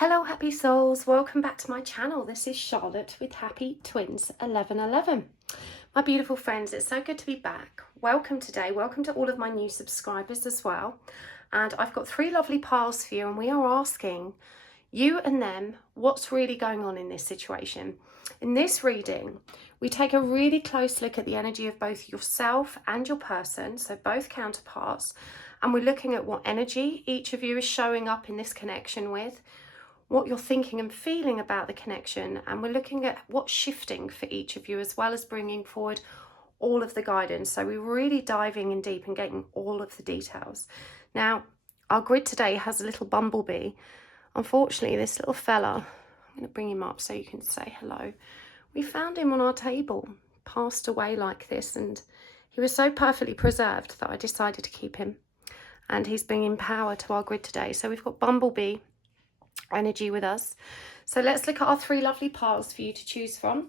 Hello happy souls, welcome back to my channel. This is Charlotte with Happy Twins 1111. My beautiful friends, it's so good to be back. Welcome today, welcome to all of my new subscribers as well. And I've got three lovely piles for you, and we are asking you and them what's really going on in this situation. In this reading, we take a really close look at the energy of both yourself and your person, so both counterparts, and we're looking at what energy each of you is showing up in this connection with, what you're thinking and feeling about the connection, and we're looking at what's shifting for each of you, as well as bringing forward all of the guidance. So we're really diving in deep and getting all of the details. Now, our grid today has a little bumblebee. Unfortunately, this little fella, I'm going to bring him up so you can say hello. We found him on our table, passed away like this, and he was so perfectly preserved that I decided to keep him. And he's bringing power to our grid today. So we've got bumblebee energy with us. So let's look at our three lovely piles for you to choose from.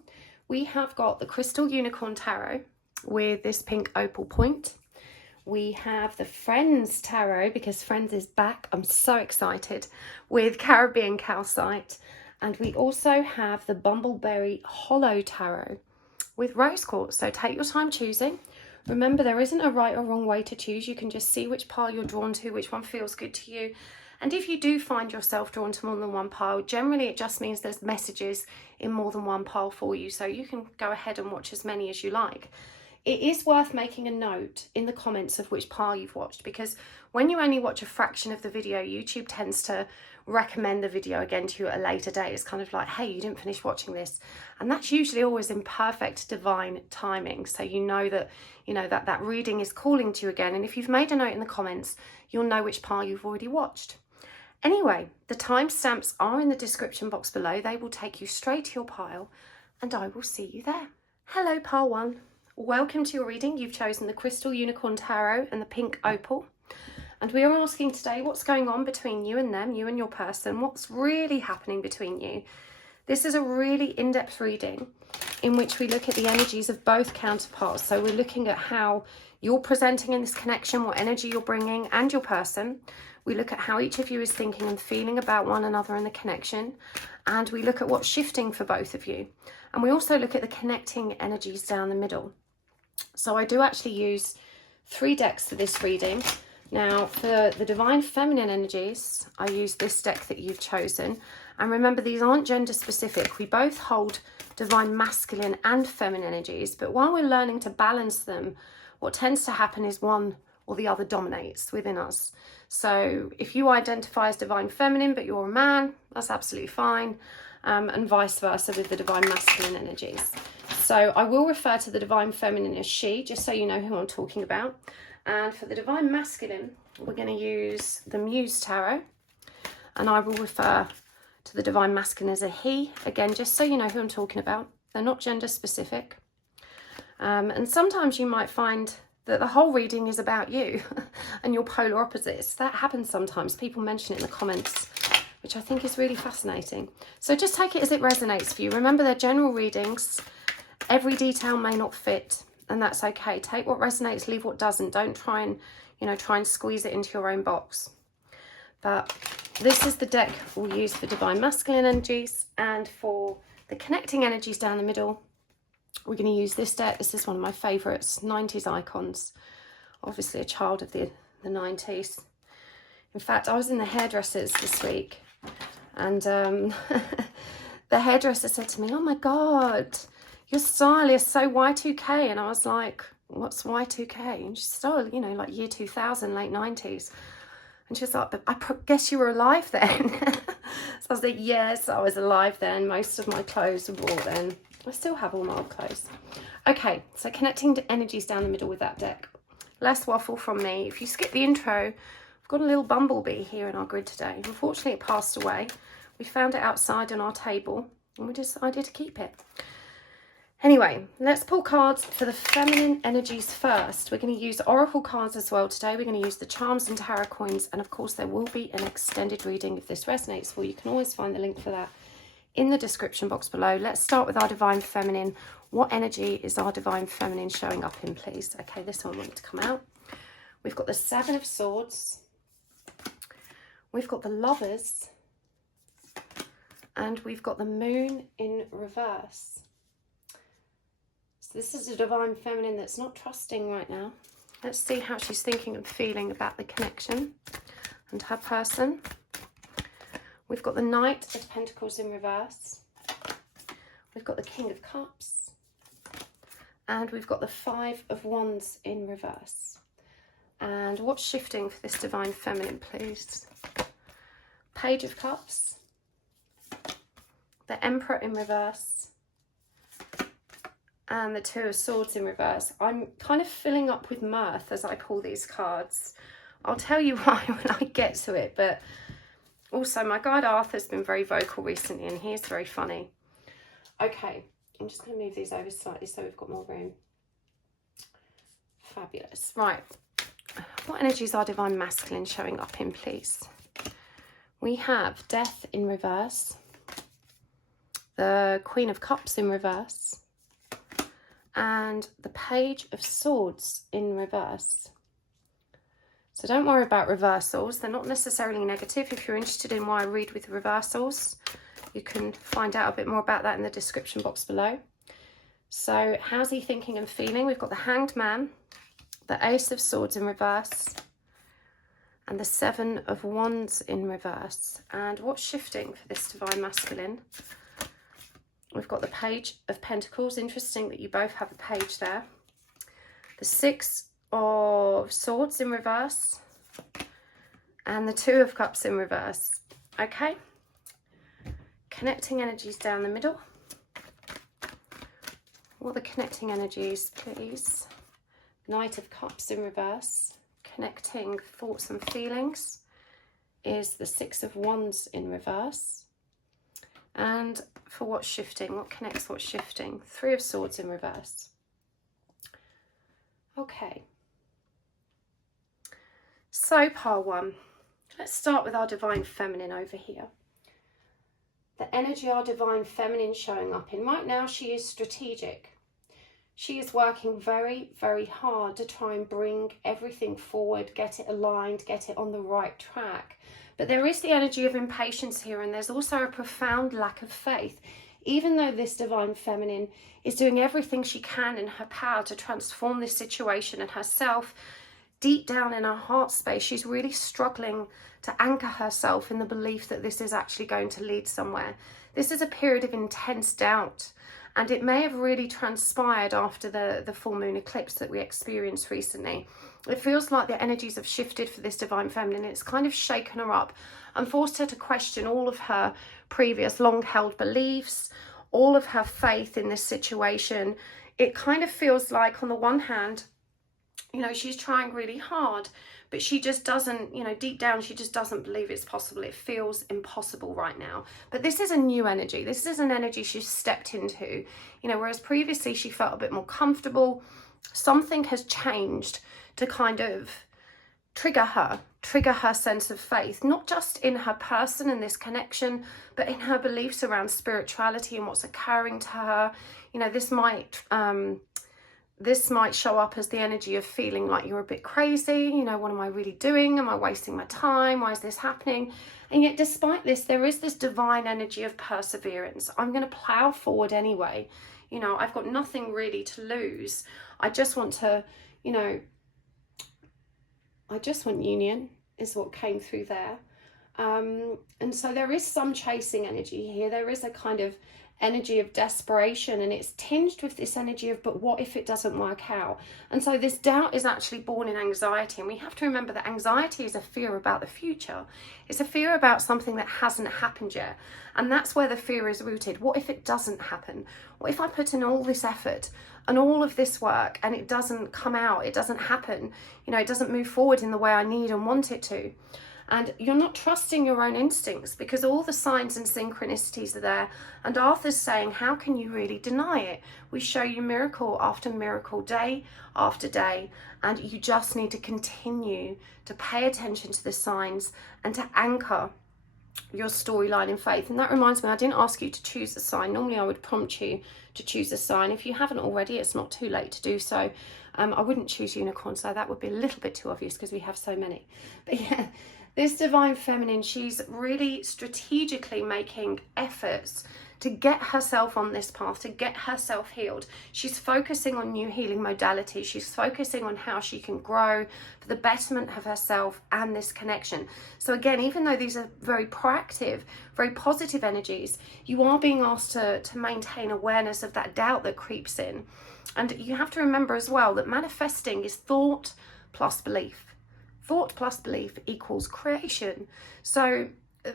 We have got the Crystal Unicorn Tarot with this pink opal point. We have the Friends Tarot, because Friends is back. I'm so excited, with Caribbean Calcite. And we also have the Bumbleberry Hollow Tarot with Rose Quartz. So take your time choosing. Remember, there isn't a right or wrong way to choose. You can just see which pile you're drawn to, which one feels good to you. And if you do find yourself drawn to more than one pile, generally it just means there's messages in more than one pile for you. So you can go ahead and watch as many as you like. It is worth making a note in the comments of which pile you've watched, because when you only watch a fraction of the video, YouTube tends to recommend the video again to you at a later date. It's kind of like, hey, you didn't finish watching this. And that's usually always in perfect divine timing. So you know that, that reading is calling to you again. And if you've made a note in the comments, you'll know which pile you've already watched. Anyway, the timestamps are in the description box below. They will take you straight to your pile, and I will see you there. Hello, pile one. Welcome to your reading. You've chosen the Crystal Unicorn Tarot and the pink opal. And we are asking today what's going on between you and them, you and your person, what's really happening between you. This is a really in-depth reading in which we look at the energies of both counterparts. So we're looking at how you're presenting in this connection, what energy you're bringing, and your person. We look at how each of you is thinking and feeling about one another in the connection. And we look at what's shifting for both of you. And we also look at the connecting energies down the middle. So I do actually use 3 decks for this reading. Now, for the Divine Feminine energies, I use this deck that you've chosen. And remember, these aren't gender specific. We both hold Divine Masculine and Feminine energies. But while we're learning to balance them, what tends to happen is one or the other dominates within us. So if you identify as Divine Feminine, but you're a man, that's absolutely fine. And vice versa with the Divine Masculine energies. So I will refer to the Divine Feminine as she, just so you know who I'm talking about. And for the Divine Masculine, we're going to use the Muse Tarot. And I will refer to the Divine Masculine as a he, again, just so you know who I'm talking about. They're not gender specific. And sometimes you might find that the whole reading is about you and your polar opposites. That happens sometimes. People mention it in the comments, which I think is really fascinating. So just take it as it resonates for you. Remember, they're general readings. Every detail may not fit, and that's okay. Take what resonates, leave what doesn't. Don't try and squeeze it into your own box. But this is the deck we'll use for Divine Masculine energies, and for the connecting energies down the middle, we're going to use this deck. This is one of my favourites, 90s icons. Obviously a child of the 90s. In fact, I was in the hairdressers this week, and the hairdresser said to me, "Oh my God, your style is so Y2K." And I was like, "What's Y2K?" And she said, "Oh, like year 2000, late 90s. And she was like, "But I guess you were alive then." So I was like, yes, I was alive then. Most of my clothes were bought then. I still have all my old clothes. Okay, so connecting to energies down the middle with that deck. Less waffle from me. If you skip the intro, I've got a little bumblebee here in our grid today. Unfortunately, it passed away. We found it outside on our table, and we decided to keep it. Anyway, let's pull cards for the feminine energies first. We're going to use oracle cards as well today. We're going to use the charms and tarot coins, and of course there will be an extended reading if this resonates for you. You can always find the link for that in the description box below. Let's start with our Divine Feminine. What energy is our Divine Feminine showing up in, please? Okay, this one wants to come out. We've got the 7 of Swords. We've got the Lovers. And we've got the moon in reverse. So this is a divine feminine that's not trusting right now. Let's see how she's thinking and feeling about the connection and her person. We've got the Knight of Pentacles in reverse. We've got the King of Cups. And we've got the Five of Wands in reverse. And what's shifting for this divine feminine, please? Page of Cups. The Emperor in reverse. And the Two of Swords in reverse. I'm kind of filling up with mirth as I pull these cards. I'll tell you why when I get to it, but also my guide Arthur's been very vocal recently and he is very funny. Okay, I'm just going to move these over slightly so we've got more room. Fabulous. Right, what energies are divine masculine showing up in, please? We have Death in reverse, the Queen of Cups in reverse, and the Page of Swords in reverse. So don't worry about reversals. They're not necessarily negative. If you're interested in why I read with reversals, you can find out a bit more about that in the description box below. So how's he thinking and feeling? We've got the Hanged Man, the Ace of Swords in reverse, and the Seven of Wands in reverse. And what's shifting for this divine masculine? We've got the Page of Pentacles. Interesting that you both have a page there. The Six of Swords in reverse. And the Two of Cups in reverse. Okay. Connecting energies down the middle. What are the connecting energies, please? Knight of Cups in reverse. Connecting thoughts and feelings is the Six of Wands in reverse. And for what's shifting, what connects what's shifting? Three of Swords in reverse. Okay. So, part one. Let's start with our divine feminine over here. The energy our divine feminine showing up in. Right now, she is strategic. She is working very, very hard to try and bring everything forward, get it aligned, get it on the right track. But there is the energy of impatience here, and there's also a profound lack of faith. Even though this divine feminine is doing everything she can in her power to transform this situation and herself, deep down in her heart space, she's really struggling to anchor herself in the belief that this is actually going to lead somewhere. This is a period of intense doubt, and it may have really transpired after the full moon eclipse that we experienced recently. It feels like the energies have shifted for this divine feminine. It's kind of shaken her up and forced her to question all of her previous long-held beliefs, all of her faith in this situation. It kind of feels like, on the one hand, you know, she's trying really hard, but she just doesn't, you know, deep down, she just doesn't believe it's possible. It feels impossible right now. But this is a new energy. This is an energy she's stepped into, you know, whereas previously she felt a bit more comfortable. Something has changed to kind of trigger her sense of faith, not just in her person and this connection, but in her beliefs around spirituality and what's occurring to her. You know, this might show up as the energy of feeling like you're a bit crazy. You know, what am I really doing? Am I wasting my time? Why is this happening? And yet, despite this, there is this divine energy of perseverance. I'm going to plow forward anyway. You know, I've got nothing really to lose. I just want to, you know, I just want union is what came through there. And so there is some chasing energy here. There is a kind of energy of desperation, and it's tinged with this energy of, but what if it doesn't work out? And so this doubt is actually born in anxiety, and we have to remember that anxiety is a fear about the future. It's a fear about something that hasn't happened yet, and that's where the fear is rooted. What if it doesn't happen? What if I put in all this effort and all of this work and it doesn't come out, it doesn't happen, you know, it doesn't move forward in the way I need and want it to? And you're not trusting your own instincts because all the signs and synchronicities are there. And Arthur's saying, how can you really deny it? We show you miracle after miracle, day after day. And you just need to continue to pay attention to the signs and to anchor your storyline in faith. And that reminds me, I didn't ask you to choose a sign. Normally I would prompt you to choose a sign. If you haven't already, it's not too late to do so. I wouldn't choose unicorn, so that would be a little bit too obvious because we have so many. But yeah, This divine feminine, she's really strategically making efforts to get herself on this path, to get herself healed. She's focusing on new healing modalities. She's focusing on how she can grow for the betterment of herself and this connection. So again, even though these are very proactive, very positive energies, you are being asked to maintain awareness of that doubt that creeps in. And you have to remember as well that manifesting is thought plus belief. Thought plus belief equals creation. So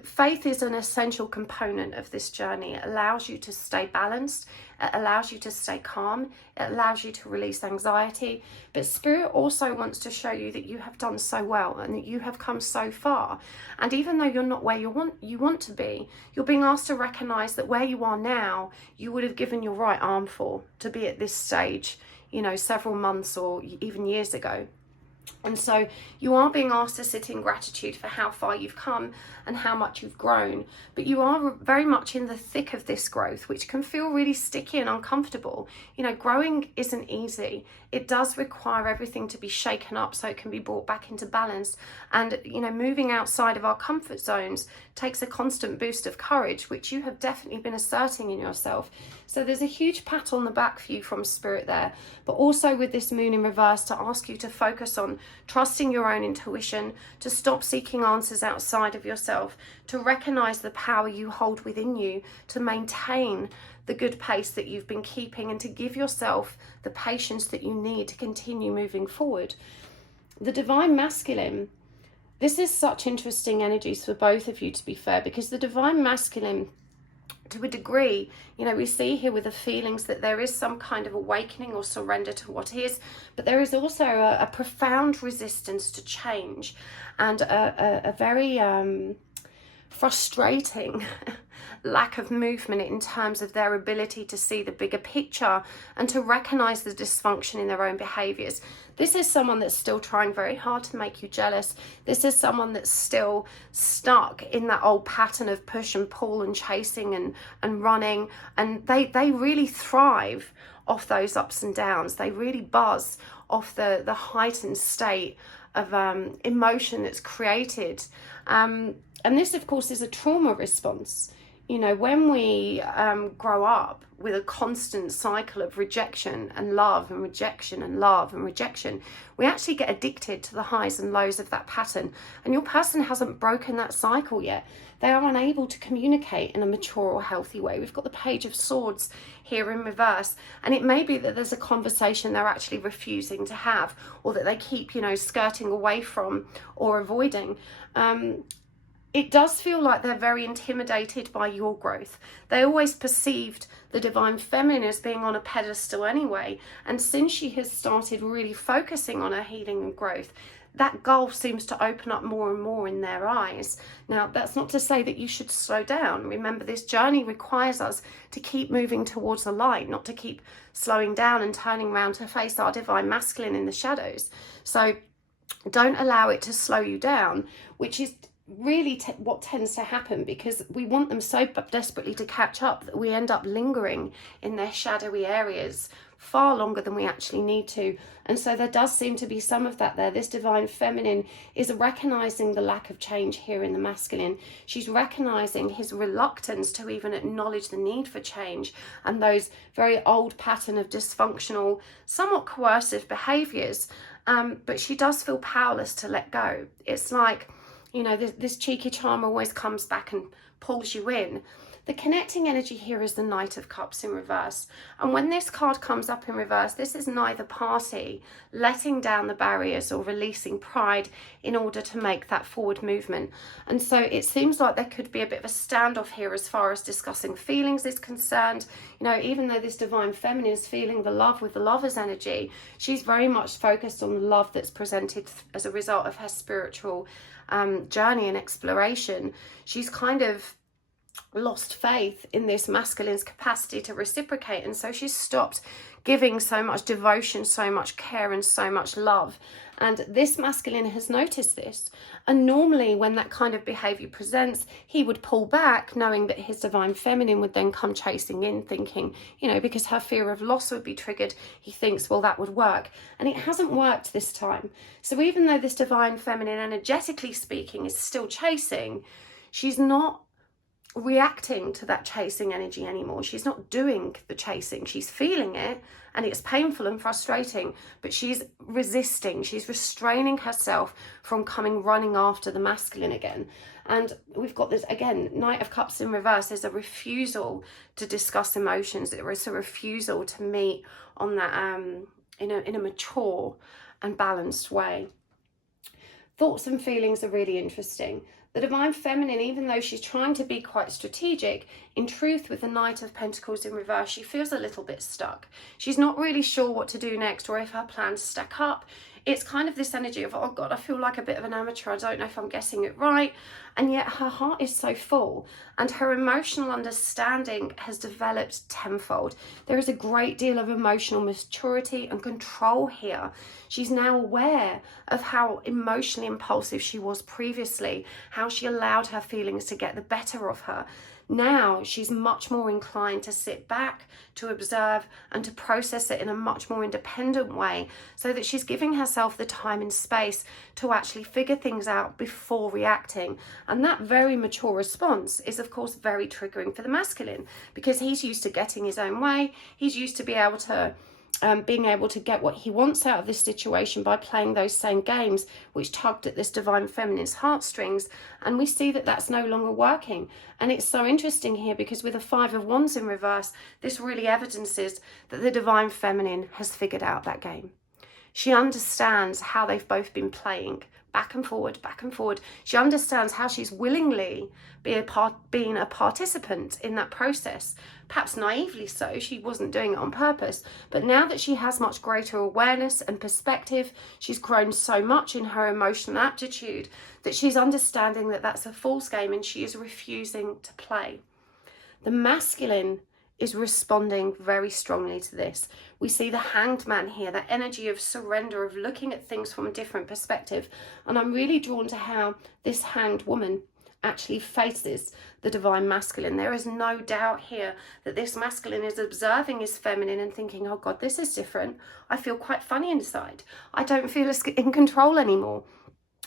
faith is an essential component of this journey. It allows you to stay balanced. It allows you to stay calm. It allows you to release anxiety. But Spirit also wants to show you that you have done so well and that you have come so far. And even though you're not where you want to be, you're being asked to recognize that where you are now, you would have given your right arm for to be at this stage, you know, several months or even years ago. And so you are being asked to sit in gratitude for how far you've come and how much you've grown. But you are very much in the thick of this growth, which can feel really sticky and uncomfortable. You know, growing isn't easy. It does require everything to be shaken up so it can be brought back into balance. And, you know, moving outside of our comfort zones takes a constant boost of courage, which you have definitely been asserting in yourself. So there's a huge pat on the back for you from Spirit there, but also with this moon in reverse to ask you to focus on trusting your own intuition, to stop seeking answers outside of yourself, to recognize the power you hold within you, to maintain the good pace that you've been keeping, and to give yourself the patience that you need to continue moving forward. The divine masculine, this is such interesting energies for both of you, to be fair, because the divine masculine, to a degree, you know, we see here with the feelings that there is some kind of awakening or surrender to what is, but there is also a profound resistance to change and a very frustrating lack of movement in terms of their ability to see the bigger picture and to recognize the dysfunction in their own behaviors. This is someone that's still trying very hard to make you jealous. This is someone that's still stuck in that old pattern of push and pull and chasing and running. And they really thrive off those ups and downs. They really buzz off the heightened state of emotion that's created. And this, of course, is a trauma response. You know, when we grow up with a constant cycle of rejection and love and rejection and love and rejection, we actually get addicted to the highs and lows of that pattern. And your person hasn't broken that cycle yet. They are unable to communicate in a mature or healthy way. We've got the Page of Swords here in reverse. And it may be that there's a conversation they're actually refusing to have, or that they keep, you know, skirting away from or avoiding. It does feel like they're very intimidated by your growth. They always perceived the divine feminine as being on a pedestal anyway. And since she has started really focusing on her healing and growth, that gulf seems to open up more and more in their eyes. Now, that's not to say that you should slow down. Remember, this journey requires us to keep moving towards the light, not to keep slowing down and turning around to face our divine masculine in the shadows. So don't allow it to slow you down, which is really what tends to happen, because we want them so desperately to catch up that we end up lingering in their shadowy areas far longer than we actually need to. And so there does seem to be some of that there. This divine feminine is recognizing the lack of change here in the masculine. She's recognizing his reluctance to even acknowledge the need for change and those very old pattern of dysfunctional, somewhat coercive behaviors. But she does feel powerless to let go. It's like, you know, this cheeky charm always comes back and pulls you in. The connecting energy here is the Knight of Cups in reverse. And when this card comes up in reverse, this is neither party letting down the barriers or releasing pride in order to make that forward movement. And so it seems like there could be a bit of a standoff here as far as discussing feelings is concerned. You know, even though this divine feminine is feeling the love with the lover's energy, she's very much focused on the love that's presented as a result of her spiritual journey and exploration. She's kind of lost faith in this masculine's capacity to reciprocate, and so she's stopped giving so much devotion, so much care, and so much love. And this masculine has noticed this, and normally when that kind of behavior presents, he would pull back, knowing that his divine feminine would then come chasing in, thinking, you know, because her fear of loss would be triggered, he thinks, well, that would work. And it hasn't worked this time. So even though this divine feminine, energetically speaking, is still chasing, she's not reacting to that chasing energy anymore. She's not doing the chasing. She's feeling it, and it's painful and frustrating, but she's resisting. She's restraining herself from coming running after the masculine again. And we've got this again, Knight of Cups in reverse. There's a refusal to discuss emotions. There is a refusal to meet on that in a mature and balanced way. Thoughts and feelings are really interesting. The divine feminine, even though she's trying to be quite strategic, in truth, with the Knight of Pentacles in reverse, she feels a little bit stuck. She's not really sure what to do next, or if her plans stack up. It's kind of this energy of, oh God, I feel like a bit of an amateur. I don't know if I'm getting it right. And yet her heart is so full, and her emotional understanding has developed tenfold. There is a great deal of emotional maturity and control here. She's now aware of how emotionally impulsive she was previously, how she allowed her feelings to get the better of her. Now she's much more inclined to sit back, to observe, and to process it in a much more independent way, so that she's giving herself the time and space to actually figure things out before reacting. And that very mature response is, of course, very triggering for the masculine, because he's used to getting his own way. He's used to being able to get what he wants out of this situation by playing those same games which tugged at this divine feminine's heartstrings, and we see that that's no longer working. And it's so interesting here, because with a 5 of Wands in reverse, this really evidences that the divine feminine has figured out that game. She understands how they've both been playing back and forward, back and forward. She understands how she's willingly being a participant in that process. Perhaps naively so, she wasn't doing it on purpose. But now that she has much greater awareness and perspective, she's grown so much in her emotional aptitude that she's understanding that that's a fool's game, and she is refusing to play. The masculine is responding very strongly to this. We see the Hanged Man here, that energy of surrender, of looking at things from a different perspective. And I'm really drawn to how this hanged woman actually faces the divine masculine. There is no doubt here that this masculine is observing his feminine and thinking, oh God, this is different. I feel quite funny inside. I don't feel as in control anymore.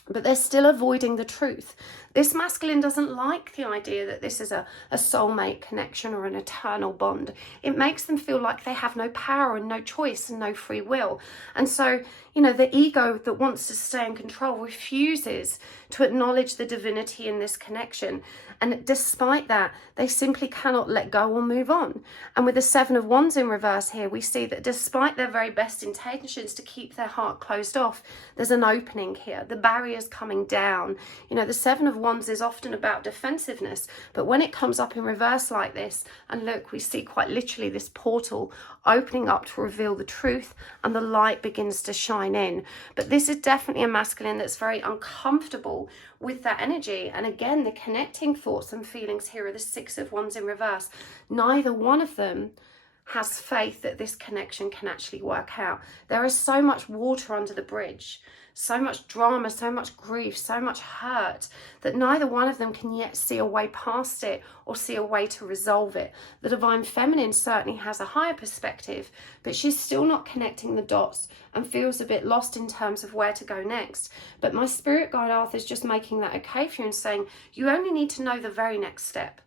But they're still avoiding the truth. This masculine doesn't like the idea that this is a soulmate connection or an eternal bond. It makes them feel like they have no power and no choice and no free will. And so, you know, the ego that wants to stay in control refuses to acknowledge the divinity in this connection. And despite that, they simply cannot let go or move on. And with the 7 of Wands in reverse here, we see that despite their very best intentions to keep their heart closed off, there's an opening here. The barrier's coming down. You know, the 7 of Wands is often about defensiveness, but when it comes up in reverse like this, and look, we see quite literally this portal opening up to reveal the truth, and the light begins to shine in. But this is definitely a masculine that's very uncomfortable with that energy. And again, the connecting thoughts and feelings here are the 6 of Wands in reverse. Neither one of them has faith that this connection can actually work out. There is so much water under the bridge, so much drama, so much grief, so much hurt, that neither one of them can yet see a way past it or see a way to resolve it. The divine feminine certainly has a higher perspective, but she's still not connecting the dots and feels a bit lost in terms of where to go next. But my spirit guide Arthur is just making that okay for you and saying, you only need to know the very next step.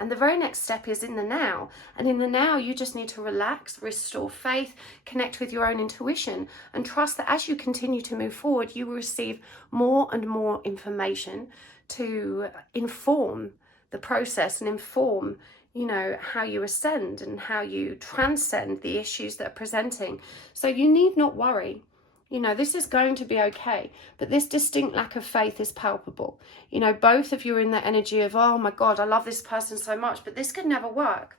And the very next step is in the now. And in the now, you just need to relax, restore faith, connect with your own intuition, and trust that as you continue to move forward, you will receive more and more information to inform the process and inform, you know, how you ascend and how you transcend the issues that are presenting. So you need not worry. You know, this is going to be okay. But this distinct lack of faith is palpable. You know, both of you are in that energy of, oh my God, I love this person so much, but this could never work.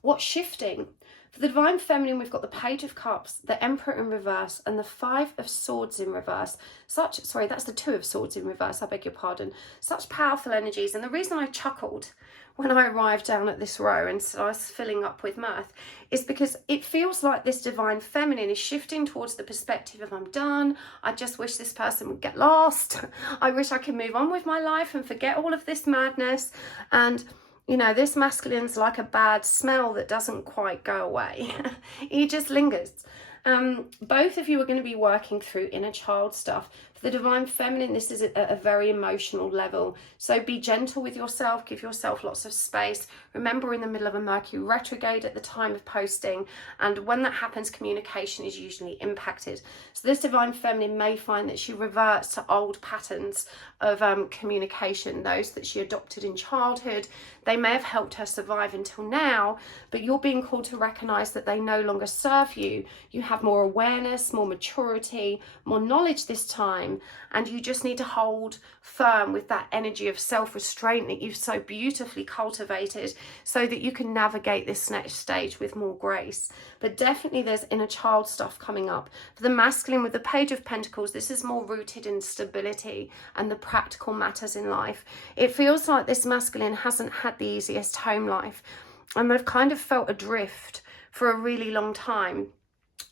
What's shifting For the Divine Feminine, we've got the Page of Cups, the Emperor in reverse, and the Five of Swords in reverse. Sorry, that's the Two of Swords in reverse, I beg your pardon. Such powerful energies. And the reason I chuckled when I arrived down at this row and so I was filling up with mirth is because it feels like this Divine Feminine is shifting towards the perspective of, I'm done, I just wish this person would get lost, I wish I could move on with my life and forget all of this madness. And you know, this masculine's like a bad smell that doesn't quite go away. He just lingers. Both of you are going to be working through inner child stuff. For the Divine Feminine, this is at a very emotional level. So be gentle with yourself. Give yourself lots of space. Remember, we're in the middle of a Mercury retrograde at the time of posting. And when that happens, communication is usually impacted. So this Divine Feminine may find that she reverts to old patterns of communication, those that she adopted in childhood. They may have helped her survive until now, but you're being called to recognize that they no longer serve you. You have more awareness, more maturity, more knowledge this time, and you just need to hold firm with that energy of self-restraint that you've so beautifully cultivated so that you can navigate this next stage with more grace. But definitely there's inner child stuff coming up. For the masculine, with the Page of Pentacles, this is more rooted in stability and the practical matters in life. It feels like this masculine hasn't had the easiest home life, and they've kind of felt adrift for a really long time.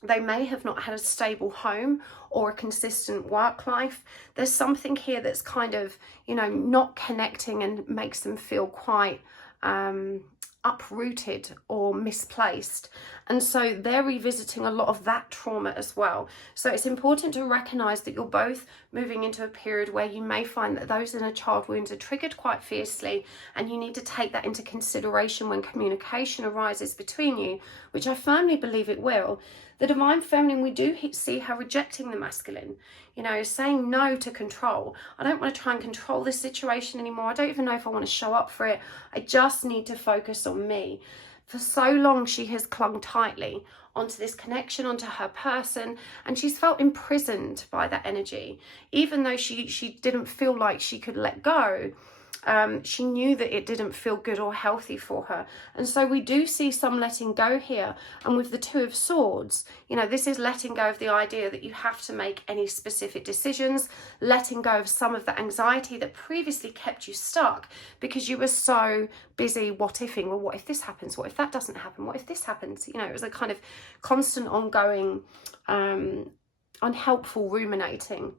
They may have not had a stable home or a consistent work life. There's something here that's kind of, you know, not connecting and makes them feel quite uprooted or misplaced. And so they're revisiting a lot of that trauma as well. So it's important to recognize that you're both moving into a period where you may find that those inner child wounds are triggered quite fiercely, and you need to take that into consideration when communication arises between you, which I firmly believe it will. The Divine Feminine, we do see her rejecting the masculine, you know, saying no to control. I don't want to try and control this situation anymore. I don't even know if I want to show up for it. I just need to focus on me. For so long, she has clung tightly onto this connection, onto her person, and she's felt imprisoned by that energy. Even though she didn't feel like she could let go, she knew that it didn't feel good or healthy for her. And so we do see some letting go here. And with the Two of Swords, you know, this is letting go of the idea that you have to make any specific decisions, letting go of some of the anxiety that previously kept you stuck because you were so busy what-ifing. Well, what if this happens? What if that doesn't happen? What if this happens? You know, it was a kind of constant ongoing unhelpful ruminating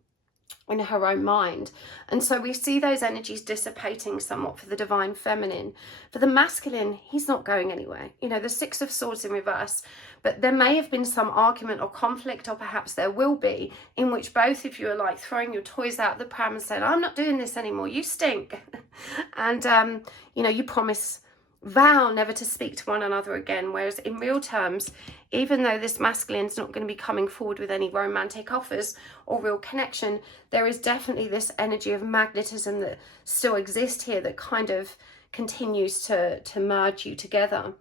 in her own mind. And so we see those energies dissipating somewhat for the Divine Feminine. For the masculine, he's not going anywhere. You know, the Six of Swords in reverse, but there may have been some argument or conflict, or perhaps there will be, in which both of you are like throwing your toys out the pram and saying, I'm not doing this anymore, you stink. And you know, you vow never to speak to one another again. Whereas in real terms, even though this masculine's not going to be coming forward with any romantic offers or real connection, there is definitely this energy of magnetism that still exists here that kind of continues to merge you together.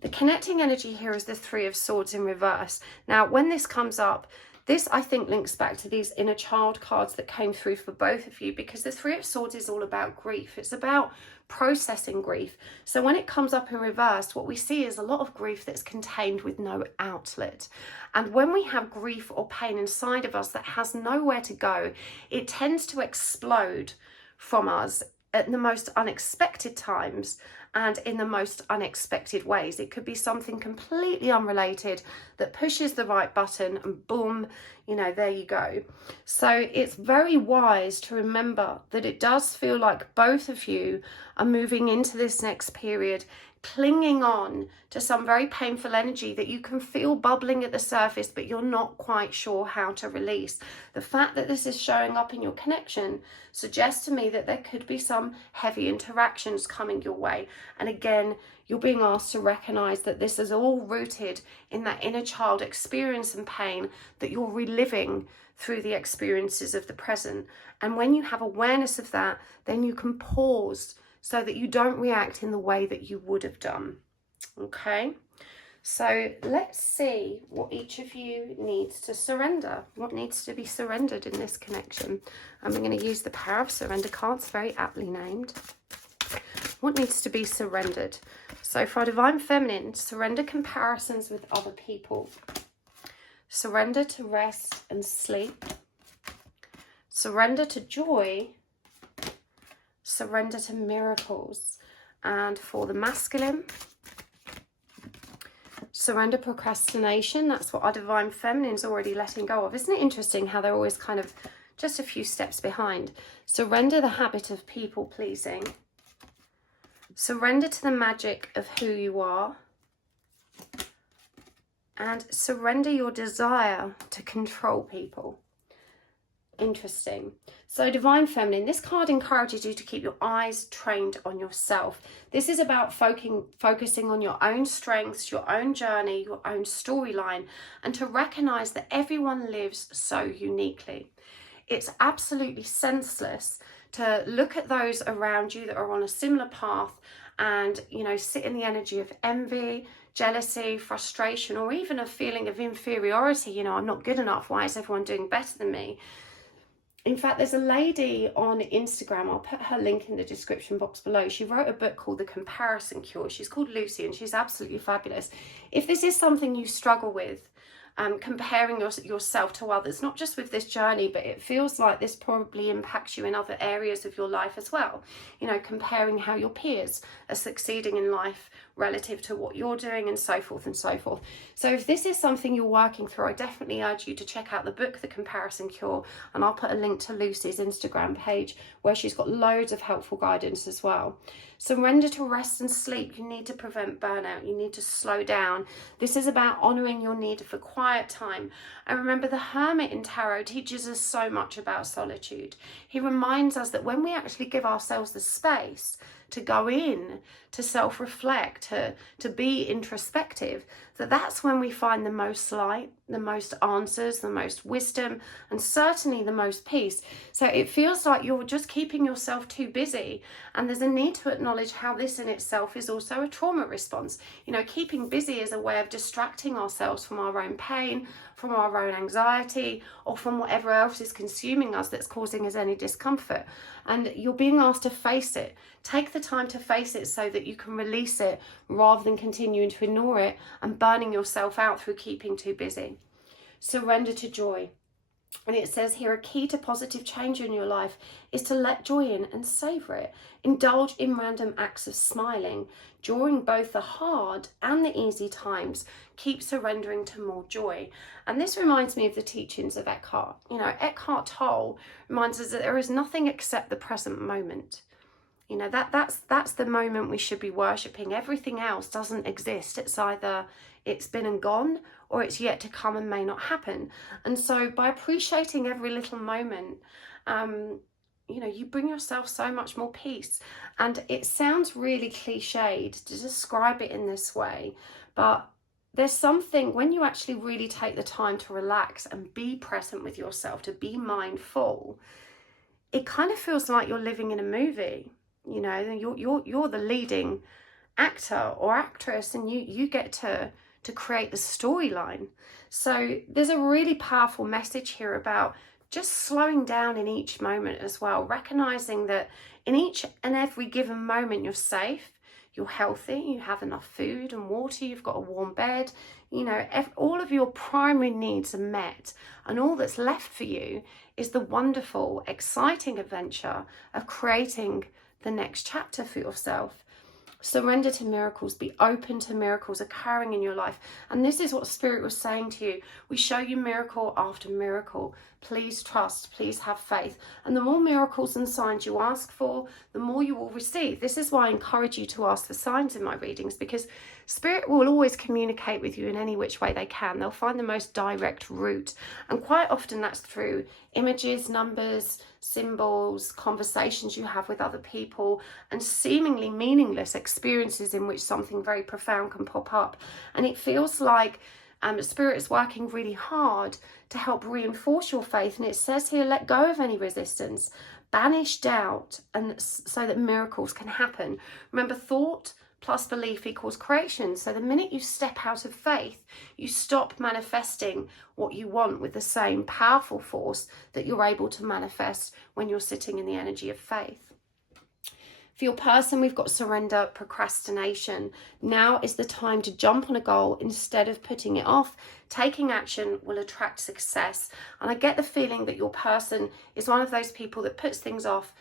The connecting energy here is the Three of Swords in reverse. Now, when this comes up, this, I think, links back to these inner child cards that came through for both of you, because the Three of Swords is all about grief. It's about processing grief. So when it comes up in reverse, what we see is a lot of grief that's contained with no outlet. And when we have grief or pain inside of us that has nowhere to go, it tends to explode from us at the most unexpected times and in the most unexpected ways. It could be something completely unrelated that pushes the right button and boom, you know, there you go. So it's very wise to remember that it does feel like both of you are moving into this next period clinging on to some very painful energy that you can feel bubbling at the surface, but you're not quite sure how to release. The fact that this is showing up in your connection suggests to me that there could be some heavy interactions coming your way. And again, you're being asked to recognize that this is all rooted in that inner child experience and pain that you're reliving through the experiences of the present. And when you have awareness of that, then you can pause so that you don't react in the way that you would have done. Okay, so let's see what each of you needs to surrender. What needs to be surrendered in this connection? I'm going to use the Power of Surrender cards, very aptly named. What needs to be surrendered? So for our Divine Feminine, surrender comparisons with other people. Surrender to rest and sleep. Surrender to joy. Surrender to miracles. And for the masculine, surrender procrastination. That's what our Divine Feminine's already letting go of. Isn't it interesting how they're always kind of just a few steps behind? Surrender the habit of people pleasing. Surrender to the magic of who you are. And surrender your desire to control people. Interesting. So Divine Feminine, this card encourages you to keep your eyes trained on yourself. This is about focusing on your own strengths, your own journey, your own storyline, and to recognize that everyone lives so uniquely. It's absolutely senseless to look at those around you that are on a similar path and, you know, sit in the energy of envy, jealousy, frustration, or even a feeling of inferiority. You know, I'm not good enough. Why is everyone doing better than me? In fact, there's a lady on Instagram, I'll put her link in the description box below. She wrote a book called The Comparison Cure. She's called Lucy and she's absolutely fabulous. If this is something you struggle with, comparing yourself to others, not just with this journey, but it feels like this probably impacts you in other areas of your life as well. You know, comparing how your peers are succeeding in life relative to what you're doing and so forth and so forth. So if this is something you're working through, I definitely urge you to check out the book, The Comparison Cure, and I'll put a link to Lucy's Instagram page where she's got loads of helpful guidance as well. Surrender to rest and sleep. You need to prevent burnout. You need to slow down. This is about honouring your need for quiet time. And remember, the Hermit in Tarot teaches us so much about solitude. He reminds us that when we actually give ourselves the space to go in, to self-reflect, to be introspective, that's when we find the most light, the most answers, the most wisdom, and certainly the most peace. So it feels like you're just keeping yourself too busy, and there's a need to acknowledge how this in itself is also a trauma response. You know, keeping busy is a way of distracting ourselves from our own pain, from our own anxiety, or from whatever else is consuming us that's causing us any discomfort. And you're being asked to face it. Take the time to face it so that you can release it rather than continuing to ignore it and burning yourself out through keeping too busy. Surrender to joy. And it says here, a key to positive change in your life is to let joy in and savour it. Indulge in random acts of smiling. During both the hard and the easy times, keep surrendering to more joy. And this reminds me of the teachings of Eckhart. You know, Eckhart Tolle reminds us that there is nothing except the present moment. You know, that's the moment we should be worshipping. Everything else doesn't exist. It's either it's been and gone, or it's yet to come and may not happen. And so by appreciating every little moment, you know, you bring yourself so much more peace. And it sounds really cliched to describe it in this way, but there's something, when you actually really take the time to relax and be present with yourself, to be mindful, it kind of feels like you're living in a movie. You know, you're the leading actor or actress, and you get to create the storyline. So there's a really powerful message here about just slowing down in each moment as well, recognizing that in each and every given moment you're safe, you're healthy, you have enough food and water, you've got a warm bed, you know, all of your primary needs are met, and all that's left for you is the wonderful, exciting adventure of creating the next chapter for yourself. Surrender to miracles. Be open to miracles occurring in your life. And this is what Spirit was saying to you. We show you miracle after miracle. Please trust. Please have faith. And the more miracles and signs you ask for, the more you will receive. This is why I encourage you to ask for signs in my readings, because Spirit will always communicate with you in any which way they can. They'll find the most direct route. And quite often that's through images, numbers, symbols, conversations you have with other people, and seemingly meaningless experiences in which something very profound can pop up. And it feels like Spirit is working really hard to help reinforce your faith. And it says here, let go of any resistance, banish doubt, and so that miracles can happen. Remember, thought plus belief equals creation. So the minute you step out of faith, you stop manifesting what you want with the same powerful force that you're able to manifest when you're sitting in the energy of faith. For your person, we've got surrender, procrastination. Now is the time to jump on a goal instead of putting it off. Taking action will attract success. And I get the feeling that your person is one of those people that puts things off,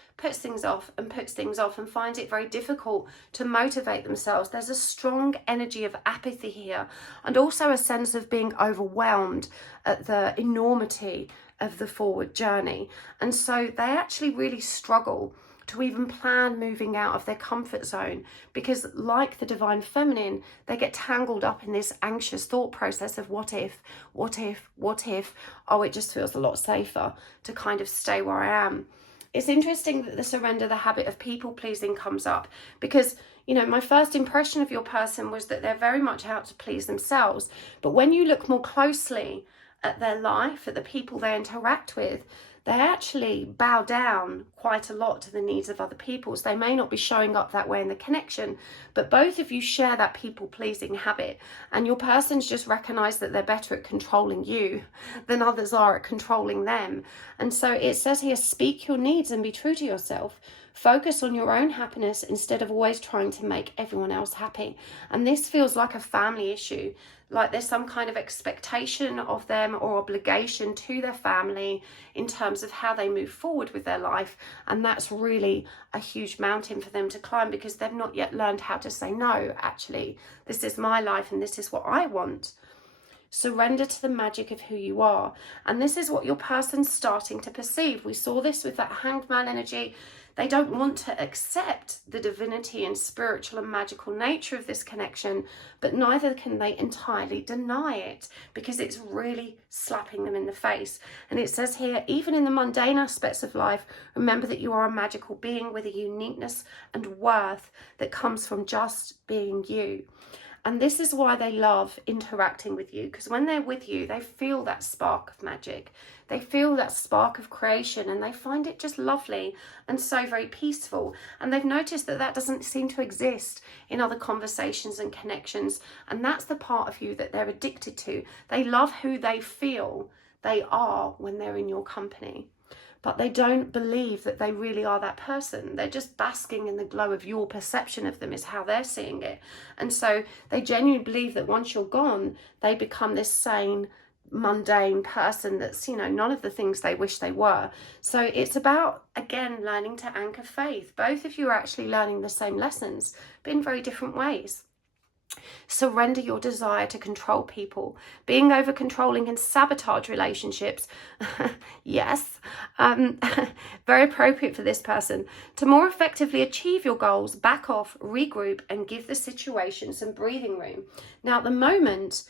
and finds it very difficult to motivate themselves. There's a strong energy of apathy here, and also a sense of being overwhelmed at the enormity of the forward journey. And so they actually really struggle to even plan moving out of their comfort zone, because like the divine feminine, they get tangled up in this anxious thought process of what if, oh, it just feels a lot safer to kind of stay where I am. It's interesting that the surrender, the habit of people pleasing comes up, because you know, my first impression of your person was that they're very much out to please themselves. But when you look more closely at their life, at the people they interact with, they actually bow down quite a lot to the needs of other people. So they may not be showing up that way in the connection, but both of you share that people-pleasing habit, and your person's just recognise that they're better at controlling you than others are at controlling them. And so it says here, speak your needs and be true to yourself. Focus on your own happiness instead of always trying to make everyone else happy. And this feels like a family issue, like there's some kind of expectation of them or obligation to their family in terms of how they move forward with their life. And that's really a huge mountain for them to climb, because they've not yet learned how to say, no, actually, this is my life and this is what I want. Surrender to the magic of who you are. And this is what your person's starting to perceive. We saw this with that Hanged Man energy. They don't want to accept the divinity and spiritual and magical nature of this connection, but neither can they entirely deny it, because it's really slapping them in the face. And it says here, even in the mundane aspects of life, remember that you are a magical being with a uniqueness and worth that comes from just being you. And this is why they love interacting with you, because when they're with you, they feel that spark of magic. They feel that spark of creation, and they find it just lovely and so very peaceful. And they've noticed that that doesn't seem to exist in other conversations and connections. And that's the part of you that they're addicted to. They love who they feel they are when they're in your company. But they don't believe that they really are that person. They're just basking in the glow of your perception of them, is how they're seeing it. And so they genuinely believe that once you're gone, they become this sane, mundane person that's, you know, none of the things they wish they were. So it's about, again, learning to anchor faith. Both of you are actually learning the same lessons, but in very different ways. Surrender your desire to control people. Being over controlling can sabotage relationships. Yes, very appropriate for this person. To more effectively achieve your goals, back off, regroup, and give the situation some breathing room. Now, at the moment,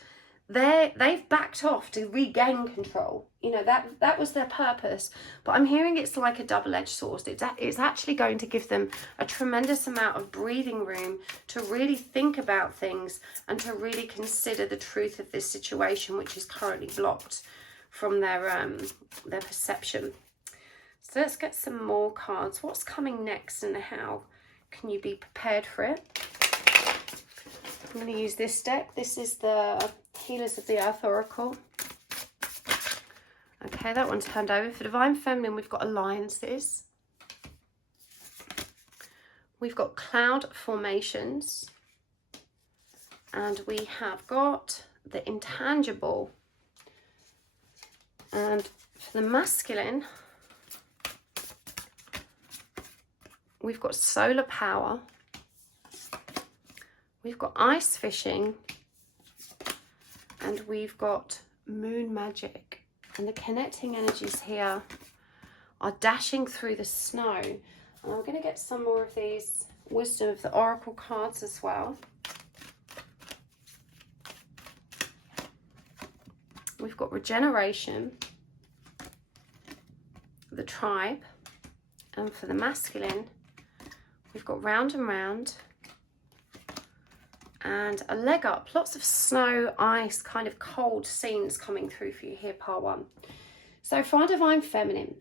they've backed off to regain control. You know, that was their purpose. But I'm hearing it's like a double-edged sword. It's actually going to give them a tremendous amount of breathing room to really think about things and to really consider the truth of this situation, which is currently blocked from their perception. So let's get some more cards. What's coming next, and how can you be prepared for it? I'm going to use this deck. This is the Healers of the Earth Oracle. Okay, that one's turned over. For Divine Feminine, we've got alliances. We've got cloud formations. And we have got the intangible. And for the masculine, we've got solar power. We've got ice fishing, and we've got moon magic. And the connecting energies here are dashing through the snow. And I'm going to get some more of these Wisdom of the Oracle cards as well. We've got regeneration, the tribe, and for the masculine, we've got round and round, and a leg up. Lots of snow, ice, kind of cold scenes coming through for you here, part one. So for our Divine Feminine,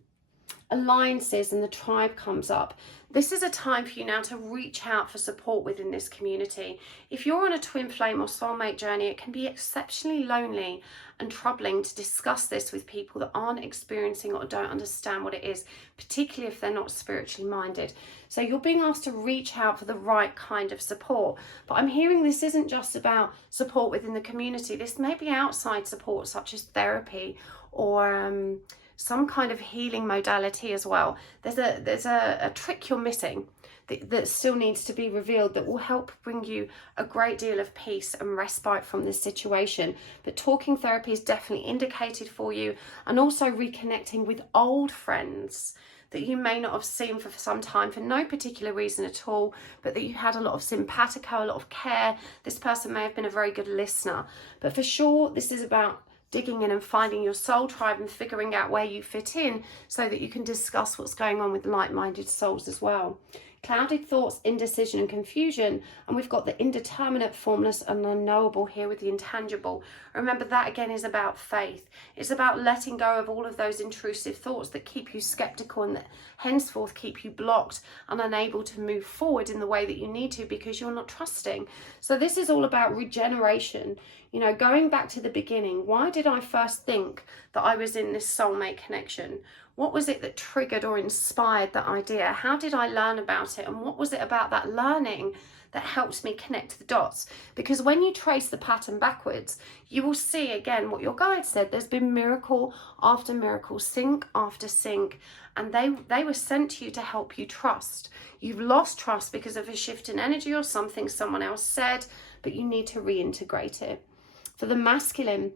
alliances and the tribe comes up. This is a time for you now to reach out for support within this community. If you're on a twin flame or soulmate journey, it can be exceptionally lonely and troubling to discuss this with people that aren't experiencing or don't understand what it is, particularly if they're not spiritually minded. So you're being asked to reach out for the right kind of support. But I'm hearing this isn't just about support within the community. This may be outside support, such as therapy or some kind of healing modality as well. There's a trick you're missing that still needs to be revealed that will help bring you a great deal of peace and respite from this situation. But talking therapy is definitely indicated for you, and also reconnecting with old friends that you may not have seen for some time for no particular reason at all, but that you had a lot of simpatico, a lot of care. This person may have been a very good listener, but for sure this is about digging in and finding your soul tribe and figuring out where you fit in so that you can discuss what's going on with like-minded souls as well. Clouded thoughts, indecision and confusion, and we've got the indeterminate, formless and unknowable here with the intangible. Remember, that again is about faith. It's about letting go of all of those intrusive thoughts that keep you skeptical and that henceforth keep you blocked and unable to move forward in the way that you need to because you're not trusting. So this is all about regeneration. You know, going back to the beginning, why did I first think that I was in this soulmate connection? What was it that triggered or inspired that idea? How did I learn about it? And what was it about that learning that helps me connect the dots? Because when you trace the pattern backwards, you will see again what your guide said. There's been miracle after miracle, sync after sync, and they were sent to you to help you trust. You've lost trust because of a shift in energy or something someone else said, but you need to reintegrate it. For the masculine,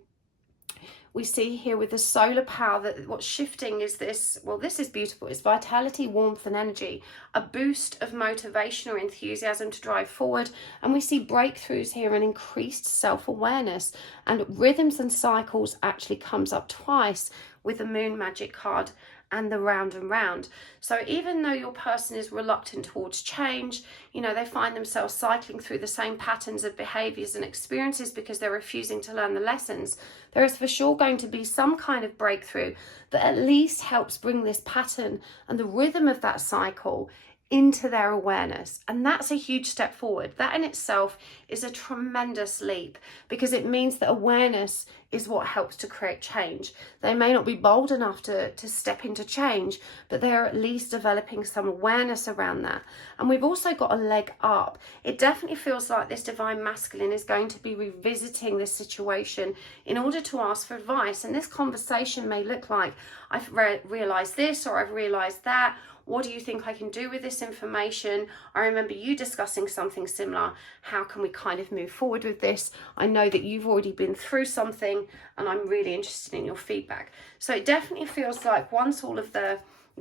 we see here with the solar power that what's shifting is this, well, this is beautiful. It's vitality, warmth and energy, a boost of motivation or enthusiasm to drive forward. And we see breakthroughs here and increased self-awareness, and rhythms and cycles actually comes up twice with the moon magic card and the round and round. So even though your person is reluctant towards change, you know, they find themselves cycling through the same patterns of behaviors and experiences because they're refusing to learn the lessons, there is for sure going to be some kind of breakthrough that at least helps bring this pattern and the rhythm of that cycle into their awareness. And that's a huge step forward. That in itself is a tremendous leap, because it means that awareness is what helps to create change. They may not be bold enough to step into change, but they're at least developing some awareness around that. And we've also got a leg up. It definitely feels like this divine masculine is going to be revisiting this situation in order to ask for advice. And this conversation may look like, I've realized this, or I've realized that. What do you think I can do with this information? I remember you discussing something similar. How can we kind of move forward with this? I know that you've already been through something and I'm really interested in your feedback. So it definitely feels like once all of the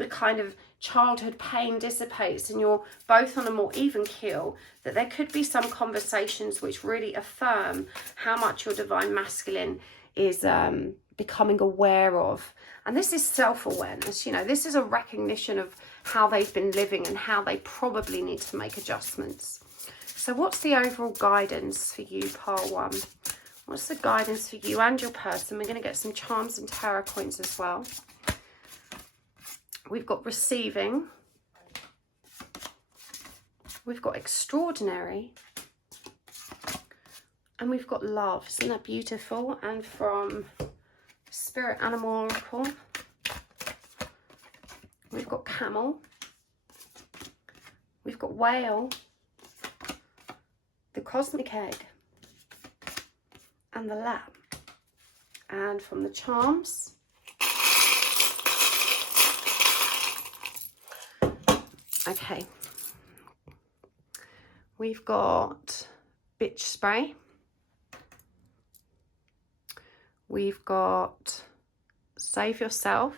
kind of childhood pain dissipates and you're both on a more even keel, that there could be some conversations which really affirm how much your divine masculine is becoming aware of. And this is self-awareness, you know, this is a recognition of how they've been living and how they probably need to make adjustments. So what's the overall guidance for you, pile one? What's the guidance for you and your person? We're going to get some charms and tarot coins as well. We've got receiving. We've got extraordinary. And we've got love. Isn't that beautiful? And from Spirit Animal Oracle, we've got camel, we've got whale, the cosmic egg, and the lamb. And from the charms, okay, we've got bitch spray. We've got save yourself.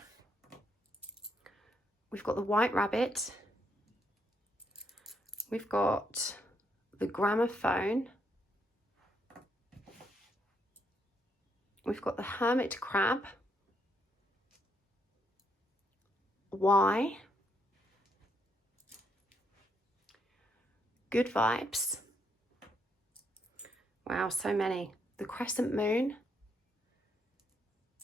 We've got the white rabbit. We've got the gramophone. We've got the hermit crab. Why? Good vibes. Wow, so many. The crescent moon.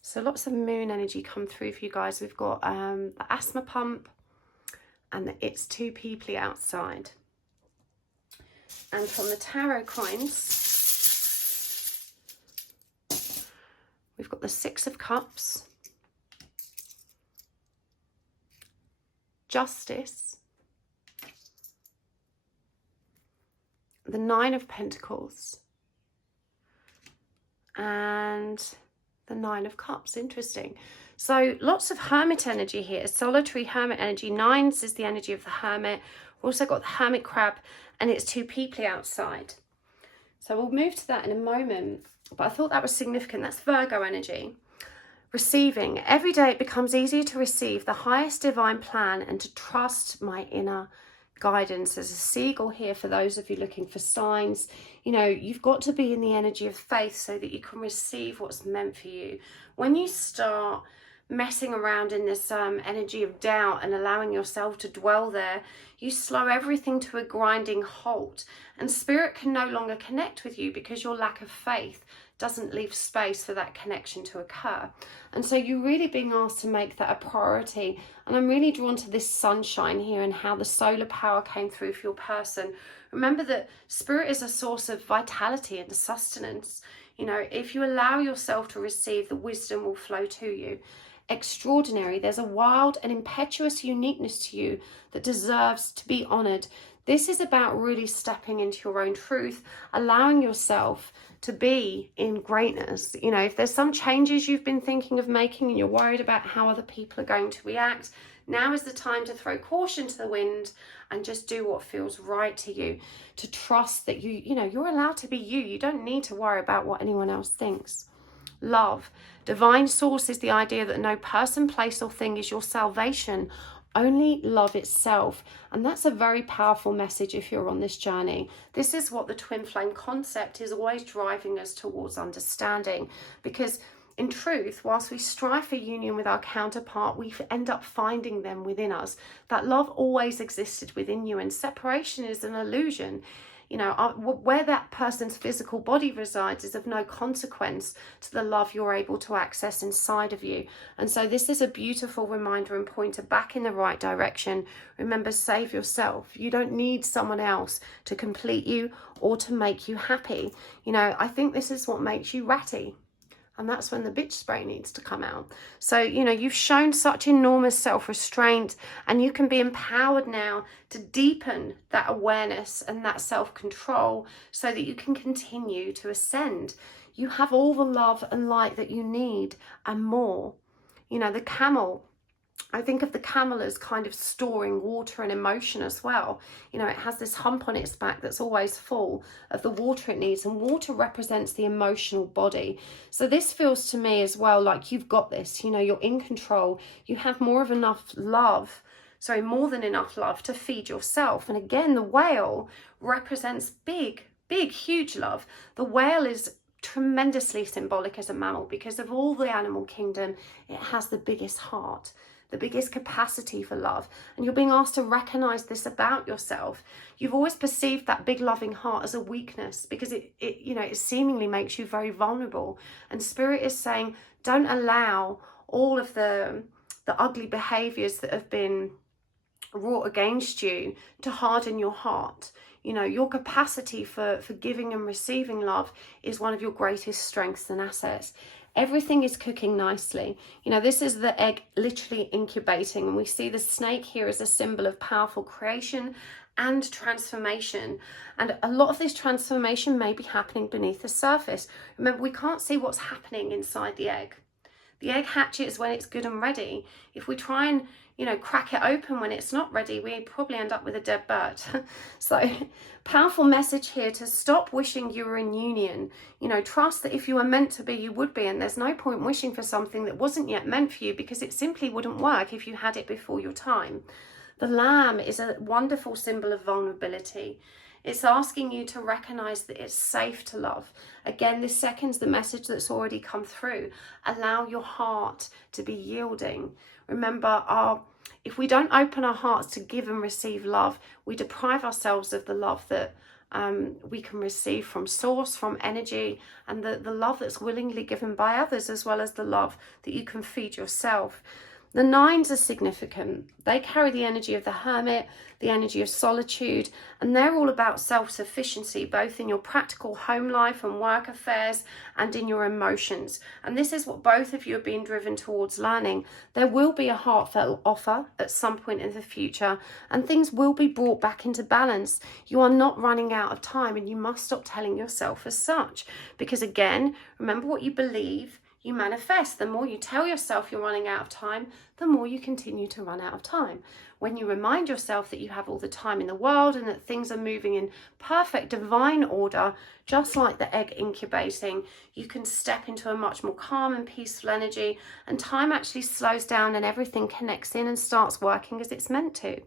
So lots of moon energy come through for you guys. We've got the asthma pump and the it's too peoply outside. And from the tarot coins, we've got the 6 of Cups, Justice, the 9 of Pentacles, and the 9 of Cups. Interesting. So lots of Hermit energy here, solitary Hermit energy. 9s is the energy of the Hermit. We've also got the Hermit Crab, and it's too peoply outside. So we'll move to that in a moment, but I thought that was significant. That's Virgo energy. Receiving. Every day it becomes easier to receive the highest divine plan and to trust my inner guidance. There's a seagull here for those of you looking for signs. You know, you've got to be in the energy of faith so that you can receive what's meant for you. When you start messing around in this energy of doubt and allowing yourself to dwell there, you slow everything to a grinding halt, and spirit can no longer connect with you because your lack of faith doesn't leave space for that connection to occur. And so you're really being asked to make that a priority. And I'm really drawn to this sunshine here and how the solar power came through for your person. Remember that spirit is a source of vitality and sustenance. You know, if you allow yourself to receive, the wisdom will flow to you. Extraordinary. There's a wild and impetuous uniqueness to you that deserves to be honored. This is about really stepping into your own truth, allowing yourself to be in greatness. You know, if there's some changes you've been thinking of making and you're worried about how other people are going to react, now is the time to throw caution to the wind and just do what feels right to you. To trust that you're allowed to be you. You don't need to worry about what anyone else thinks. Love. Divine source is the idea that no person, place or thing is your salvation, only love itself. And that's a very powerful message if you're on this journey. This is what the twin flame concept is always driving us towards understanding, because in truth, whilst we strive for union with our counterpart, we end up finding them within us. That love always existed within you, and separation is an illusion. You know, where that person's physical body resides is of no consequence to the love you're able to access inside of you. And so this is a beautiful reminder and pointer back in the right direction. Remember, save yourself. You don't need someone else to complete you or to make you happy. You know, I think this is what makes you ratty. And that's when the bitch spray needs to come out. So, you know, you've shown such enormous self-restraint, and you can be empowered now to deepen that awareness and that self-control so that you can continue to ascend. You have all the love and light that you need and more. You know, the camel, I think of the camel as kind of storing water and emotion as well. You know, it has this hump on its back that's always full of the water it needs, and water represents the emotional body. So this feels to me as well like you've got this, you know, you're in control. You have more than enough love to feed yourself. And again, the whale represents big, huge love. The whale is tremendously symbolic as a mammal because of all the animal kingdom. It has the biggest heart, the biggest capacity for love. And you're being asked to recognize this about yourself. You've always perceived that big loving heart as a weakness because it seemingly makes you very vulnerable. And spirit is saying, don't allow all of the ugly behaviors that have been wrought against you to harden your heart. You know, your capacity for giving and receiving love is one of your greatest strengths and assets. Everything is cooking nicely. You know, this is the egg literally incubating, and we see the snake here as a symbol of powerful creation and transformation. And a lot of this transformation may be happening beneath the surface. Remember, we can't see what's happening inside the egg. The egg hatches when it's good and ready. If we try and, you know, crack it open when it's not ready, we probably end up with a dead bird. So powerful message here to stop wishing you were in union. You know, trust that if you were meant to be, you would be. And there's no point wishing for something that wasn't yet meant for you, because it simply wouldn't work if you had it before your time. The lamb is a wonderful symbol of vulnerability. It's asking you to recognize that it's safe to love. Again, this seconds the message that's already come through. Allow your heart to be yielding. Remember, if we don't open our hearts to give and receive love, we deprive ourselves of the love that we can receive from source, from energy, and the love that's willingly given by others, as well as the love that you can feed yourself. The nines are significant. They carry the energy of the hermit, the energy of solitude, and they're all about self-sufficiency, both in your practical home life and work affairs and in your emotions. And this is what both of you are being driven towards learning. There will be a heartfelt offer at some point in the future, and things will be brought back into balance. You are not running out of time, and you must stop telling yourself as such. Because again, remember what you believe, you manifest. The more you tell yourself you're running out of time, the more you continue to run out of time. When you remind yourself that you have all the time in the world and that things are moving in perfect divine order, just like the egg incubating, you can step into a much more calm and peaceful energy, and time actually slows down and everything connects in and starts working as it's meant to.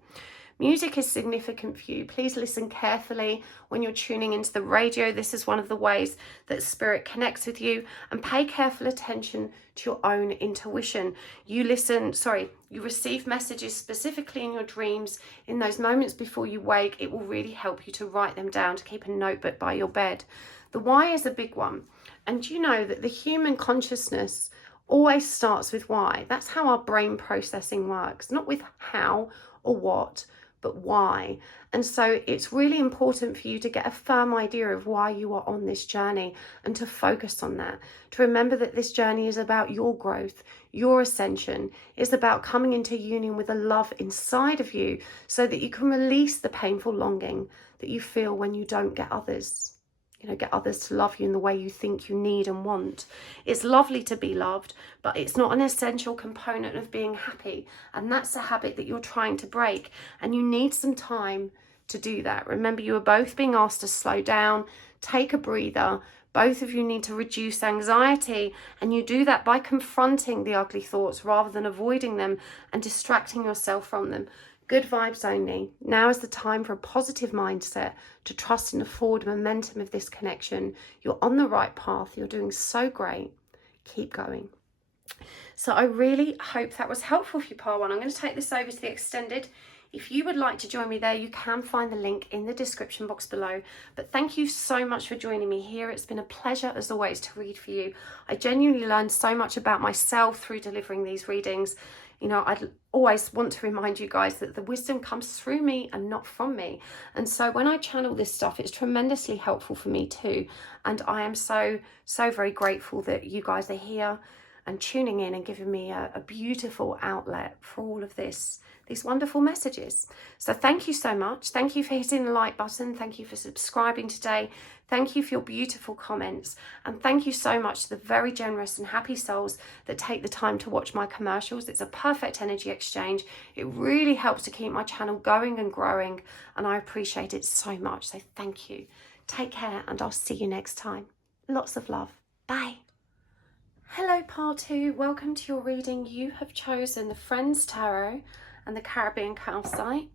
Music is significant for you. Please listen carefully when you're tuning into the radio. This is one of the ways that spirit connects with you, and pay careful attention to your own intuition. You receive messages specifically in your dreams, in those moments before you wake. It will really help you to write them down, to keep a notebook by your bed. The why is a big one. And you know that the human consciousness always starts with why. That's how our brain processing works, not with how or what, but why. And so it's really important for you to get a firm idea of why you are on this journey, and to focus on that, to remember that this journey is about your growth, your ascension. It's about coming into union with the love inside of you, so that you can release the painful longing that you feel when you don't get others. Get others to love you in the way you think you need and want. It's lovely to be loved, but it's not an essential component of being happy. And that's a habit that you're trying to break. And you need some time to do that. Remember, you are both being asked to slow down, take a breather. Both of you need to reduce anxiety. And you do that by confronting the ugly thoughts rather than avoiding them and distracting yourself from them. Good vibes only. Now is the time for a positive mindset, to trust in the forward momentum of this connection. You're on the right path. You're doing so great. Keep going. So I really hope that was helpful for you, part one. I'm going to take this over to the extended. If you would like to join me there, you can find the link in the description box below. But thank you so much for joining me here. It's been a pleasure, as always, to read for you. I genuinely learned so much about myself through delivering these readings. I'd always want to remind you guys that the wisdom comes through me and not from me. And so when I channel this stuff, it's tremendously helpful for me too. And I am so very grateful that you guys are here and tuning in and giving me a beautiful outlet for all of these wonderful messages. So thank you so much. Thank you for hitting the like button. Thank you for subscribing today. Thank you for your beautiful comments. And thank you so much to the very generous and happy souls that take the time to watch my commercials. It's a perfect energy exchange. It really helps to keep my channel going and growing. And I appreciate it so much. So thank you. Take care, and I'll see you next time. Lots of love. Bye. Hello, part two. Welcome to your reading. You have chosen the Friends Tarot and the Caribbean Calcite.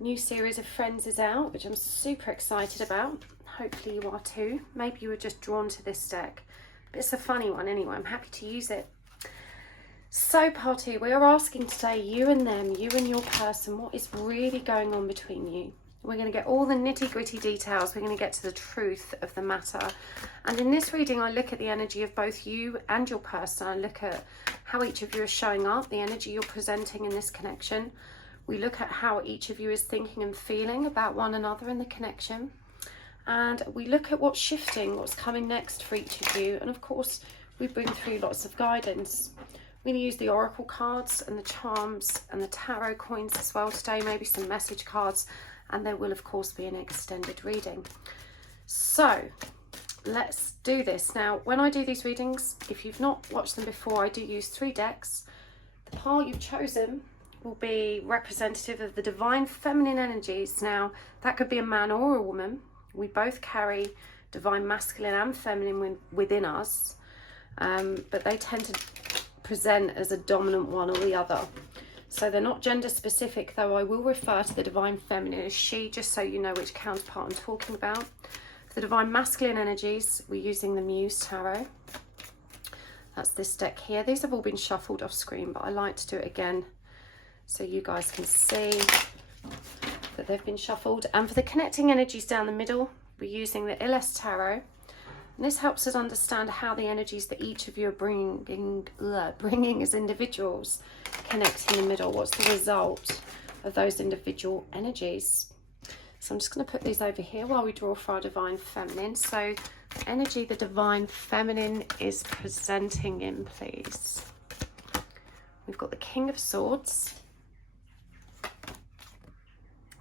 New series of Friends is out, which I'm super excited about. Hopefully you are too. Maybe you were just drawn to this deck, but it's a funny one anyway. I'm happy to use it. So part two, we are asking today, you and them, you and your person, what is really going on between you? We're going to get all the nitty-gritty details. We're going to get to the truth of the matter. And in this reading, I look at the energy of both you and your person. I look at how each of you is showing up, the energy you're presenting in this connection. We look at how each of you is thinking and feeling about one another in the connection. And we look at what's shifting, what's coming next for each of you. And of course, we bring through lots of guidance. We're going to use the oracle cards and the charms and the tarot coins as well today, maybe some message cards. And there will, of course, be an extended reading. So let's do this. Now, when I do these readings, if you've not watched them before, I do use 3 decks. The pile you've chosen will be representative of the divine feminine energies. Now, that could be a man or a woman. We both carry divine masculine and feminine within us, but they tend to present as a dominant one or the other. So they're not gender specific, though I will refer to the divine feminine as she, just so you know which counterpart I'm talking about. For the divine masculine energies, we're using the Muse Tarot. That's this deck here. These have all been shuffled off screen, but I like to do it again so you guys can see. that they've been shuffled. And for the connecting energies down the middle, we're using the Illest Tarot. And this helps us understand how the energies that each of you are bringing as individuals connect in the middle. What's the result of those individual energies? So I'm just going to put these over here while we draw for our Divine Feminine. So the energy the Divine Feminine is presenting in, please. We've got the King of Swords,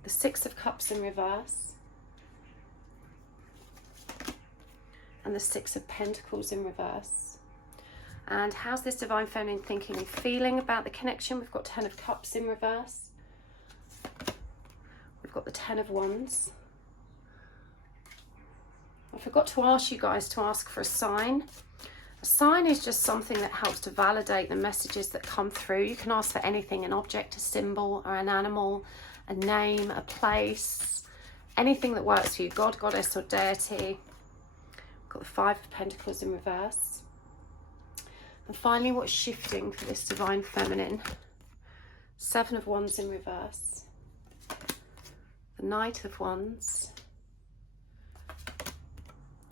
the Six of Cups in reverse, and the Six of Pentacles in reverse. And how's this Divine Feminine thinking and feeling about the connection? We've got 10 of Cups in reverse. We've got the 10 of Wands. I forgot to ask you guys to ask for a sign. A sign is just something that helps to validate the messages that come through. You can ask for anything, an object, a symbol, or an animal, a name, a place, anything that works for you, God, Goddess, or Deity. We've got the 5 of Pentacles in reverse. And finally, what's shifting for this Divine Feminine? 7 of Wands in reverse. The Knight of Wands.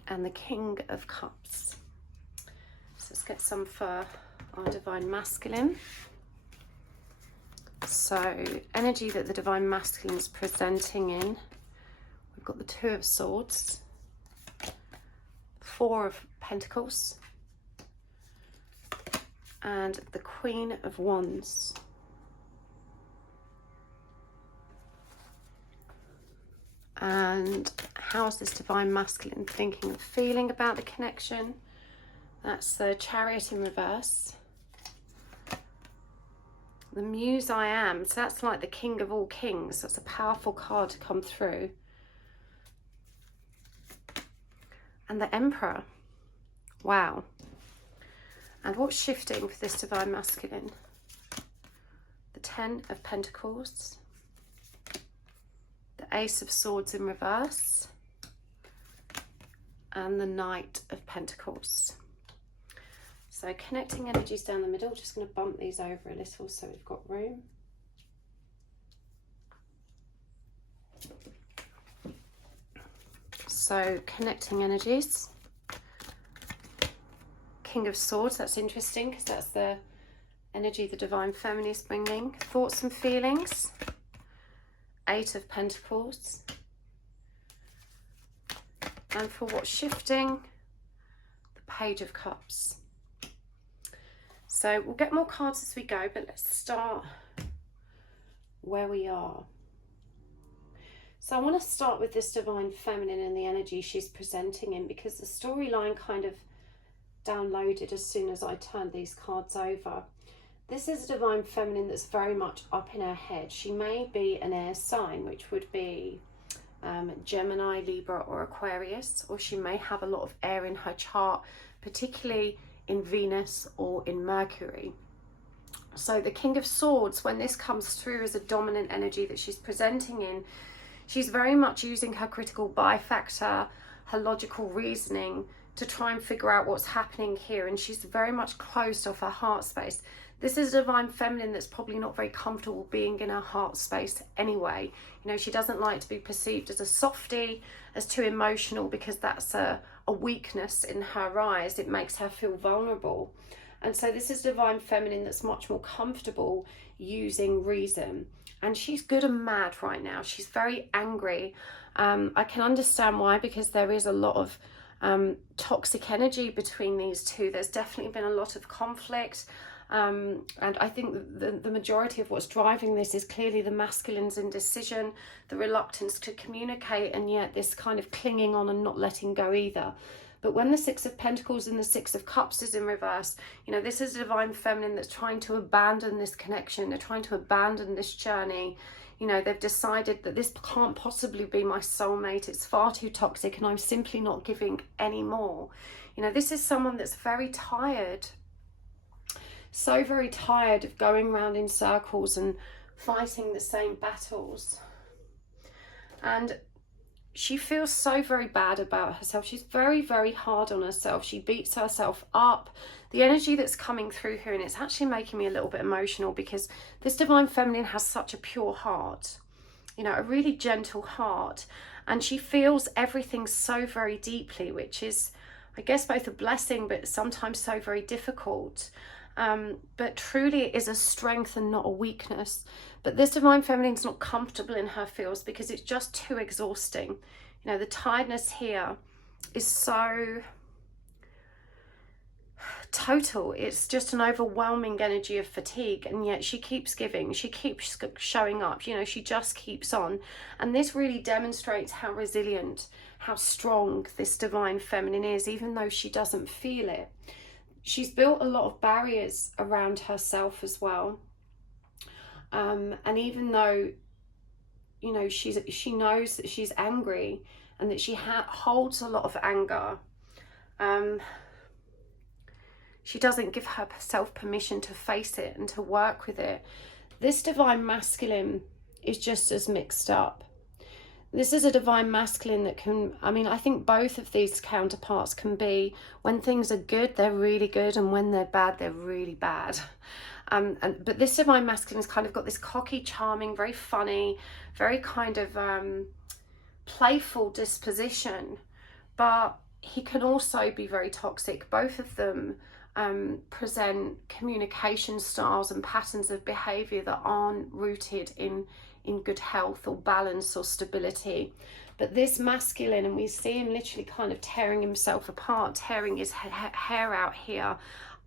And the King of Cups. So let's get some for our Divine Masculine. So energy that the Divine Masculine is presenting in. We've got the 2 of Swords. 4 of Pentacles. And the Queen of Wands. And how's this Divine Masculine thinking and feeling about the connection? That's the Chariot in reverse. The Muse I Am, so that's like the King of all kings. That's a powerful card to come through. And the Emperor. Wow. And what's shifting for this Divine Masculine? The 10 of Pentacles. The Ace of Swords in reverse, and the Knight of Pentacles. So connecting energies down the middle, just going to bump these over a little so we've got room. So connecting energies. King of Swords, that's interesting because that's the energy the Divine Feminine is bringing. Thoughts and feelings. 8 of Pentacles. And for what's shifting, the Page of Cups. So we'll get more cards as we go, but let's start where we are. So I want to start with this Divine Feminine and the energy she's presenting in, because the storyline kind of downloaded as soon as I turned these cards over. This is a Divine Feminine that's very much up in her head. She may be an air sign, which would be Gemini, Libra, or Aquarius, or she may have a lot of air in her chart, particularly in Venus or in Mercury. So the King of Swords, when this comes through as a dominant energy that she's presenting in, she's very much using her critical bifactor, her logical reasoning to try and figure out what's happening here, and she's very much closed off her heart space. This is a Divine Feminine that's probably not very comfortable being in her heart space anyway. You know, she doesn't like to be perceived as a softie, as too emotional, because that's a weakness in her eyes. It makes her feel vulnerable. And so this is Divine Feminine that's much more comfortable using reason. And she's good and mad right now. She's very angry. I can understand why, because there is a lot of toxic energy between these two. There's definitely been a lot of conflict. And I think the majority of what's driving this is clearly the masculine's indecision, the reluctance to communicate, and yet this kind of clinging on and not letting go either. But when the 6 of Pentacles and the 6 of Cups is in reverse, you know, this is a Divine Feminine that's trying to abandon this connection. They're trying to abandon this journey. You know, they've decided that this can't possibly be my soulmate. It's far too toxic and I'm simply not giving any more. You know, this is someone that's very tired. So very tired of going round in circles and fighting the same battles. And she feels so very bad about herself. She's very, very hard on herself. She beats herself up. The energy that's coming through here, and it's actually making me a little bit emotional, because this Divine Feminine has such a pure heart. you know, a really gentle heart, and she feels everything so very deeply, which is, I guess, both a blessing but sometimes so very difficult. But truly it is a strength and not a weakness. But this divine feminine's not comfortable in her feels because it's just too exhausting. You know, the tiredness here is so total. It's just an overwhelming energy of fatigue, and yet she keeps giving, she keeps showing up, you know, she just keeps on. And this really demonstrates how resilient, how strong this divine feminine is, even though she doesn't feel it. She's built a lot of barriers around herself as well, and even though, you know, she knows that she's angry and that she holds a lot of anger, she doesn't give herself permission to face it and to work with it. This divine masculine is just as mixed up. This is a divine masculine that can, I mean, I think both of these counterparts can be, when things are good, they're really good, and when they're bad, they're really bad. But this divine masculine has kind of got this cocky, charming, very funny, very kind of playful disposition, but he can also be very toxic. Both of them present communication styles and patterns of behavior that aren't rooted in good health or balance or stability. But this masculine, and we see him literally kind of tearing himself apart, tearing his hair out here,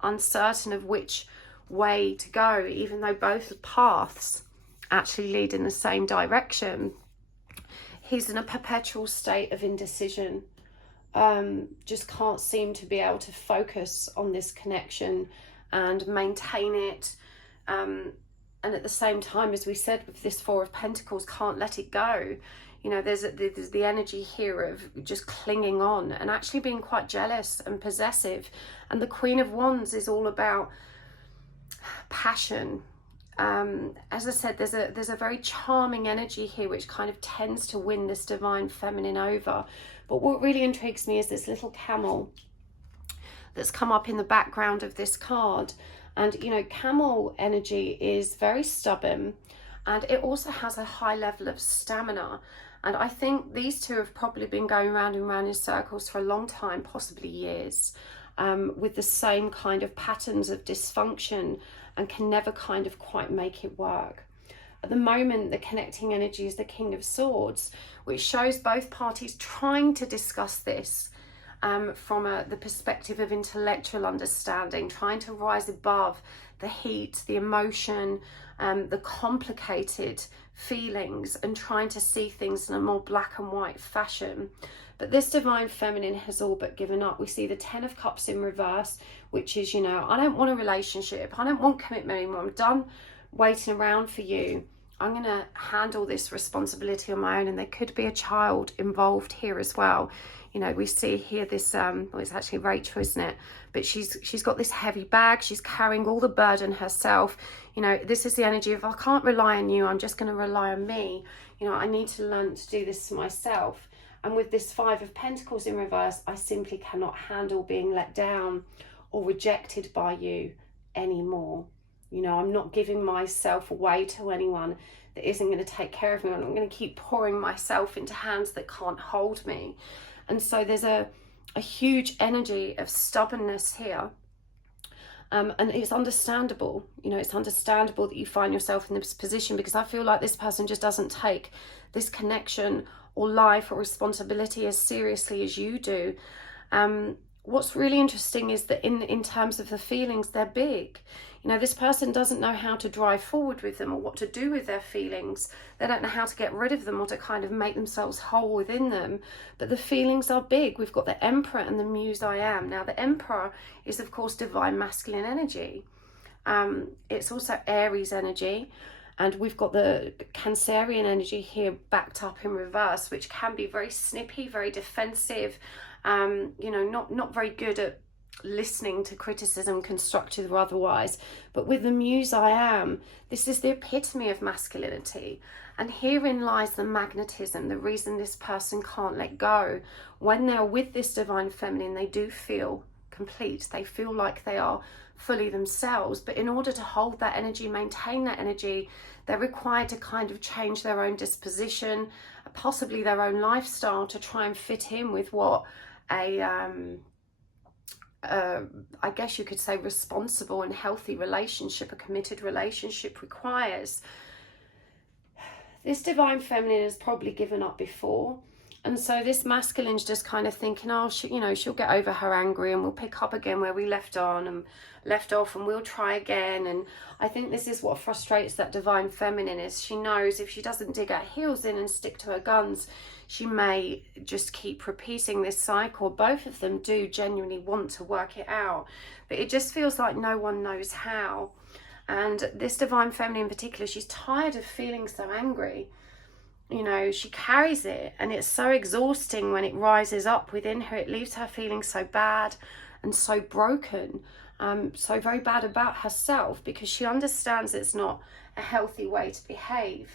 uncertain of which way to go, even though both paths actually lead in the same direction. He's in a perpetual state of indecision. Just can't seem to be able to focus on this connection and maintain it, and at the same time, as we said with this Four of Pentacles, can't let it go. You know, there's the energy here of just clinging on and actually being quite jealous and possessive. And the Queen of Wands is all about passion. As I said, there's a very charming energy here which kind of tends to win this divine feminine over. But what really intrigues me is this little camel that's come up in the background of this card. And, you know, camel energy is very stubborn, and it also has a high level of stamina. And I think these two have probably been going round and round in circles for a long time, possibly years, with the same kind of patterns of dysfunction, and can never kind of quite make it work. At the moment, the connecting energy is the King of Swords, which shows both parties trying to discuss this from the perspective of intellectual understanding, trying to rise above the heat, the emotion, the complicated feelings, and trying to see things in a more black and white fashion. But this divine feminine has all but given up. We see the Ten of Cups in reverse, which is, you know, I don't want a relationship, I don't want commitment anymore, I'm done waiting around for you. I'm going to handle this responsibility on my own. And there could be a child involved here as well. You know, we see here this, well, it's actually Rachel, isn't it? But she's got this heavy bag. She's carrying all the burden herself. You know, this is the energy of, I can't rely on you. I'm just going to rely on me. You know, I need to learn to do this myself. And with this Five of Pentacles in reverse, I simply cannot handle being let down or rejected by you anymore. You know, I'm not giving myself away to anyone that isn't going to take care of me. I'm not going to keep pouring myself into hands that can't hold me. And so there's a huge energy of stubbornness here. And it's understandable, you know, it's understandable that you find yourself in this position, because I feel like this person just doesn't take this connection or life or responsibility as seriously as you do. What's really interesting is that in terms of the feelings, they're big. You know, this person doesn't know how to drive forward with them or what to do with their feelings. They don't know how to get rid of them or to kind of make themselves whole within them. But the feelings are big. We've got the Emperor and the Muse I Am. Now, the Emperor is, of course, divine masculine energy. It's also Aries energy. And we've got the Cancerian energy here backed up in reverse, which can be very snippy, very defensive, you know, not very good at listening to criticism, constructive or otherwise. But with the Muse I Am, this is the epitome of masculinity. And herein lies the magnetism, the reason this person can't let go. When they're with this divine feminine, they do feel complete. They feel like they are fully themselves, but in order to hold that energy, maintain that energy, they're required to kind of change their own disposition, possibly their own lifestyle, to try and fit in with what I guess you could say responsible and healthy relationship, a committed relationship requires. This divine feminine has probably given up before, and so this masculine's just kind of thinking, oh, she'll get over her anger and we'll pick up again where we left off and we'll try again. And I think this is what frustrates that divine feminine, is she knows if she doesn't dig her heels in and stick to her guns, she may just keep repeating this cycle. Both of them do genuinely want to work it out, but it just feels like no one knows how. And this divine feminine in particular, she's tired of feeling so angry. You know, she carries it, and it's so exhausting when it rises up within her. It leaves her feeling so bad and so broken, so very bad about herself, because she understands it's not a healthy way to behave.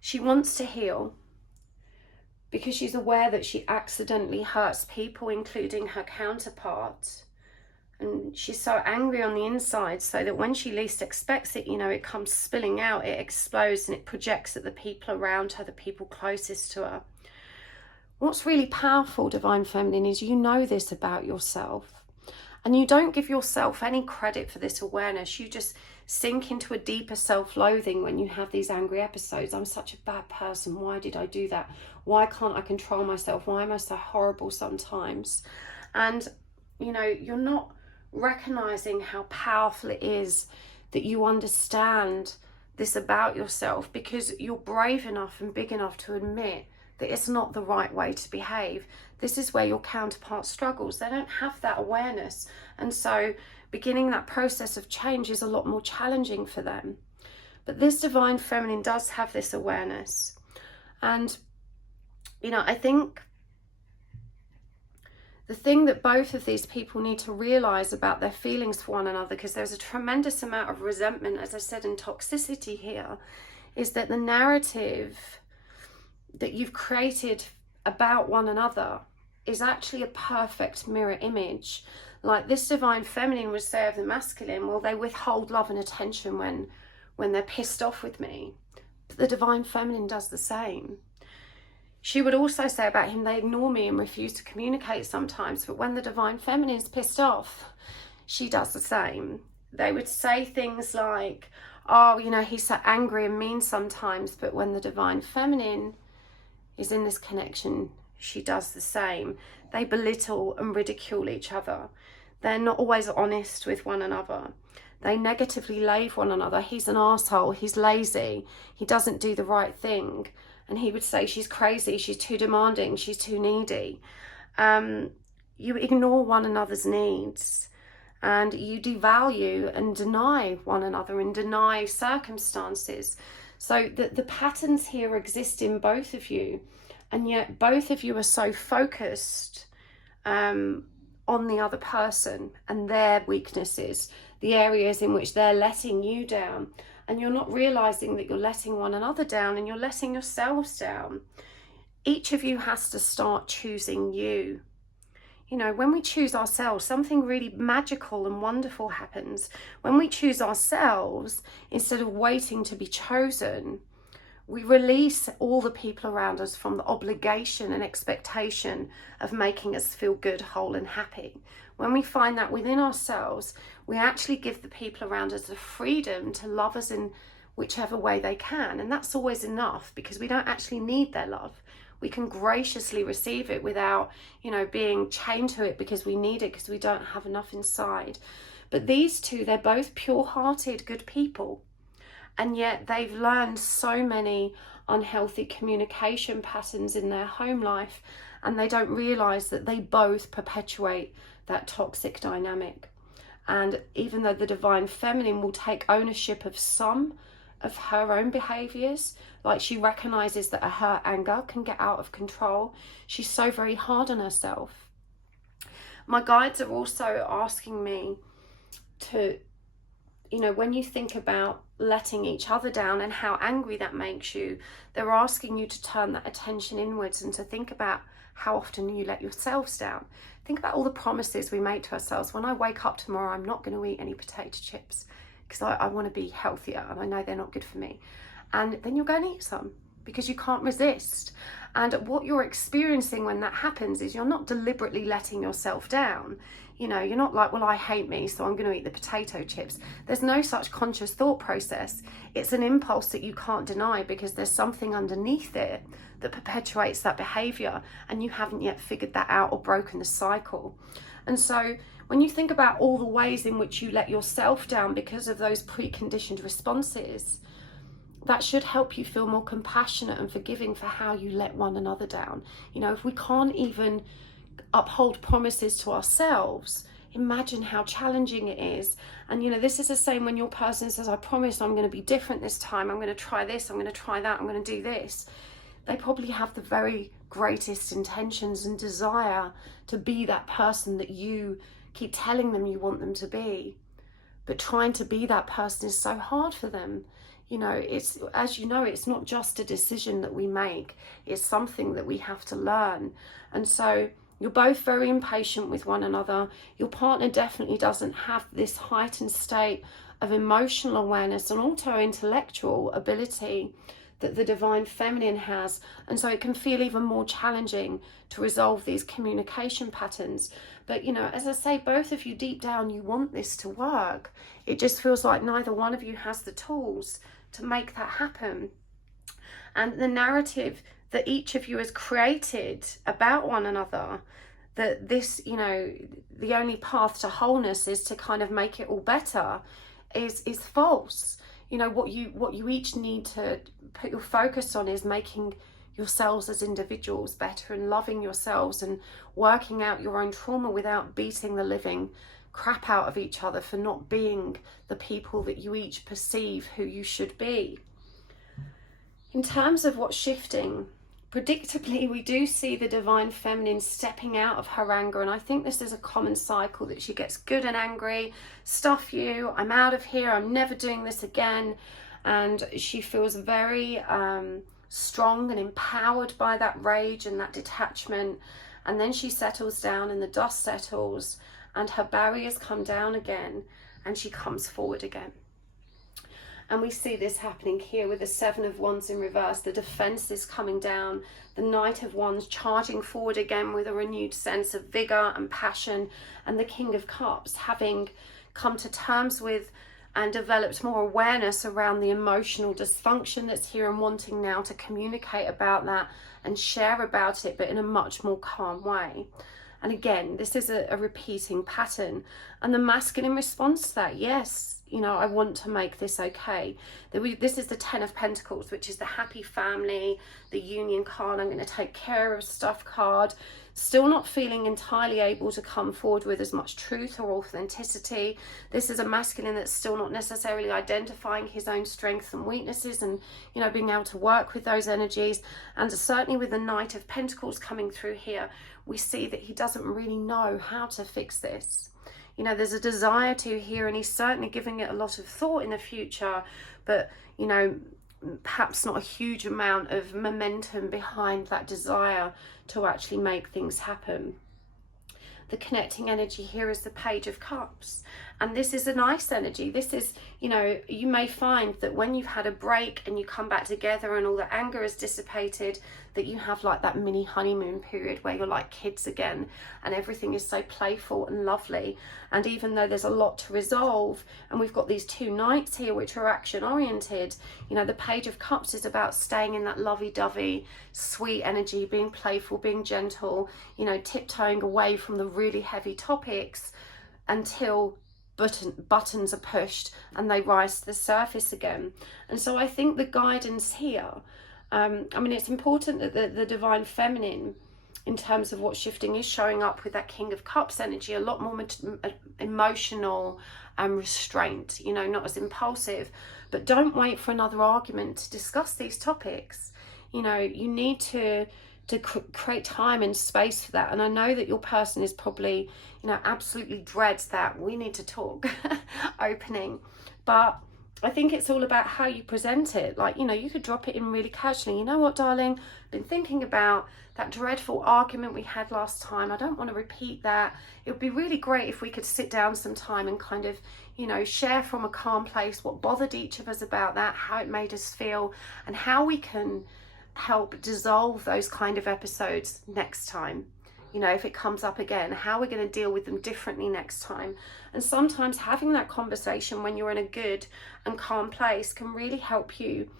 She wants to heal because she's aware that she accidentally hurts people, including her counterpart. And she's so angry on the inside, so that when she least expects it, you know, it comes spilling out, it explodes, and it projects at the people around her, the people closest to her. What's really powerful, divine feminine, is you know this about yourself, and you don't give yourself any credit for this awareness. You just sink into a deeper self-loathing when you have these angry episodes. I'm such a bad person. Why did I do that? Why can't I control myself? Why am I so horrible sometimes? And, you know, you're not recognizing how powerful it is that you understand this about yourself, because you're brave enough and big enough to admit that it's not the right way to behave. This is where your counterpart struggles. They don't have that awareness, and so beginning that process of change is a lot more challenging for them. But this divine feminine does have this awareness. And, you know, I think the thing that both of these people need to realize about their feelings for one another, because there's a tremendous amount of resentment, as I said, and toxicity here, is that the narrative that you've created about one another is actually a perfect mirror image. Like this divine feminine would say of the masculine, well, they withhold love and attention when they're pissed off with me. But the divine feminine does the same. She would also say about him, they ignore me and refuse to communicate sometimes, but when the divine feminine is pissed off, she does the same. They would say things like, oh, you know, he's so angry and mean sometimes, but when the divine feminine is in this connection, she does the same. They belittle and ridicule each other. They're not always honest with one another. They negatively label one another. He's an arsehole, he's lazy, he doesn't do the right thing. And he would say, she's crazy, she's too demanding, she's too needy. You ignore one another's needs, and you devalue and deny one another and deny circumstances. So the patterns here exist in both of you, and yet both of you are so focused on the other person and their weaknesses, the areas in which they're letting you down. And you're not realizing that you're letting one another down, and you're letting yourselves down. Each of you has to start choosing you. You know, when we choose ourselves, something really magical and wonderful happens. When we choose ourselves, instead of waiting to be chosen, we release all the people around us from the obligation and expectation of making us feel good, whole, and happy. When we find that within ourselves, we actually give the people around us the freedom to love us in whichever way they can. And that's always enough, because we don't actually need their love. We can graciously receive it without, you know, being chained to it because we need it, because we don't have enough inside. But these two, they're both pure-hearted, good people. And yet they've learned so many unhealthy communication patterns in their home life, and they don't realize that they both perpetuate that toxic dynamic. And even though the divine feminine will take ownership of some of her own behaviors, like she recognizes that her anger can get out of control, she's so very hard on herself. My guides are also asking me to, you know, when you think about letting each other down and how angry that makes you, they're asking you to turn that attention inwards and to think about how often you let yourselves down. Think about all the promises we make to ourselves. When I wake up tomorrow, I'm not going to eat any potato chips because I want to be healthier and I know they're not good for me. And then you're going to eat some because you can't resist. And what you're experiencing when that happens is you're not deliberately letting yourself down. You know, you're not like, well, I hate me, so I'm going to eat the potato chips. There's no such conscious thought process. It's an impulse that you can't deny because there's something underneath it that perpetuates that behavior, and you haven't yet figured that out or broken the cycle. And so when you think about all the ways in which you let yourself down because of those preconditioned responses, that should help you feel more compassionate and forgiving for how you let one another down. You know, if we can't even uphold promises to ourselves, imagine how challenging it is. And you know, this is the same when your person says, I promise I'm going to be different this time, I'm going to try this, I'm going to try that, I'm going to do this. They probably have the very greatest intentions and desire to be that person that you keep telling them you want them to be. But trying to be that person is so hard for them. You know, it's, as you know, it's not just a decision that we make, it's something that we have to learn. And so you're both very impatient with one another. Your partner definitely doesn't have this heightened state of emotional awareness and also intellectual ability that the divine feminine has. And so it can feel even more challenging to resolve these communication patterns. But, you know, as I say, both of you deep down, you want this to work. It just feels like neither one of you has the tools to make that happen. And the narrative that each of you has created about one another, that this, you know, the only path to wholeness is to kind of make it all better, is false. You know, what you each need to put your focus on is making yourselves as individuals better and loving yourselves and working out your own trauma without beating the living crap out of each other for not being the people that you each perceive who you should be. In terms of what's shifting, predictably, we do see the divine feminine stepping out of her anger, and I think this is a common cycle, that she gets good and angry, stuff you, I'm out of here, I'm never doing this again, and she feels very strong and empowered by that rage and that detachment, and then she settles down and the dust settles and her barriers come down again and she comes forward again. And we see this happening here with the Seven of Wands in reverse. The defense is coming down. The Knight of Wands charging forward again with a renewed sense of vigor and passion. And the King of Cups having come to terms with and developed more awareness around the emotional dysfunction that's here and wanting now to communicate about that and share about it, but in a much more calm way. And again, this is a repeating pattern. And the masculine response to that, yes, you know, I want to make this okay. This is the Ten of Pentacles, which is the happy family, the union card, I'm going to take care of stuff card. Still not feeling entirely able to come forward with as much truth or authenticity. This is a masculine that's still not necessarily identifying his own strengths and weaknesses and, you know, being able to work with those energies. And certainly with the Knight of Pentacles coming through here, we see that he doesn't really know how to fix this. You know, there's a desire to here, and he's certainly giving it a lot of thought in the future, but, you know, perhaps not a huge amount of momentum behind that desire to actually make things happen. The connecting energy here is the Page of Cups, and this is a nice energy. This is, you know, you may find that when you've had a break and you come back together and all the anger is dissipated, that you have like that mini honeymoon period where you're like kids again and everything is so playful and lovely. And even though there's a lot to resolve, and we've got these two knights here which are action oriented, you know, the Page of Cups is about staying in that lovey-dovey sweet energy, being playful, being gentle, you know, tiptoeing away from the really heavy topics until buttons are pushed and they rise to the surface again. And so I think the guidance here, I mean, it's important that the divine feminine, in terms of what's shifting, is showing up with that King of Cups energy, a lot more emotional and restraint, you know, not as impulsive. But don't wait for another argument to discuss these topics. You know, you need to create time and space for that. And I know that your person is probably, you know, absolutely dreads that we need to talk opening, but I think it's all about how you present it. Like, you know, you could drop it in really casually. You know what, darling? I've been thinking about that dreadful argument we had last time. I don't want to repeat that. It would be really great if we could sit down sometime and kind of, you know, share from a calm place what bothered each of us about that, how it made us feel, and how we can help dissolve those kind of episodes next time. You know, if it comes up again, how we're going to deal with them differently next time. And sometimes having that conversation when you're in a good and calm place can really help you,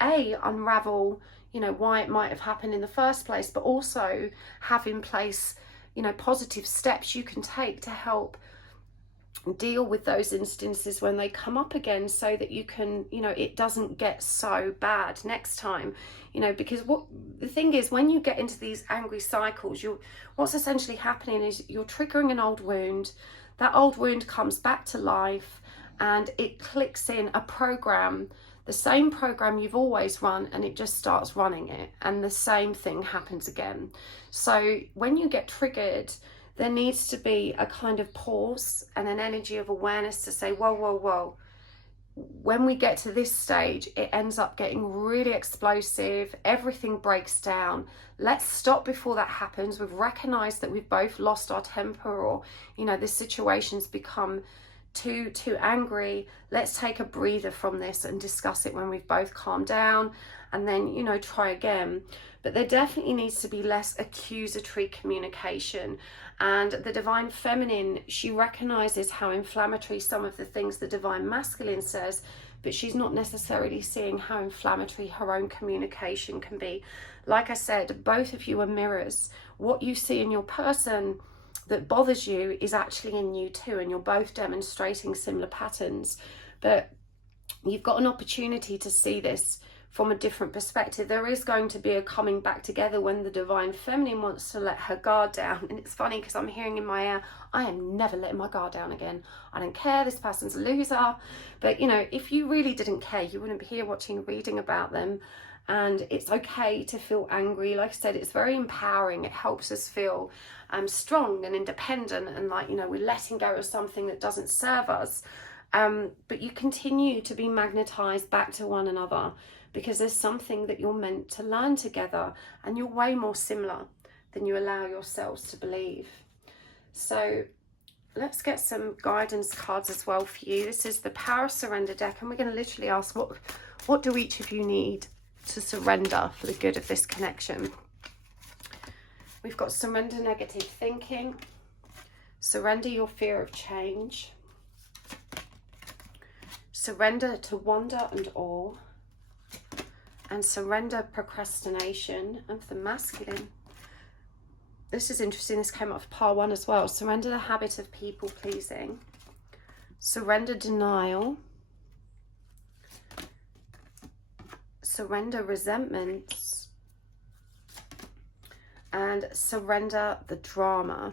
unravel, you know, why it might have happened in the first place, but also have in place, you know, positive steps you can take to help deal with those instances when they come up again, so that you can, you know, it doesn't get so bad next time. You know, because what the thing is, when you get into these angry cycles, what's essentially happening is you're triggering an old wound. That old wound comes back to life and it clicks in a program, the same program you've always run, and it just starts running it, and the same thing happens again. So when you get triggered, there needs to be a kind of pause and an energy of awareness to say, whoa, whoa, whoa. When we get to this stage, it ends up getting really explosive. Everything breaks down. Let's stop before that happens. We've recognized that we've both lost our temper, or, you know, this situation's become too angry. Let's take a breather from this and discuss it when we've both calmed down, and then, you know, try again. But there definitely needs to be less accusatory communication. And the Divine Feminine, she recognizes how inflammatory some of the things the Divine Masculine says, but she's not necessarily seeing how inflammatory her own communication can be. Like I said, both of you are mirrors. What you see in your person that bothers you is actually in you too, and you're both demonstrating similar patterns. But you've got an opportunity to see this from a different perspective. There is going to be a coming back together when the Divine Feminine wants to let her guard down. And it's funny because I'm hearing in my ear, I am never letting my guard down again. I don't care, this person's a loser. But, you know, if you really didn't care, you wouldn't be here watching, reading about them. And it's okay to feel angry. Like I said, it's very empowering. It helps us feel strong and independent, and like, you know, we're letting go of something that doesn't serve us. But you continue to be magnetized back to one another, because there's something that you're meant to learn together, and you're way more similar than you allow yourselves to believe. So let's get some guidance cards as well for you. This is the Power of Surrender deck, and we're going to literally ask, what do each of you need to surrender for the good of this connection? We've got surrender negative thinking, surrender your fear of change, surrender to wonder and awe, and surrender procrastination of the masculine. This is interesting, this came up for pile 1 as well. Surrender the habit of people pleasing, surrender denial, surrender resentments, and surrender the drama.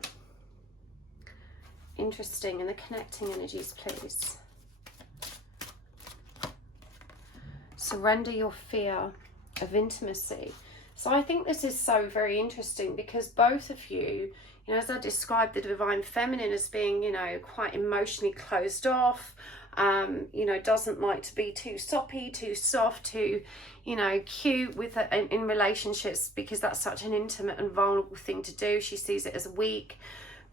Interesting. And the connecting energies, please. Surrender your fear of intimacy. So I think this is so very interesting, because both of you, you know, as I described the Divine Feminine as being, you know, quite emotionally closed off, you know, doesn't like to be too soppy, too soft, too, you know, cute with in relationships, because that's such an intimate and vulnerable thing to do. She sees it as weak.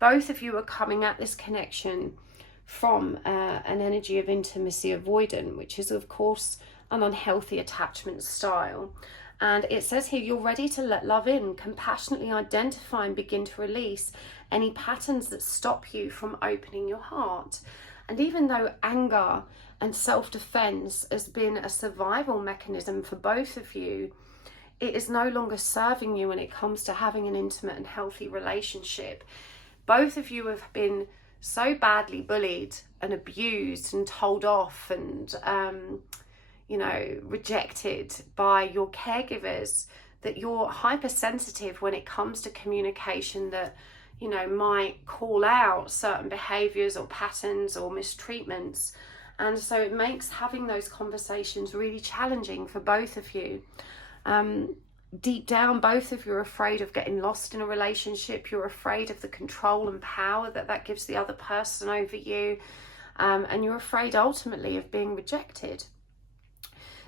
Both of you are coming at this connection from an energy of intimacy avoidant, which is, of course, an unhealthy attachment style. And it says here, you're ready to let love in, compassionately identify and begin to release any patterns that stop you from opening your heart. And even though anger and self-defense has been a survival mechanism for both of you, it is no longer serving you when it comes to having an intimate and healthy relationship. Both of you have been so badly bullied and abused and told off and you know, rejected by your caregivers, that you're hypersensitive when it comes to communication that, you know, might call out certain behaviors or patterns or mistreatments. And so it makes having those conversations really challenging for both of you. Deep down, both of you are afraid of getting lost in a relationship. You're afraid of the control and power that gives the other person over you. and you're afraid ultimately of being rejected.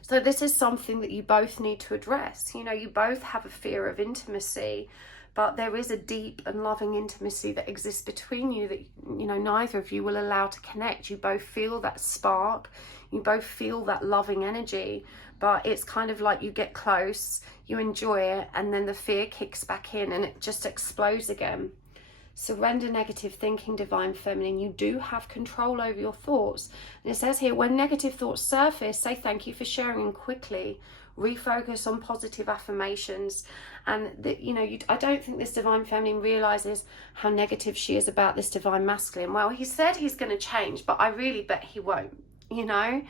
So this is something that you both need to address. You know, you both have a fear of intimacy, but there is a deep and loving intimacy that exists between you that, you know, neither of you will allow to connect. You both feel that spark, you both feel that loving energy, but it's kind of like you get close, you enjoy it, and then the fear kicks back in and it just explodes again. Surrender negative thinking, Divine Feminine. You do have control over your thoughts. And it says here, when negative thoughts surface, say thank you for sharing quickly. Refocus on positive affirmations. And that, you know, I don't think this Divine Feminine realizes how negative she is about this Divine Masculine. Well, he said he's going to change, but I really bet he won't, you know.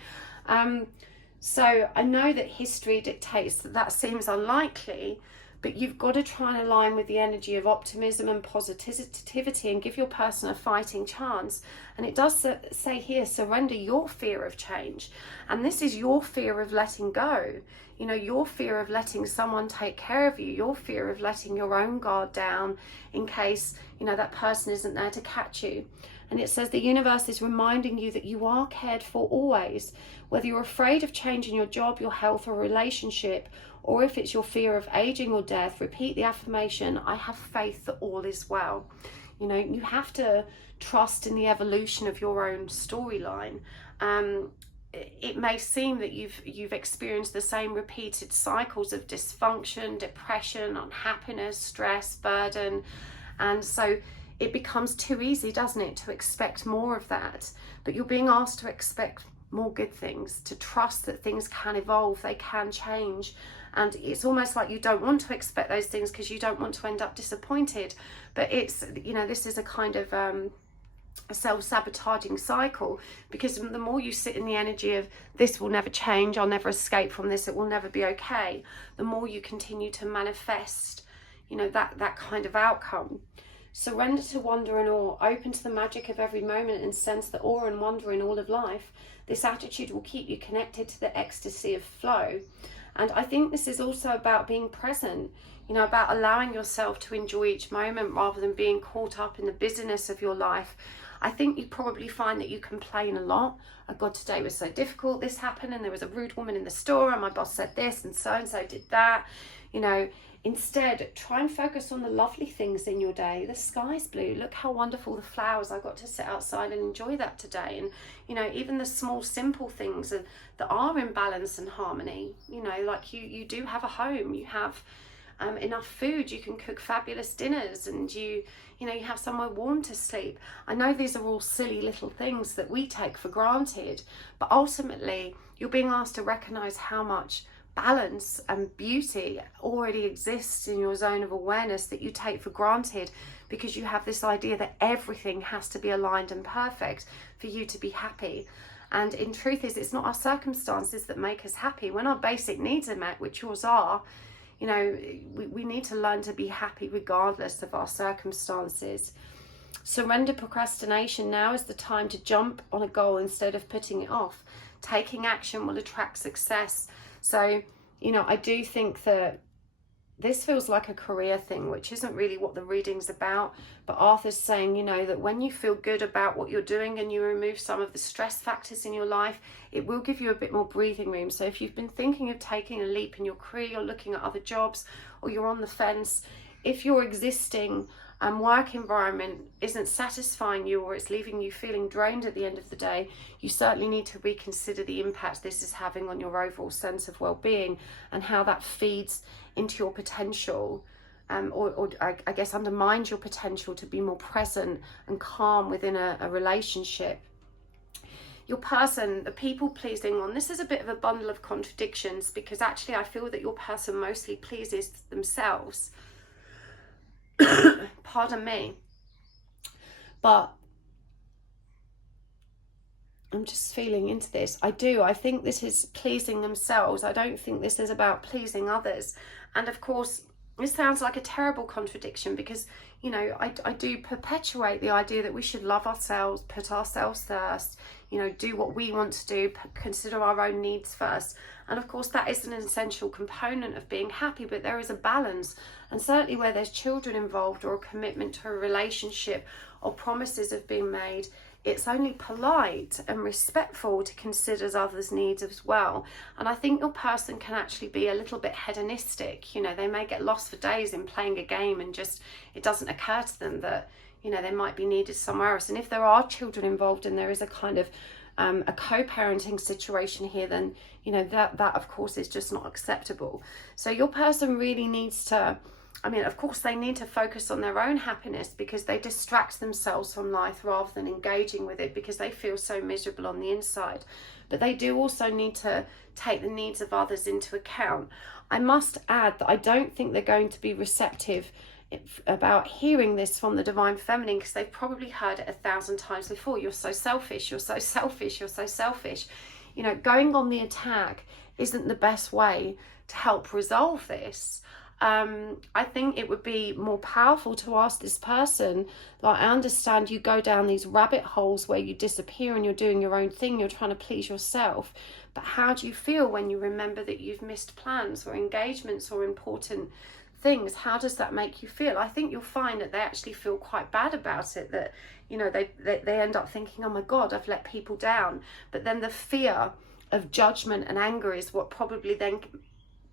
So I know that history dictates that that seems unlikely, but you've got to try and align with the energy of optimism and positivity and give your person a fighting chance. And it does say here, surrender your fear of change. And this is your fear of letting go. You know, your fear of letting someone take care of you, your fear of letting your own guard down in case, you know, that person isn't there to catch you. And it says the universe is reminding you that you are cared for always, whether you're afraid of changing your job, your health or relationship, or if it's your fear of aging or death, repeat the affirmation, I have faith that all is well. You know, you have to trust in the evolution of your own storyline. It may seem that you've experienced the same repeated cycles of dysfunction, depression, unhappiness, stress, burden, and so it becomes too easy, doesn't it, to expect more of that. But you're being asked to expect more good things, to trust that things can evolve, they can change. And it's almost like you don't want to expect those things because you don't want to end up disappointed. But it's, you know, this is a kind of a self-sabotaging cycle, because the more you sit in the energy of this will never change, I'll never escape from this, it will never be okay, the more you continue to manifest, you know, that kind of outcome. Surrender to wonder and awe, open to the magic of every moment and sense the awe and wonder in all of life. This attitude will keep you connected to the ecstasy of flow. And I think this is also about being present, you know, about allowing yourself to enjoy each moment rather than being caught up in the busyness of your life. I think you probably find that you complain a lot. Oh God, today was so difficult, this happened and there was a rude woman in the store and my boss said this and so did that. You know, instead, try and focus on the lovely things in your day. The sky's blue. Look how wonderful the flowers. I got to sit outside and enjoy that today. And, you know, even the small, simple things that are in balance and harmony. You know, like you do have a home. You have enough food. You can cook fabulous dinners, and you know, you have somewhere warm to sleep. I know these are all silly little things that we take for granted, but ultimately, you're being asked to recognize how much balance and beauty already exists in your zone of awareness that you take for granted, because you have this idea that everything has to be aligned and perfect for you to be happy. And in truth it's not our circumstances that make us happy. When our basic needs are met, which yours are, you know, we need to learn to be happy regardless of our circumstances. Surrender procrastination. Now is the time to jump on a goal instead of putting it off. Taking action will attract success. So, you know, I do think that this feels like a career thing, which isn't really what the reading's about. But Arthur's saying, you know, that when you feel good about what you're doing and you remove some of the stress factors in your life, it will give you a bit more breathing room. So if you've been thinking of taking a leap in your career, you're looking at other jobs, or you're on the fence, if your existing work environment isn't satisfying you, or it's leaving you feeling drained at the end of the day, you certainly need to reconsider the impact this is having on your overall sense of well-being and how that feeds into your potential, or I guess undermines your potential to be more present and calm within a relationship. Your person, the people pleasing one, this is a bit of a bundle of contradictions, because actually I feel that your person mostly pleases themselves. Pardon me, but I'm just feeling into this. I think this is pleasing themselves. I don't think this is about pleasing others. And of course, this sounds like a terrible contradiction, because, you know, I do perpetuate the idea that we should love ourselves, put ourselves first, you know, do what we want to do, consider our own needs first. And of course, that is an essential component of being happy, but there is a balance. And certainly where there's children involved, or a commitment to a relationship, or promises have been made, it's only polite and respectful to consider others' needs as well. And I think your person can actually be a little bit hedonistic. You know, they may get lost for days in playing a game and just, it doesn't occur to them that, you know, they might be needed somewhere else. And if there are children involved and there is a kind of a co-parenting situation here, then, you know, that of course is just not acceptable. So your person really needs to, I mean, of course they need to focus on their own happiness, because they distract themselves from life rather than engaging with it because they feel so miserable on the inside. But they do also need to take the needs of others into account. I must add that I don't think they're going to be receptive about hearing this from the Divine Feminine, because they've probably heard it 1,000 times before. You're so selfish, you're so selfish, you're so selfish. You know, going on the attack isn't the best way to help resolve this. I think it would be more powerful to ask this person, like, I understand you go down these rabbit holes where you disappear and you're doing your own thing, you're trying to please yourself, but how do you feel when you remember that you've missed plans or engagements or important things? How does that make you feel? I think you'll find that they actually feel quite bad about it, that, you know, they end up thinking, oh my God, I've let people down. But then the fear of judgment and anger is what probably then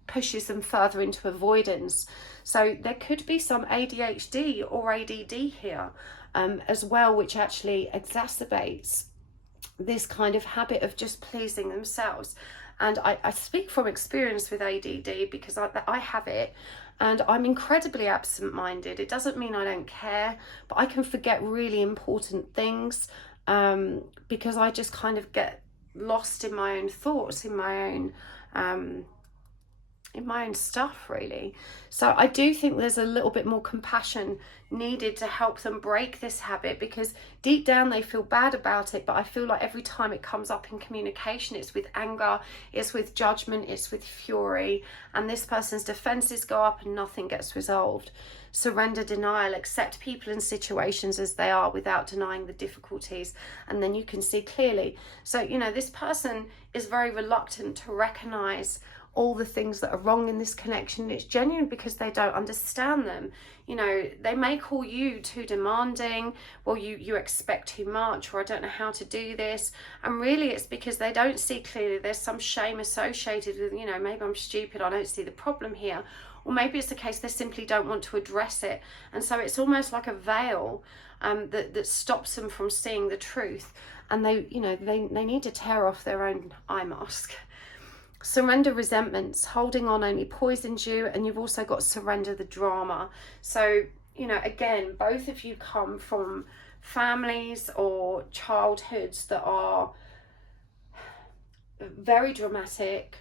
pushes them further into avoidance. So there could be some ADHD or ADD here as well, which actually exacerbates this kind of habit of just pleasing themselves. And I speak from experience with ADD because I have it, and I'm incredibly absent-minded. It doesn't mean I don't care, but I can forget really important things because I just kind of get lost in my own thoughts, in my own stuff, really. So I do think there's a little bit more compassion needed to help them break this habit, because deep down they feel bad about it, but I feel like every time it comes up in communication, it's with anger, it's with judgment, it's with fury, and this person's defenses go up and nothing gets resolved. Surrender, denial, accept people and situations as they are without denying the difficulties, and then you can see clearly. So, you know, this person is very reluctant to recognize all the things that are wrong in this connection. It's genuine because they don't understand them. You know, they may call you too demanding, well, you expect too much, or I don't know how to do this. And really it's because they don't see clearly. There's some shame associated with, you know, maybe I'm stupid, I don't see the problem here. Or maybe it's the case they simply don't want to address it. And so it's almost like a veil that stops them from seeing the truth. And they, you know, they need to tear off their own eye mask. Surrender resentments. Holding on only poisons you, and you've also got surrender the drama. So, you know, again, both of you come from families or childhoods that are very dramatic.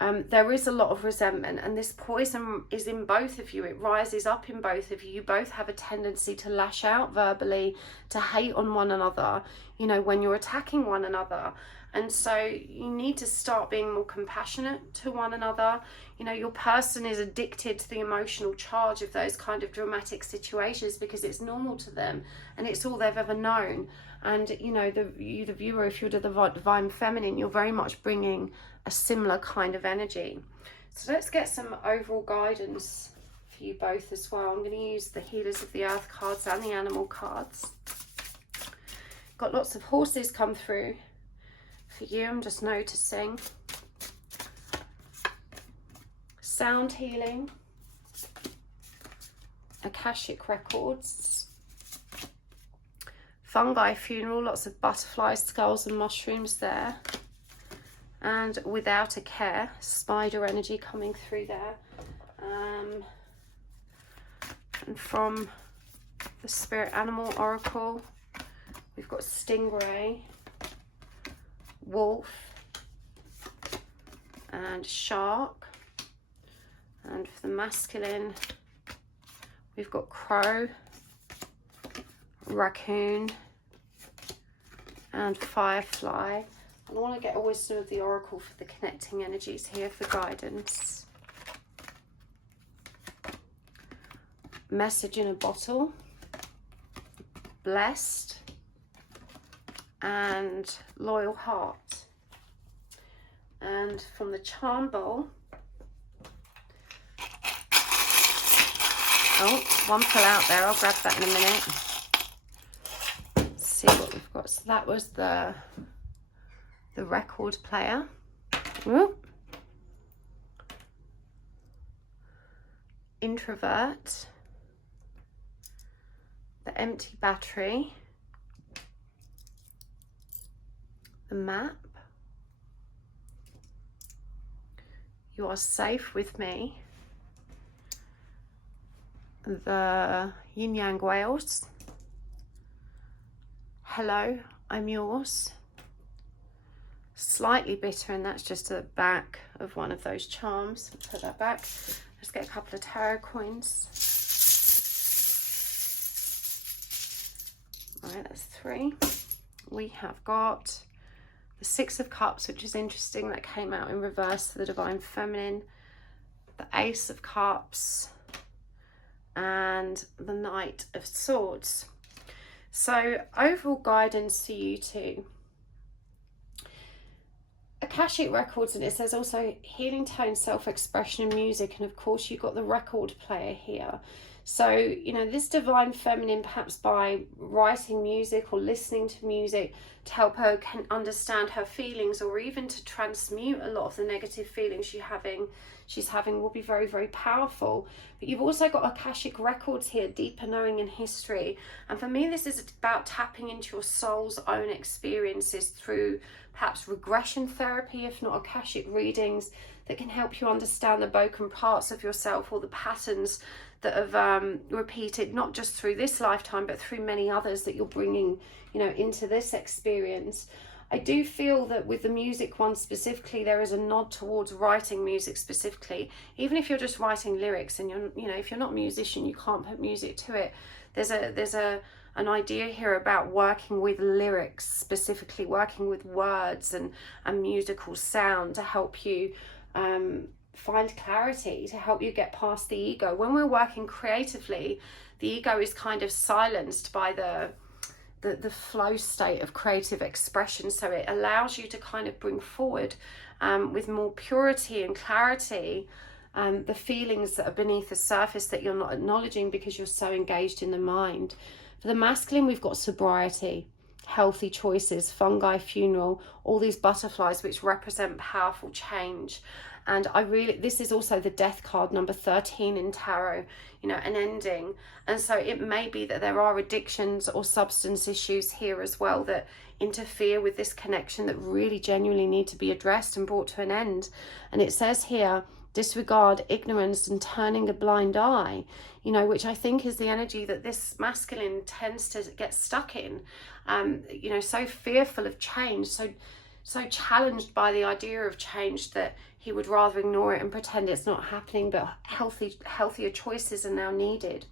There is a lot of resentment, and this poison is in both of you. It rises up in both of you. You both have a tendency to lash out verbally, to hate on one another, you know, when you're attacking one another. And so you need to start being more compassionate to one another. You know, your person is addicted to the emotional charge of those kind of dramatic situations because it's normal to them and it's all they've ever known. And, you know, the viewer, if you're the Divine Feminine, you're very much bringing a similar kind of energy. So let's get some overall guidance for you both as well. I'm going to use the Healers of the Earth cards and the Animal cards. Got lots of horses come through for you, I'm just noticing. Sound healing, Akashic records, fungi funeral, lots of butterflies, skulls and mushrooms there, and without a care, spider energy coming through there. And from the Spirit Animal Oracle, we've got stingray, wolf and shark. And for the masculine, we've got crow, raccoon and firefly. I want to get a wisdom of the oracle for the connecting energies here for guidance. Message in a bottle, blessed and loyal heart. And from the charm bowl, oh, one fell out there, I'll grab that in a minute. see what we've got. So that was the record player. Ooh. Introvert. The empty battery. The map. You are safe with me. The yin yang whales. Hello, I'm yours. Slightly bitter, and that's just the back of one of those charms. Put that back. Let's get a couple of tarot coins. All right, that's 3. We have got the 6 of Cups, which is interesting. That came out in reverse for the Divine Feminine. The Ace of Cups. And the Knight of Swords. So overall guidance for you two. Akashic Records, and it says also healing tone, self-expression and music, and of course you've got the record player here. So, you know, this Divine Feminine, perhaps by writing music or listening to music to help her can understand her feelings, or even to transmute a lot of the negative feelings she's having will be very, very powerful. But you've also got Akashic Records here, deeper knowing and history. And for me, this is about tapping into your soul's own experiences through perhaps regression therapy, if not Akashic readings, that can help you understand the broken parts of yourself or the patterns that have repeated, not just through this lifetime, but through many others that you're bringing, you know, into this experience. I do feel that with the music one specifically, there is a nod towards writing music specifically. Even if you're just writing lyrics and if you're not a musician, you can't put music to it. There's an idea here about working with lyrics, specifically working with words and musical sound to help you find clarity, to help you get past the ego. When we're working creatively, the ego is kind of silenced by the flow state of creative expression, so it allows you to kind of bring forward with more purity and clarity the feelings that are beneath the surface that you're not acknowledging because you're so engaged in the mind. For the masculine, we've got sobriety, healthy choices, fungi, funeral, all these butterflies which represent powerful change. And this is also the death card, number 13 in tarot, you know, an ending. And so it may be that there are addictions or substance issues here as well that interfere with this connection that really genuinely need to be addressed and brought to an end. And it says here, disregard, ignorance and turning a blind eye, you know, which I think is the energy that this masculine tends to get stuck in, you know, so fearful of change, so challenged by the idea of change that he would rather ignore it and pretend it's not happening, but healthier choices are now needed.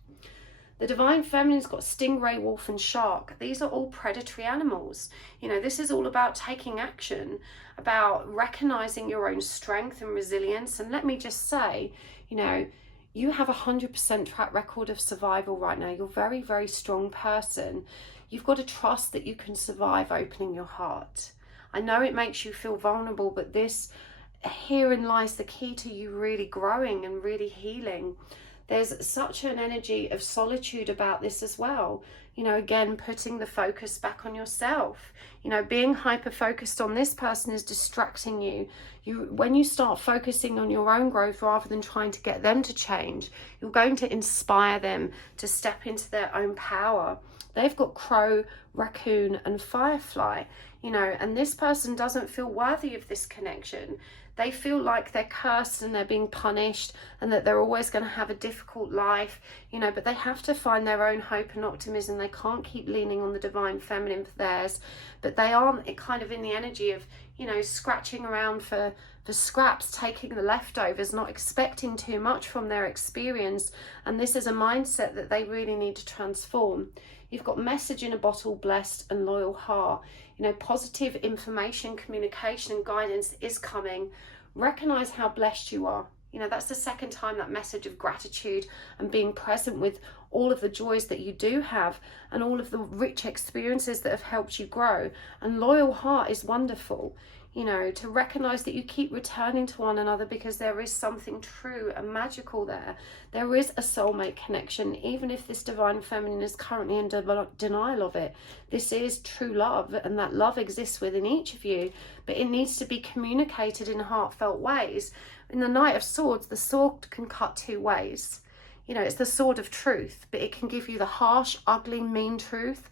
The Divine Feminine's got stingray, wolf and shark. These are all predatory animals. You know, this is all about taking action, about recognizing your own strength and resilience. And let me just say, you know, you have 100% track record of survival right now. You're a very, very strong person. You've got to trust that you can survive opening your heart. I know it makes you feel vulnerable, but herein lies the key to you really growing and really healing. There's such an energy of solitude about this as well. You know, again, putting the focus back on yourself. You know, being hyper-focused on this person is distracting you. When you start focusing on your own growth rather than trying to get them to change, you're going to inspire them to step into their own power. They've got crow, raccoon and firefly, you know, and this person doesn't feel worthy of this connection. They feel like they're cursed and they're being punished and that they're always going to have a difficult life, you know, but they have to find their own hope and optimism. They can't keep leaning on the Divine Feminine for theirs, but they aren't kind of in the energy of, you know, scratching around for scraps, taking the leftovers, not expecting too much from their experience. And this is a mindset that they really need to transform. You've got message in a bottle, blessed and loyal heart. You know, positive information, communication and guidance is coming. Recognize how blessed you are. You know, that's the second time that message of gratitude and being present with all of the joys that you do have and all of the rich experiences that have helped you grow. And loyal heart is wonderful. You know, to recognize that you keep returning to one another because there is something true and magical there. There is a soulmate connection, even if this divine feminine is currently in denial of it. This is true love, and that love exists within each of you, but it needs to be communicated in heartfelt ways. In the Knight of Swords, the sword can cut two ways. You know, it's the sword of truth, but it can give you the harsh, ugly, mean truth,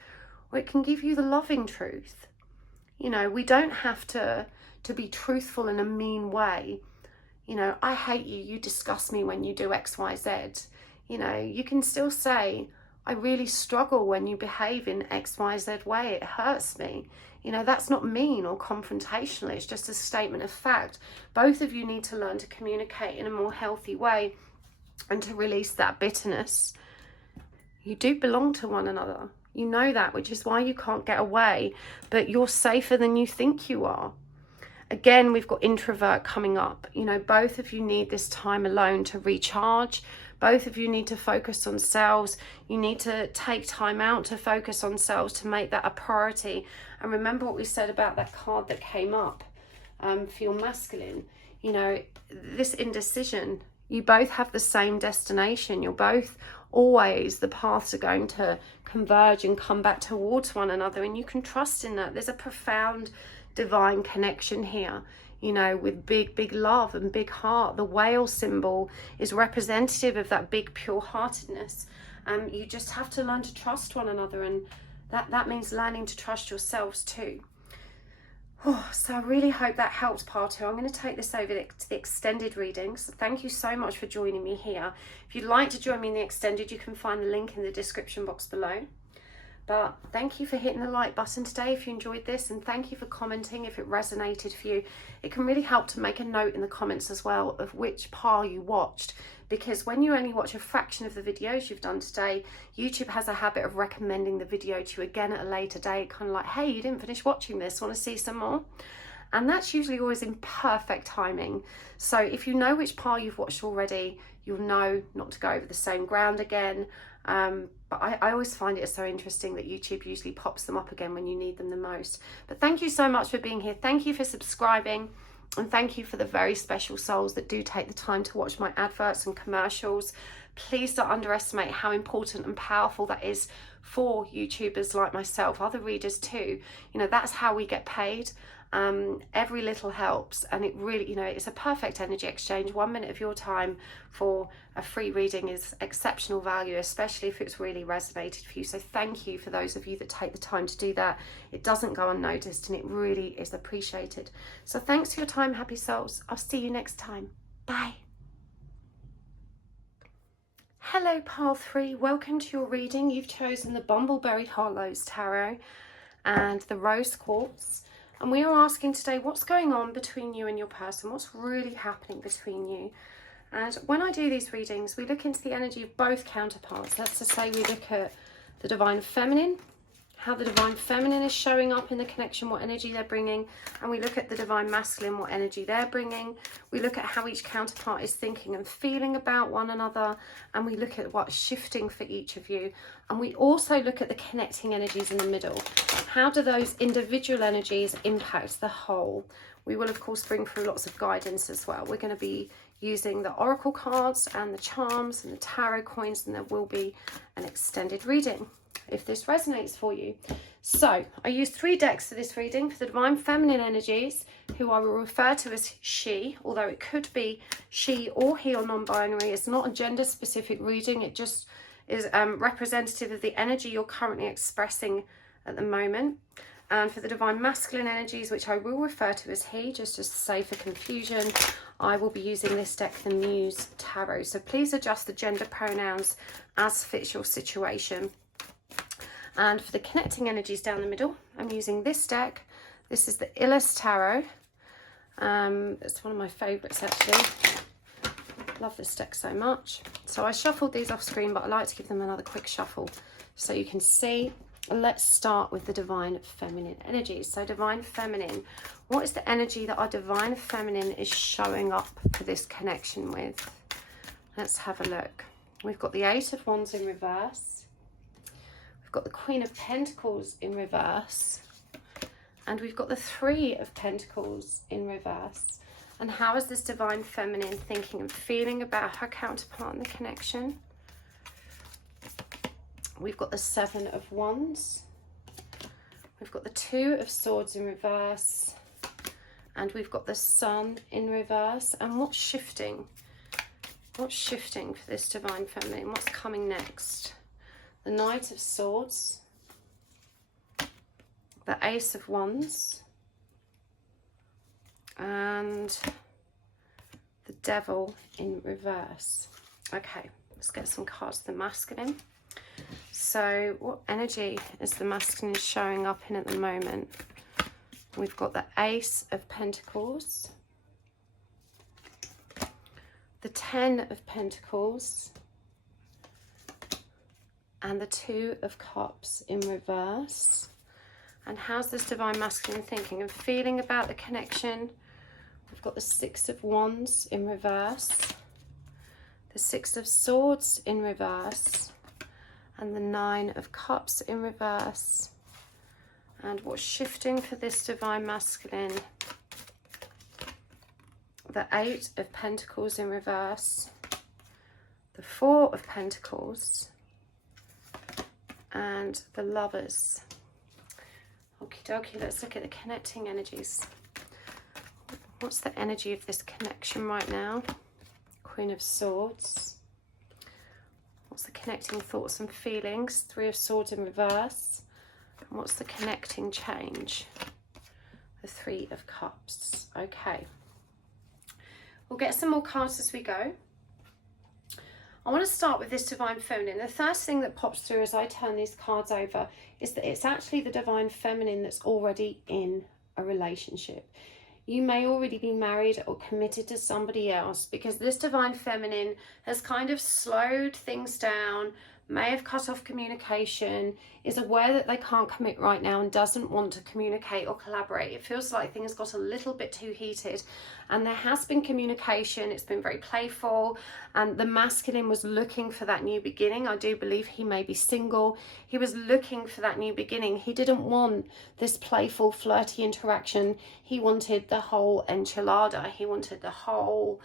or it can give you the loving truth. You know, we don't have to be truthful in a mean way. You know, I hate you, you disgust me when you do X, Y, Z. You know, you can still say, I really struggle when you behave in X, Y, Z way, it hurts me. You know, that's not mean or confrontational, it's just a statement of fact. Both of you need to learn to communicate in a more healthy way and to release that bitterness. You do belong to one another. You know that, which is why you can't get away, but you're safer than you think you are. Again, we've got introvert coming up. You know, both of you need this time alone to recharge. Both of you need to focus on selves. You need to take time out to focus on selves, to make that a priority. And remember what we said about that card that came up for your masculine. You know, this indecision, you both have the same destination. You're both always, the paths are going to converge and come back towards one another, and you can trust in that. There's a profound divine connection here, you know, with big love and big heart. The whale symbol is representative of that big pure heartedness. You just have to learn to trust one another, and that means learning to trust yourselves too. So I really hope that helped part 2. I'm going to take this over to the extended readings. Thank you so much for joining me here. If you'd like to join me in the extended, you can find the link in the description box below. But thank you for hitting the like button today if you enjoyed this, and thank you for commenting if it resonated for you. It can really help to make a note in the comments as well of which pile you watched, because when you only watch a fraction of the videos you've done today, YouTube has a habit of recommending the video to you again at a later date, kind of like, hey, you didn't finish watching this, want to see some more? And that's usually always in perfect timing. So if you know which pile you've watched already, you'll know not to go over the same ground again. But I always find it so interesting that YouTube usually pops them up again when you need them the most. But thank you so much for being here. Thank you for subscribing. And thank you for the very special souls that do take the time to watch my adverts and commercials. Please don't underestimate how important and powerful that is for YouTubers like myself, other readers too. You know, that's how we get paid. Every little helps, and it really, you know, it's a perfect energy exchange. 1 minute of your time for a free reading is exceptional value, especially if it's really resonated for you. So thank you for those of you that take the time to do that. It doesn't go unnoticed, and it really is appreciated. So thanks for your time, happy souls. I'll see you next time. Bye. Hello, pile 3. Welcome to your reading. You've chosen the Bumbleberry Hollows Tarot and the Rose Quartz. And we are asking today, what's going on between you and your person? What's really happening between you? And when I do these readings, we look into the energy of both counterparts. That's to say, we look at the divine feminine, how the divine feminine is showing up in the connection, what energy they're bringing. And we look at the divine masculine, what energy they're bringing. We look at how each counterpart is thinking and feeling about one another. And we look at what's shifting for each of you. And we also look at the connecting energies in the middle. How do those individual energies impact the whole? We will, of course, bring through lots of guidance as well. We're going to be using the oracle cards and the charms and the tarot coins, and there will be an extended reading if this resonates for you. So I used 3 decks for this reading. For the divine feminine energies, who I will refer to as she, although it could be she or he or non-binary. It's not a gender specific reading, it just is representative of the energy you're currently expressing at the moment. And for the divine masculine energies, which I will refer to as he, just as to save for confusion, I will be using this deck, the Muse Tarot. So please adjust the gender pronouns as fits your situation. And for the connecting energies down the middle, I'm using this deck. This is the Illest Tarot. It's one of my favourites actually. Love this deck so much. So I shuffled these off screen, but I like to give them another quick shuffle so you can see. Let's start with the divine feminine energies. So divine feminine, what is the energy that our divine feminine is showing up for this connection with? Let's have a look. We've got the 8 of Wands in reverse. We've got the Queen of Pentacles in reverse. And we've got the Three of Pentacles in reverse. And how is this divine feminine thinking and feeling about her counterpart in the connection? We've got the Seven of Wands. We've got the Two of Swords in reverse. And we've got the Sun in reverse. And what's shifting? What's shifting for this divine feminine? What's coming next? The Knight of Swords. The Ace of Wands. And the Devil in reverse. Okay, let's get some cards of the masculine. So what energy is the masculine showing up in at the moment? We've got the Ace of Pentacles, the Ten of Pentacles, and the Two of Cups in reverse. And how's this divine masculine thinking and feeling about the connection? We've got the Six of Wands in reverse, the Six of Swords in reverse, and the Nine of Cups in reverse. And what's shifting for this divine masculine? The Eight of Pentacles in reverse, the Four of Pentacles, and the Lovers. Okie dokie, let's look at the connecting energies. What's the energy of this connection right now? Queen of Swords. What's the connecting thoughts and feelings? Three of Swords in reverse. And what's the connecting change? The Three of Cups. Okay. We'll get some more cards as we go. I want to start with this divine feminine. The first thing that pops through as I turn these cards over is that it's actually the divine feminine that's already in a relationship. You may already be married or committed to somebody else, because this divine feminine has kind of slowed things down, may have cut off communication, is aware that they can't commit right now and doesn't want to communicate or collaborate. It feels like things got a little bit too heated, and there has been communication. It's been very playful, and the masculine was looking for that new beginning. I do believe he may be single. He was looking for that new beginning. He didn't want this playful, flirty interaction. He wanted the whole enchilada. He wanted the whole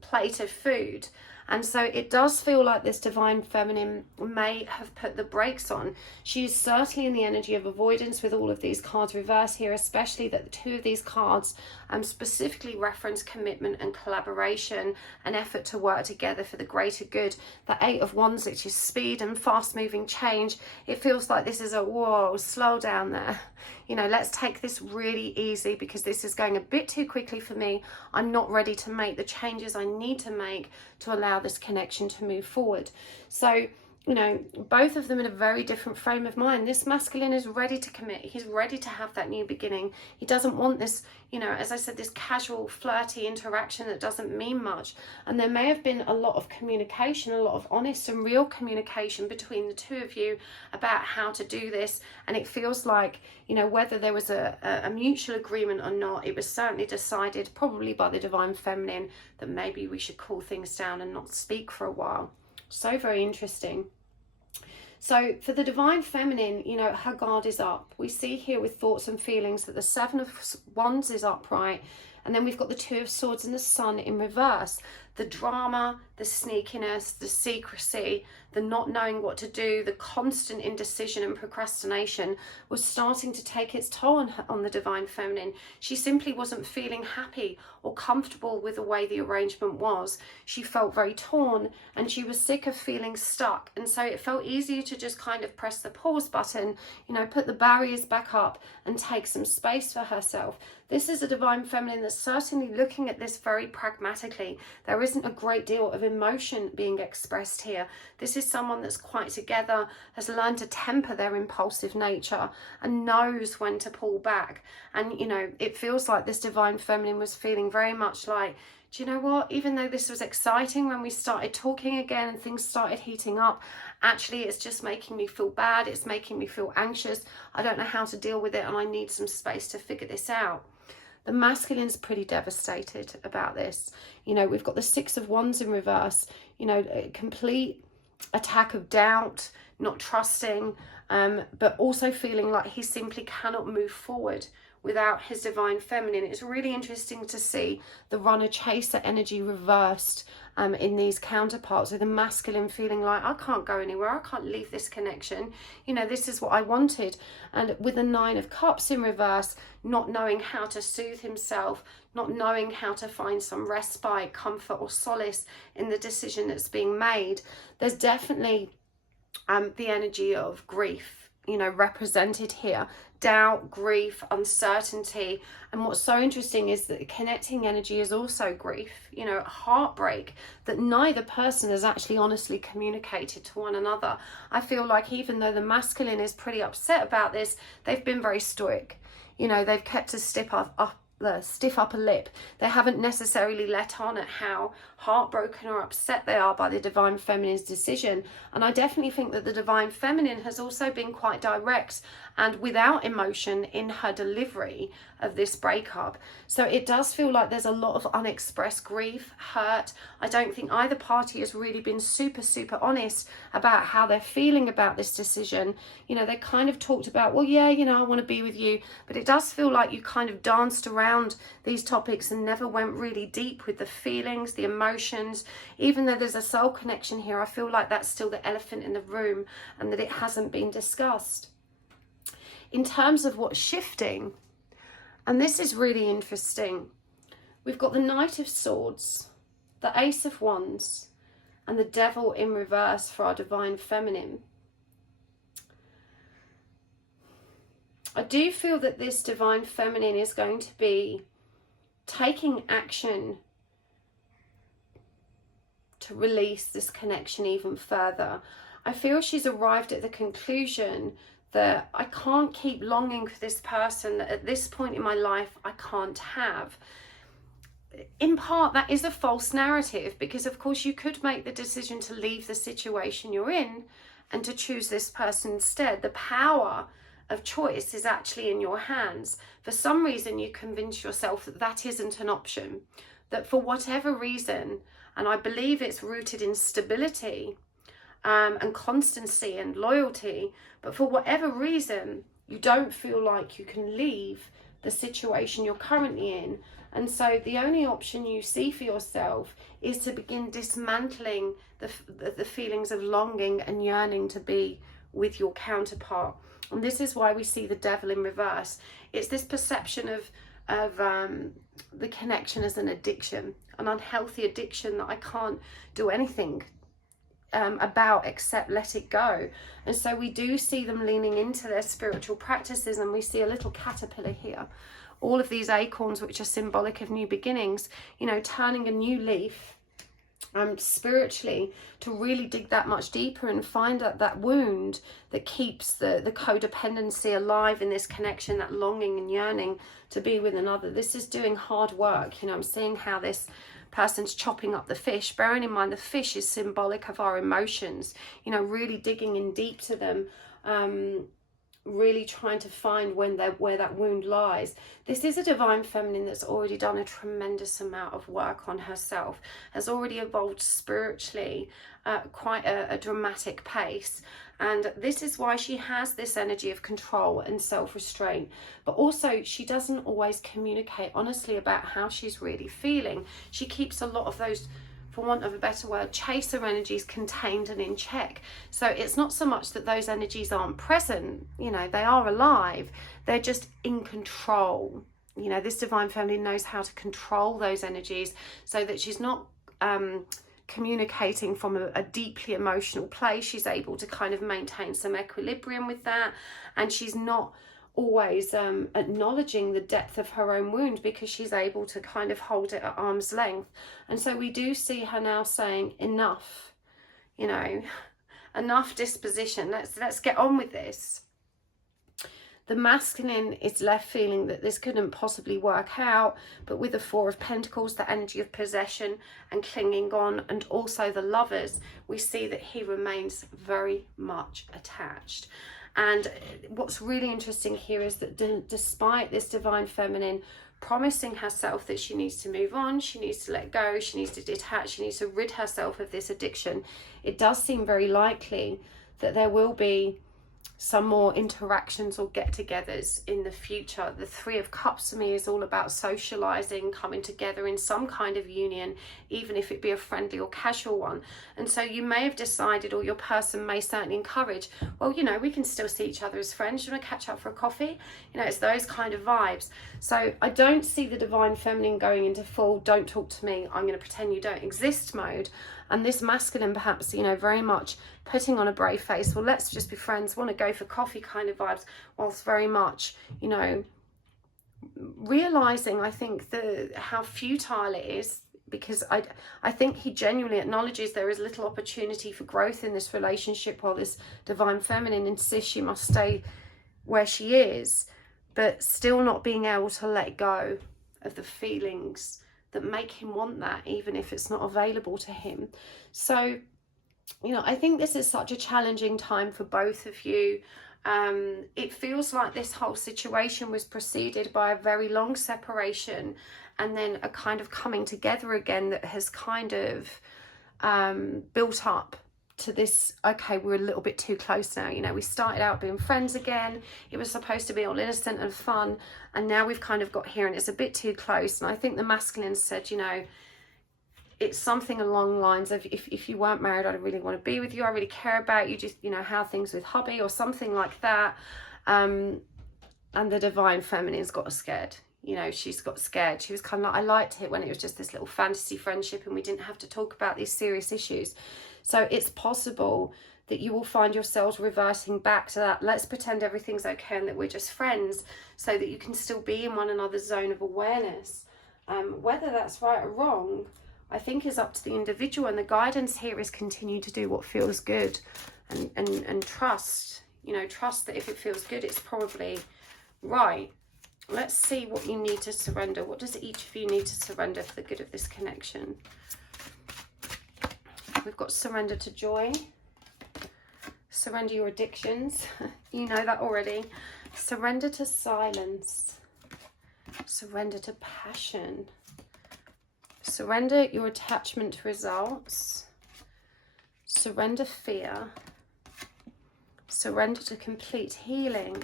plate of food. And so it does feel like this divine feminine may have put the brakes on. She's certainly in the energy of avoidance with all of these cards reversed here, especially that the two of these cards specifically reference commitment and collaboration, an effort to work together for the greater good. The Eight of Wands, which is speed and fast moving change. It feels like this is a, whoa, slow down there. You know, let's take this really easy, because this is going a bit too quickly for me. I'm not ready to make the changes I need to make to allow this connection to move forward. So, you know, both of them in a very different frame of mind. This masculine is ready to commit. He's ready to have that new beginning. He doesn't want this, you know, as I said, this casual, flirty interaction that doesn't mean much. And there may have been a lot of communication, a lot of honest and real communication between the two of you about how to do this. And it feels like, you know, whether there was a mutual agreement or not, it was certainly decided, probably by the divine feminine, that maybe we should cool things down and not speak for a while. So very interesting. So for the divine feminine, you know, her guard is up. We see here with thoughts and feelings that the Seven of Wands is upright, and then we've got the Two of Swords and the Sun in reverse. The drama, the sneakiness, the secrecy, the not knowing what to do, the constant indecision and procrastination was starting to take its toll on the divine feminine. She simply wasn't feeling happy or comfortable with the way the arrangement was. She felt very torn, and she was sick of feeling stuck. And so it felt easier to just kind of press the pause button, you know, put the barriers back up and take some space for herself. This is a divine feminine that's certainly looking at this very pragmatically. There isn't a great deal of emotion being expressed here. This is someone that's quite together, has learned to temper their impulsive nature, and knows when to pull back. And, you know, it feels like this divine feminine was feeling very much like, do you know what, even though this was exciting when we started talking again and things started heating up, actually it's just making me feel bad, it's making me feel anxious, I don't know how to deal with it, and I need some space to figure this out. The masculine's pretty devastated about this. You know, we've got the Six of Wands in reverse, you know, a complete attack of doubt, not trusting, but also feeling like he simply cannot move forward without his divine feminine. It's really interesting to see the runner chaser energy reversed in these counterparts, with the masculine feeling like, I can't go anywhere, I can't leave this connection, you know, this is what I wanted. And with the 9 of Cups in reverse, not knowing how to soothe himself, not knowing how to find some respite, comfort or solace in the decision that's being made. There's definitely the energy of grief, you know, represented here. Doubt, grief, uncertainty. And what's so interesting is that the connecting energy is also grief, you know, heartbreak that neither person has actually honestly communicated to one another. I feel like even though the masculine is pretty upset about this, they've been very stoic. You know, they've kept a stiff upper lip. They haven't necessarily let on at how heartbroken or upset they are by the divine feminine's decision. And I definitely think that the divine feminine has also been quite direct and without emotion in her delivery of this breakup. So it does feel like there's a lot of unexpressed grief, hurt. I don't think either party has really been super honest about how they're feeling about this decision. You know, they kind of talked about, well, yeah, you know, I want to be with you, but it does feel like you kind of danced around these topics and never went really deep with the feelings, the emotions. Even though there's a soul connection here, I feel like that's still the elephant in the room and that it hasn't been discussed. In terms of what's shifting, and this is really interesting, we've got the Knight of Swords, the Ace of Wands, and the Devil in reverse for our divine feminine. I do feel that this divine feminine is going to be taking action to release this connection even further. I feel she's arrived at the conclusion that I can't keep longing for this person that at this point in my life I can't have. In part, that is a false narrative, because of course you could make the decision to leave the situation you're in and to choose this person instead. The power of choice is actually in your hands. For some reason you convince yourself that that isn't an option, that for whatever reason, and I believe it's rooted in stability and constancy and loyalty, but for whatever reason you don't feel like you can leave the situation you're currently in. And so the only option you see for yourself is to begin dismantling the feelings of longing and yearning to be with your counterpart. And this is why we see the Devil in reverse. It's this perception of the connection as an addiction, an unhealthy addiction that I can't do anything about except let it go. And so we do see them leaning into their spiritual practices, and we see a little caterpillar here. All of these acorns, which are symbolic of new beginnings, you know, turning a new leaf spiritually to really dig that much deeper and find that wound that keeps the codependency alive in this connection, that longing and yearning to be with another. This is doing hard work. You know, I'm seeing how this person's chopping up the fish, bearing in mind the fish is symbolic of our emotions, you know, really digging in deep to them, really trying to find where that wound lies. This is a divine feminine that's already done a tremendous amount of work on herself, has already evolved spiritually at quite a dramatic pace. And this is why she has this energy of control and self-restraint. But also, she doesn't always communicate honestly about how she's really feeling. She keeps a lot of those, for want of a better word, chaser energies contained and in check. So it's not so much that those energies aren't present, you know, they are alive, they're just in control. You know, this divine feminine knows how to control those energies so that she's not communicating from a deeply emotional place. She's able to kind of maintain some equilibrium with that, and she's not always acknowledging the depth of her own wound, because she's able to kind of hold it at arm's length. And so we do see her now saying, enough, you know, enough disposition, let's get on with this. The masculine is left feeling that this couldn't possibly work out, but with the Four of Pentacles, the energy of possession and clinging on, and also the Lovers, we see that he remains very much attached. And what's really interesting here is that despite this divine feminine promising herself that she needs to move on, she needs to let go, she needs to detach, she needs to rid herself of this addiction, it does seem very likely that there will be some more interactions or get-togethers in the future. The Three of Cups for me is all about socializing, coming together in some kind of union, even if it be a friendly or casual one. And so you may have decided, or your person may certainly encourage, well, you know, we can still see each other as friends. You want to catch up for a coffee? You know, it's those kind of vibes. So I don't see the divine feminine going into full don't talk to me, I'm going to pretend you don't exist mode. And this masculine perhaps, you know, very much putting on a brave face, well, let's just be friends, want to go for coffee kind of vibes, whilst very much, you know, realizing, I think, how futile it is, because I think he genuinely acknowledges there is little opportunity for growth in this relationship, while this divine feminine insists she must stay where she is, but still not being able to let go of the feelings that make him want that, even if it's not available to him. So, you know, I think this is such a challenging time for both of you. It feels like this whole situation was preceded by a very long separation, and then a kind of coming together again that has kind of built up to this, okay, we're a little bit too close now. You know, we started out being friends again, it was supposed to be all innocent and fun, and now we've kind of got here and it's a bit too close. And I think the masculine said, you know, it's something along the lines of, if you weren't married, I'd really want to be with you, I really care about you, just, you know, how things with hubby, or something like that. And the divine feminine's got scared. You know, she's got scared. She was kind of like, I liked it when it was just this little fantasy friendship and we didn't have to talk about these serious issues. So it's possible that you will find yourselves reversing back to that, let's pretend everything's okay and that we're just friends, so that you can still be in one another's zone of awareness. Whether that's right or wrong, I think is up to the individual, and the guidance here is continue to do what feels good, and trust, you know, trust that if it feels good, it's probably right. Let's see what you need to surrender. What does each of you need to surrender for the good of this connection? We've got surrender to joy, surrender your addictions, you know that already, surrender to silence, surrender to passion, surrender your attachment to results, surrender fear, surrender to complete healing,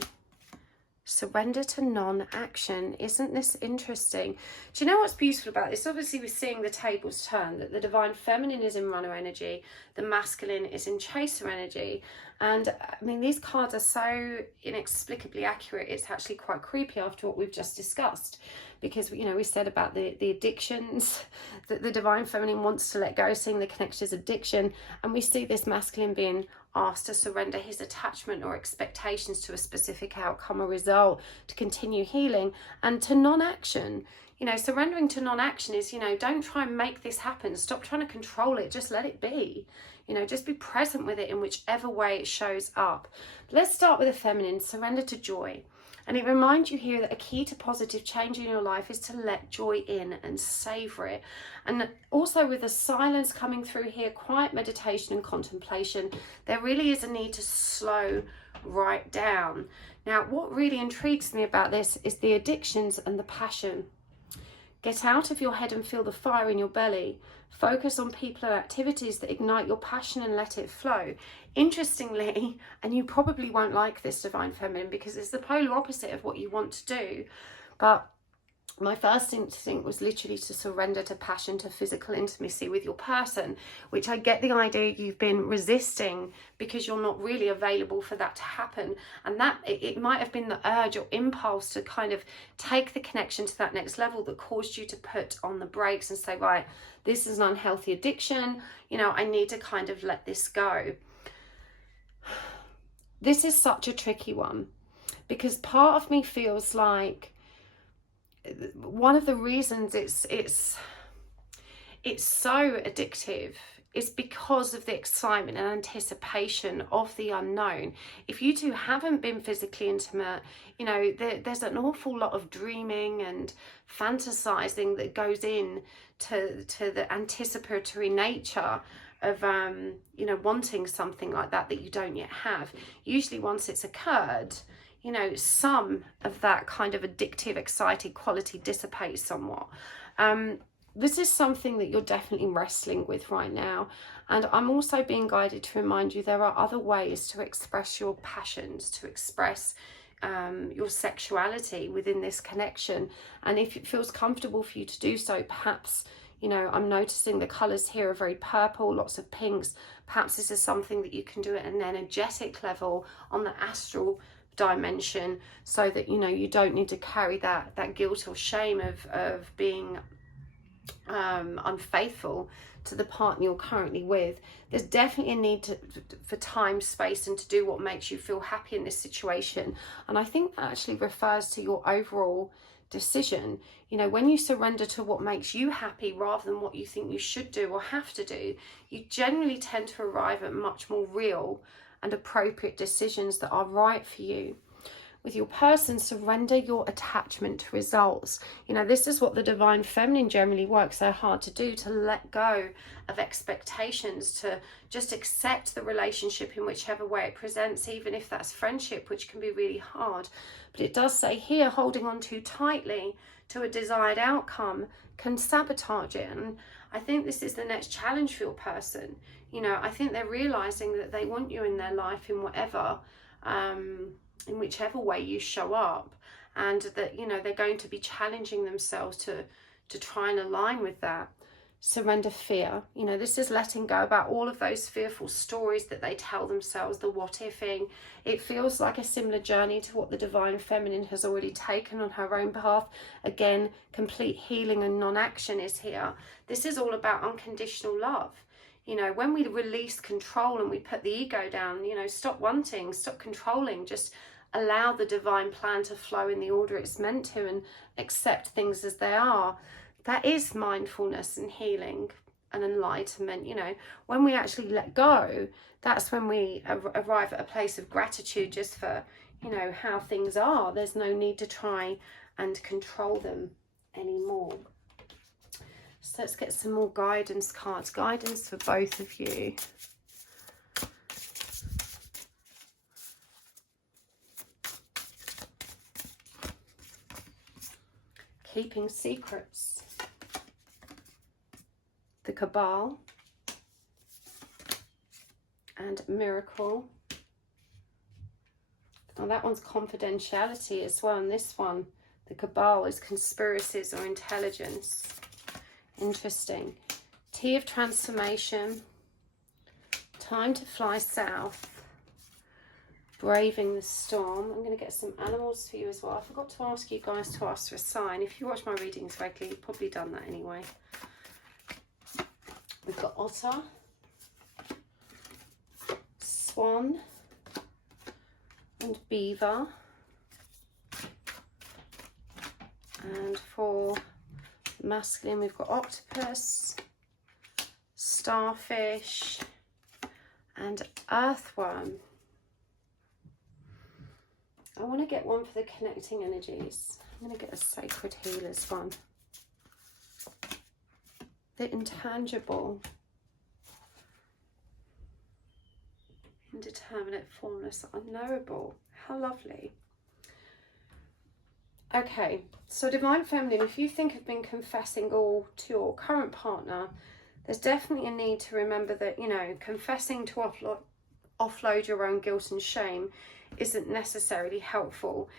surrender to non-action. Isn't this interesting? Do you know what's beautiful about this? Obviously, we're seeing the tables turn, that the divine feminine is in runner energy, the masculine is in chaser energy. And I mean, these cards are so inexplicably accurate, it's actually quite creepy after what we've just discussed. Because, you know, we said about the addictions that the divine feminine wants to let go, seeing the connection as addiction. And we see this masculine being asked to surrender his attachment or expectations to a specific outcome or result to continue healing, and to non-action. You know, surrendering to non-action is, you know, don't try and make this happen. Stop trying to control it. Just let it be. You know, just be present with it in whichever way it shows up. Let's start with the feminine, surrender to joy. And it reminds you here that a key to positive change in your life is to let joy in and savor it. And also with the silence coming through here, quiet meditation and contemplation, there really is a need to slow right down. Now, what really intrigues me about this is the addictions and the passion. Get out of your head and feel the fire in your belly. Focus on people and activities that ignite your passion and let it flow. Interestingly, and you probably won't like this, divine feminine, because it's the polar opposite of what you want to do, but my first instinct was literally to surrender to passion, to physical intimacy with your person, which I get the idea you've been resisting because you're not really available for that to happen. And that it might have been the urge or impulse to kind of take the connection to that next level that caused you to put on the brakes and say, right, this is an unhealthy addiction, you know, I need to kind of let this go. This is such a tricky one, because part of me feels like one of the reasons it's so addictive is because of the excitement and anticipation of the unknown. If you two haven't been physically intimate, you know, there's an awful lot of dreaming and fantasizing that goes in to the anticipatory nature of you know, wanting something like that you don't yet have. Usually once it's occurred, you know, some of that kind of addictive, excited quality dissipates somewhat. this is something that you're definitely wrestling with right now. And I'm also being guided to remind you there are other ways to express your passions, to express your sexuality within this connection. And if it feels comfortable for you to do so, perhaps, you know, I'm noticing the colours here are very purple, lots of pinks. Perhaps this is something that you can do at an energetic level on the astral dimension, so that, you know, you don't need to carry that guilt or shame of being unfaithful to the partner you're currently with. There's definitely a need for time, space, and to do what makes you feel happy in this situation. And I think that actually refers to your overall decision. You know, when you surrender to what makes you happy rather than what you think you should do or have to do, you generally tend to arrive at much more real and appropriate decisions that are right for you. With your person, surrender your attachment to results. You know, this is what the divine feminine generally works so hard to do, to let go of expectations, to just accept the relationship in whichever way it presents, even if that's friendship, which can be really hard. But it does say here, holding on too tightly to a desired outcome can sabotage it. And I think this is the next challenge for your person. You know, I think they're realizing that they want you in their life in whatever, in whichever way you show up, and that, you know, they're going to be challenging themselves to try and align with that. Surrender fear. You know, this is letting go about all of those fearful stories that they tell themselves, the what ifing. It feels like a similar journey to what the divine feminine has already taken on her own behalf. Again, complete healing and non-action is here. This is all about unconditional love. You know, when we release control and we put the ego down, you know, stop wanting, stop controlling, just allow the divine plan to flow in the order it's meant to, and accept things as they are. That is mindfulness and healing and enlightenment. You know, when we actually let go, that's when we arrive at a place of gratitude just for, you know, how things are. There's no need to try and control them anymore. So let's get some more guidance cards. Guidance for both of you. Keeping secrets. The Cabal. And Miracle. Oh, that one's confidentiality as well. And this one, the Cabal, is conspiracies or intelligence. Interesting. Tea of Transformation. Time to Fly South. Braving the Storm. I'm going to get some animals for you as well. I forgot to ask you guys to ask for a sign. If you watch my readings regularly, you've probably done that anyway. We've got Otter. Swan. And Beaver. And for masculine, we've got Octopus, Starfish, and Earthworm. I want to get one for the connecting energies. I'm going to get a Sacred Healers one. The Intangible. Indeterminate, formless, unknowable. How lovely. Okay, so Divine Feminine, if you think of been confessing all to your current partner, there's definitely a need to remember that, you know, confessing to offload your own guilt and shame isn't necessarily helpful.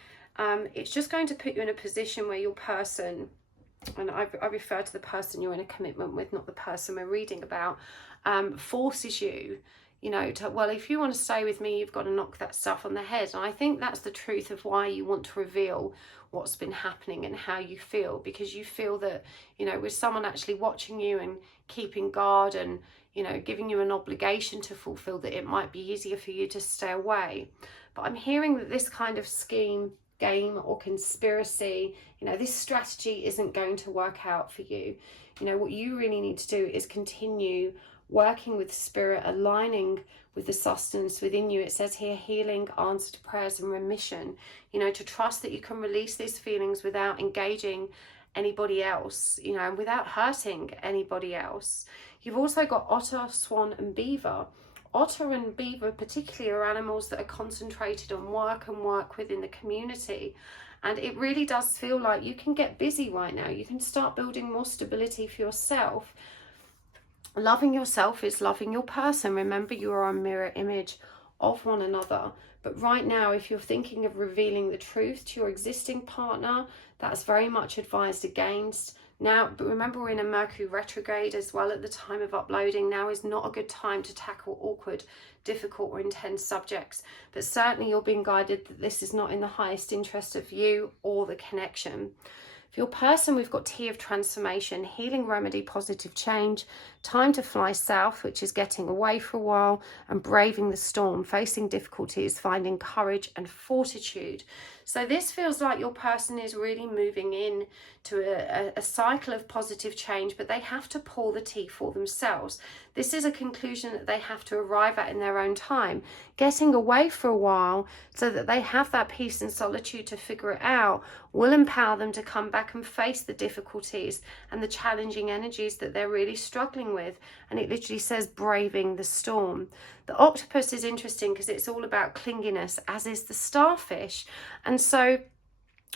It's just going to put you in a position where your person, and I refer to the person you're in a commitment with, not the person we're reading about, forces you, you know, to, well, if you want to stay with me, you've got to knock that stuff on the head. And I think that's the truth of why you want to reveal what's been happening and how you feel, because you feel that, you know, with someone actually watching you and keeping guard and, you know, giving you an obligation to fulfill, that it might be easier for you to stay away. But I'm hearing that this kind of scheme, game, or conspiracy, you know, this strategy isn't going to work out for you. You know, what you really need to do is continue working with spirit, aligning with the sustenance within you. It says here, healing, answered prayers, and remission. You know, to trust that you can release these feelings without engaging anybody else, you know, and without hurting anybody else. You've also got Otter, Swan, and Beaver. Otter and beaver particularly are animals that are concentrated on work and work within the community. And it really does feel like you can get busy right now. You can start building more stability for yourself. Loving yourself is loving your person. Remember, you are a mirror image of one another. But right now, if you're thinking of revealing the truth to your existing partner, that's very much advised against. Now, but remember, we're in a Mercury retrograde as well at the time of uploading. Now is not a good time to tackle awkward, difficult or intense subjects. But certainly you're being guided that this is not in the highest interest of you or the connection. For your person, we've got T of transformation, healing remedy, positive change, time to fly south, which is getting away for a while, and braving the storm, facing difficulties, finding courage and fortitude. So this feels like your person is really moving in to a cycle of positive change, but they have to pull the T for themselves. This is a conclusion that they have to arrive at in their own time, getting away for a while so that they have that peace and solitude to figure it out will empower them to come back and face the difficulties and the challenging energies that they're really struggling with. And it literally says braving the storm. The octopus is interesting because it's all about clinginess, as is the starfish. And so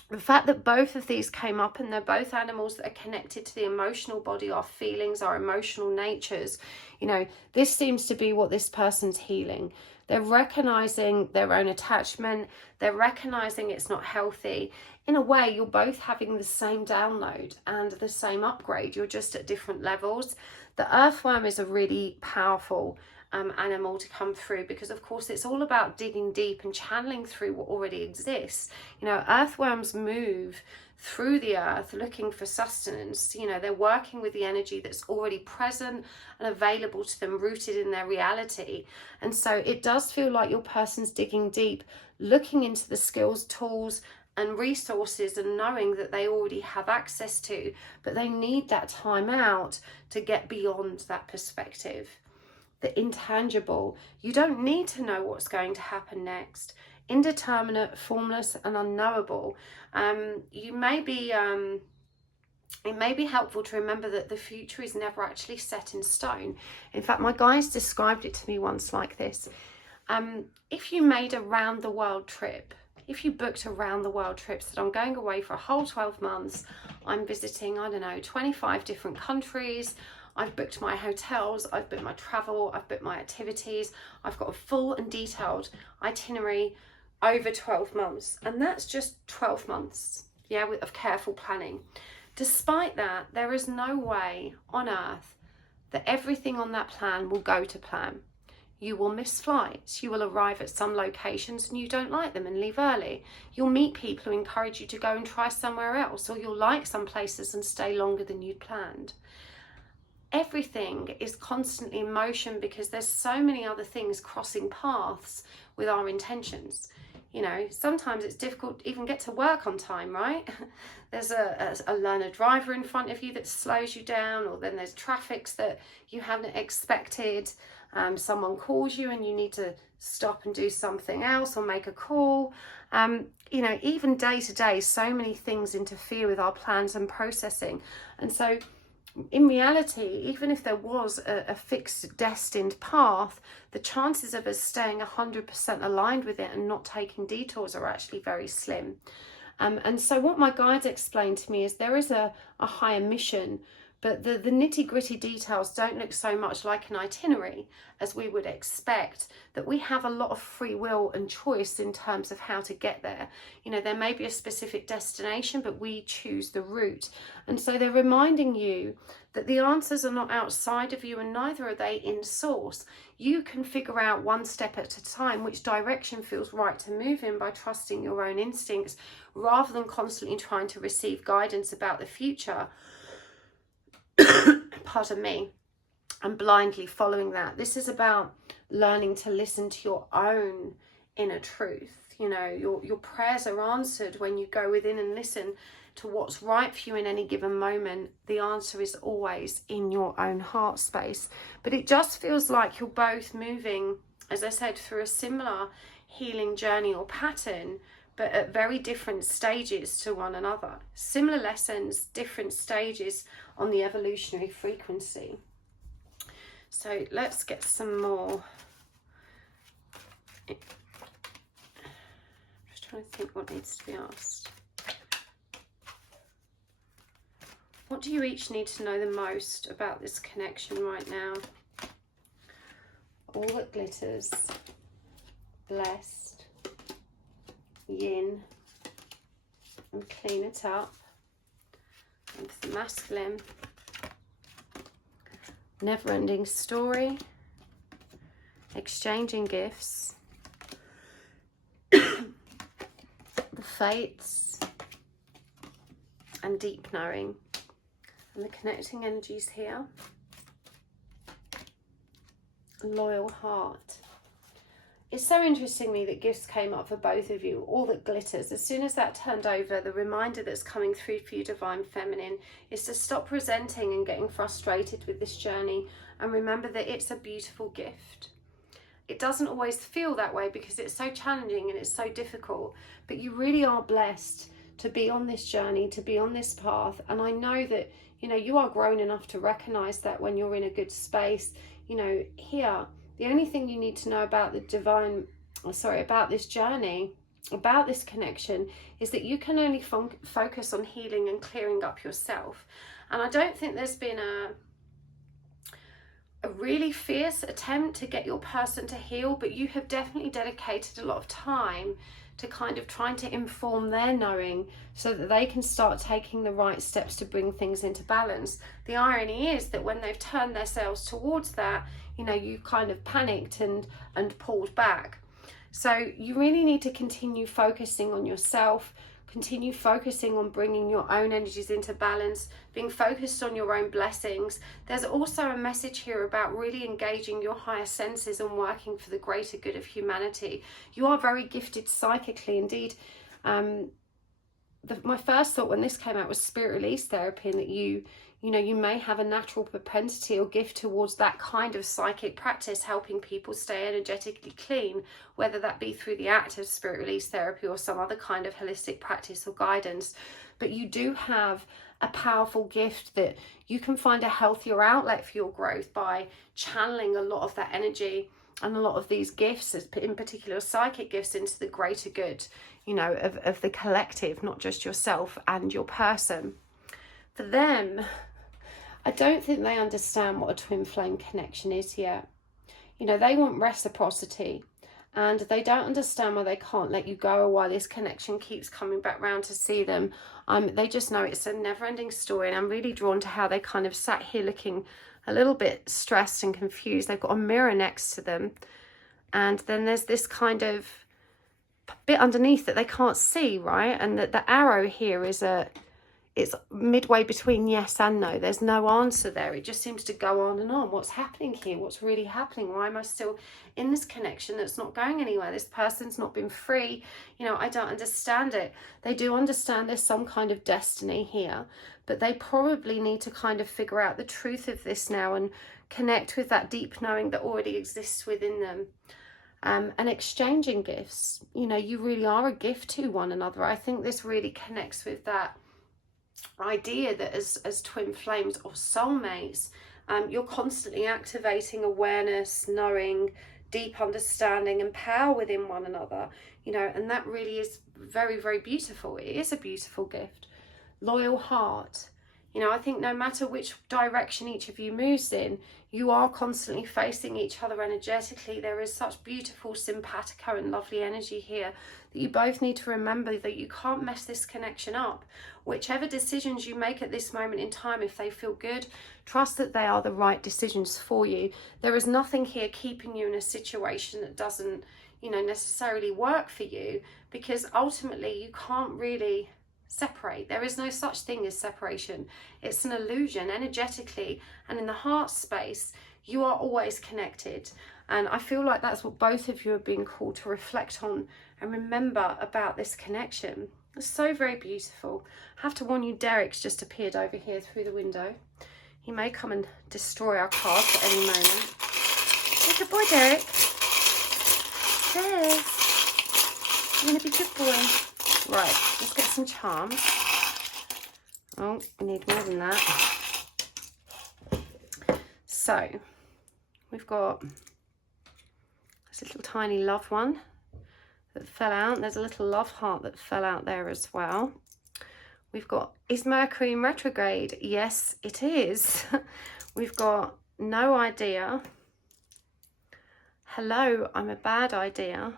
the fact that both of these came up, and they're both animals that are connected to the emotional body, our feelings, our emotional natures, you know, this seems to be what this person's healing. They're recognizing their own attachment. They're recognizing it's not healthy. In a way, you're both having the same download and the same upgrade. You're just at different levels. The earthworm is a really powerful animal to come through, because of course it's all about digging deep and channeling through what already exists. You know, earthworms move through the earth looking for sustenance. You know, they're working with the energy that's already present and available to them, rooted in their reality. And so it does feel like your person's digging deep, looking into the skills, tools and resources, and knowing that they already have access to, but they need that time out to get beyond that perspective. The intangible, you don't need to know what's going to happen next. Indeterminate, formless and unknowable. It may be helpful to remember that the future is never actually set in stone. In fact, my guys described it to me once like this. If you made a round the world trip, if you booked a round the world trip, said I'm going away for a whole 12 months, I'm visiting, I don't know, 25 different countries, I've booked my hotels, I've booked my travel, I've booked my activities, I've got a full and detailed itinerary over 12 months. And that's just 12 months, yeah, of careful planning. Despite that, there is no way on earth that everything on that plan will go to plan. You will miss flights, you will arrive at some locations and you don't like them and leave early. You'll meet people who encourage you to go and try somewhere else, or you'll like some places and stay longer than you'd planned. Everything is constantly in motion because there's so many other things crossing paths with our intentions. You know, sometimes it's difficult to even get to work on time, right? There's a learner driver in front of you that slows you down, or then there's traffic that you haven't expected. Someone calls you and you need to stop and do something else or make a call. You know, even day to day, so many things interfere with our plans and processing. And so in reality, even if there was a fixed destined path, the chances of us staying 100% aligned with it and not taking detours are actually very slim. And so what my guides explained to me is there is a higher mission, but the nitty gritty details don't look so much like an itinerary as we would expect, that we have a lot of free will and choice in terms of how to get there. You know, there may be a specific destination, but we choose the route. And so they're reminding you that the answers are not outside of you, and neither are they in source. You can figure out one step at a time which direction feels right to move in by trusting your own instincts, rather than constantly trying to receive guidance about the future. Pardon me, and blindly following that. This is about learning to listen to your own inner truth. You know, your prayers are answered when you go within and listen to what's right for you in any given moment. The answer is always in your own heart space. But it just feels like you're both moving, as I said, through a similar healing journey or pattern, but at very different stages to one another. Similar lessons, different stages on the evolutionary frequency. So let's get some more Just trying to think what needs to be asked. What do you each need to know the most about this connection right now? All that glitters, blessed, yin, and clean it up. And for the masculine, never-ending story, exchanging gifts, the fates, and deep knowing. And the connecting energies here. Loyal heart. It's so interestingly that gifts came up for both of you. All that glitters. As soon as that turned over, the reminder that's coming through for you, Divine Feminine, is to stop resenting and getting frustrated with this journey, and remember that it's a beautiful gift. It doesn't always feel that way because it's so challenging and it's so difficult, but you really are blessed to be on this journey, to be on this path. And I know that, you know, you are grown enough to recognize that when you're in a good space. You know, here, the only thing you need to know about about this journey, about this connection, is that you can only focus on healing and clearing up yourself. And I don't think there's been a really fierce attempt to get your person to heal, but you have definitely dedicated a lot of time to kind of trying to inform their knowing so that they can start taking the right steps to bring things into balance. The irony is that when they've turned themselves towards that, you know, you've kind of panicked and pulled back. So you really need to continue focusing on yourself, continue focusing on bringing your own energies into balance, being focused on your own blessings. There's also a message here about really engaging your higher senses and working for the greater good of humanity. You are very gifted psychically. Indeed, my first thought when this came out was spirit release therapy, and that you may have a natural propensity or gift towards that kind of psychic practice, helping people stay energetically clean, whether that be through the act of spirit release therapy or some other kind of holistic practice or guidance. But you do have a powerful gift that you can find a healthier outlet for your growth by channeling a lot of that energy and a lot of these gifts, in particular psychic gifts, into the greater good, you know, of the collective, not just yourself and your person. For them, I don't think they understand what a twin flame connection is yet. You know, they want reciprocity, and they don't understand why they can't let you go, or why this connection keeps coming back round to see them. They just know it's a never-ending story, and I'm really drawn to how they kind of sat here looking a little bit stressed and confused. They've got a mirror next to them, and then there's this kind of bit underneath that they can't see, right? And that the arrow here is it's midway between yes and no. There's no answer there. It just seems to go on and on. What's happening here? What's really happening? Why am I still in this connection that's not going anywhere? This person's not been free. You know, I don't understand it. They do understand there's some kind of destiny here, but they probably need to kind of figure out the truth of this now and connect with that deep knowing that already exists within them. And exchanging gifts. You know, you really are a gift to one another. I think this really connects with that idea that as twin flames or soulmates, you're constantly activating awareness, knowing, deep understanding and power within one another, you know, and that really is very, very beautiful. It is a beautiful gift. Loyal heart. You know, I think no matter which direction each of you moves in, you are constantly facing each other energetically. There is such beautiful simpatico and lovely energy here that you both need to remember that you can't mess this connection up. Whichever decisions you make at this moment in time, if they feel good, trust that they are the right decisions for you. There is nothing here keeping you in a situation that doesn't, you know, necessarily work for you, because ultimately you can't really separate. There is no such thing as separation. It's an illusion. Energetically and in the heart space, you are always connected. And I feel like that's what both of you are being called to reflect on and remember about this connection. It's so very beautiful. I have to warn you, Derek's just appeared over here through the window. He may come and destroy our cards at any moment. Hey, good boy, Derek. There's. You're going to be a good boy. Right, let's get some charms. Oh, we need more than that. So, we've got, this little tiny love one that fell out. There's a little love heart that fell out there as well. We've got, is Mercury in retrograde? Yes, it is. We've got no idea. Hello, I'm a bad idea.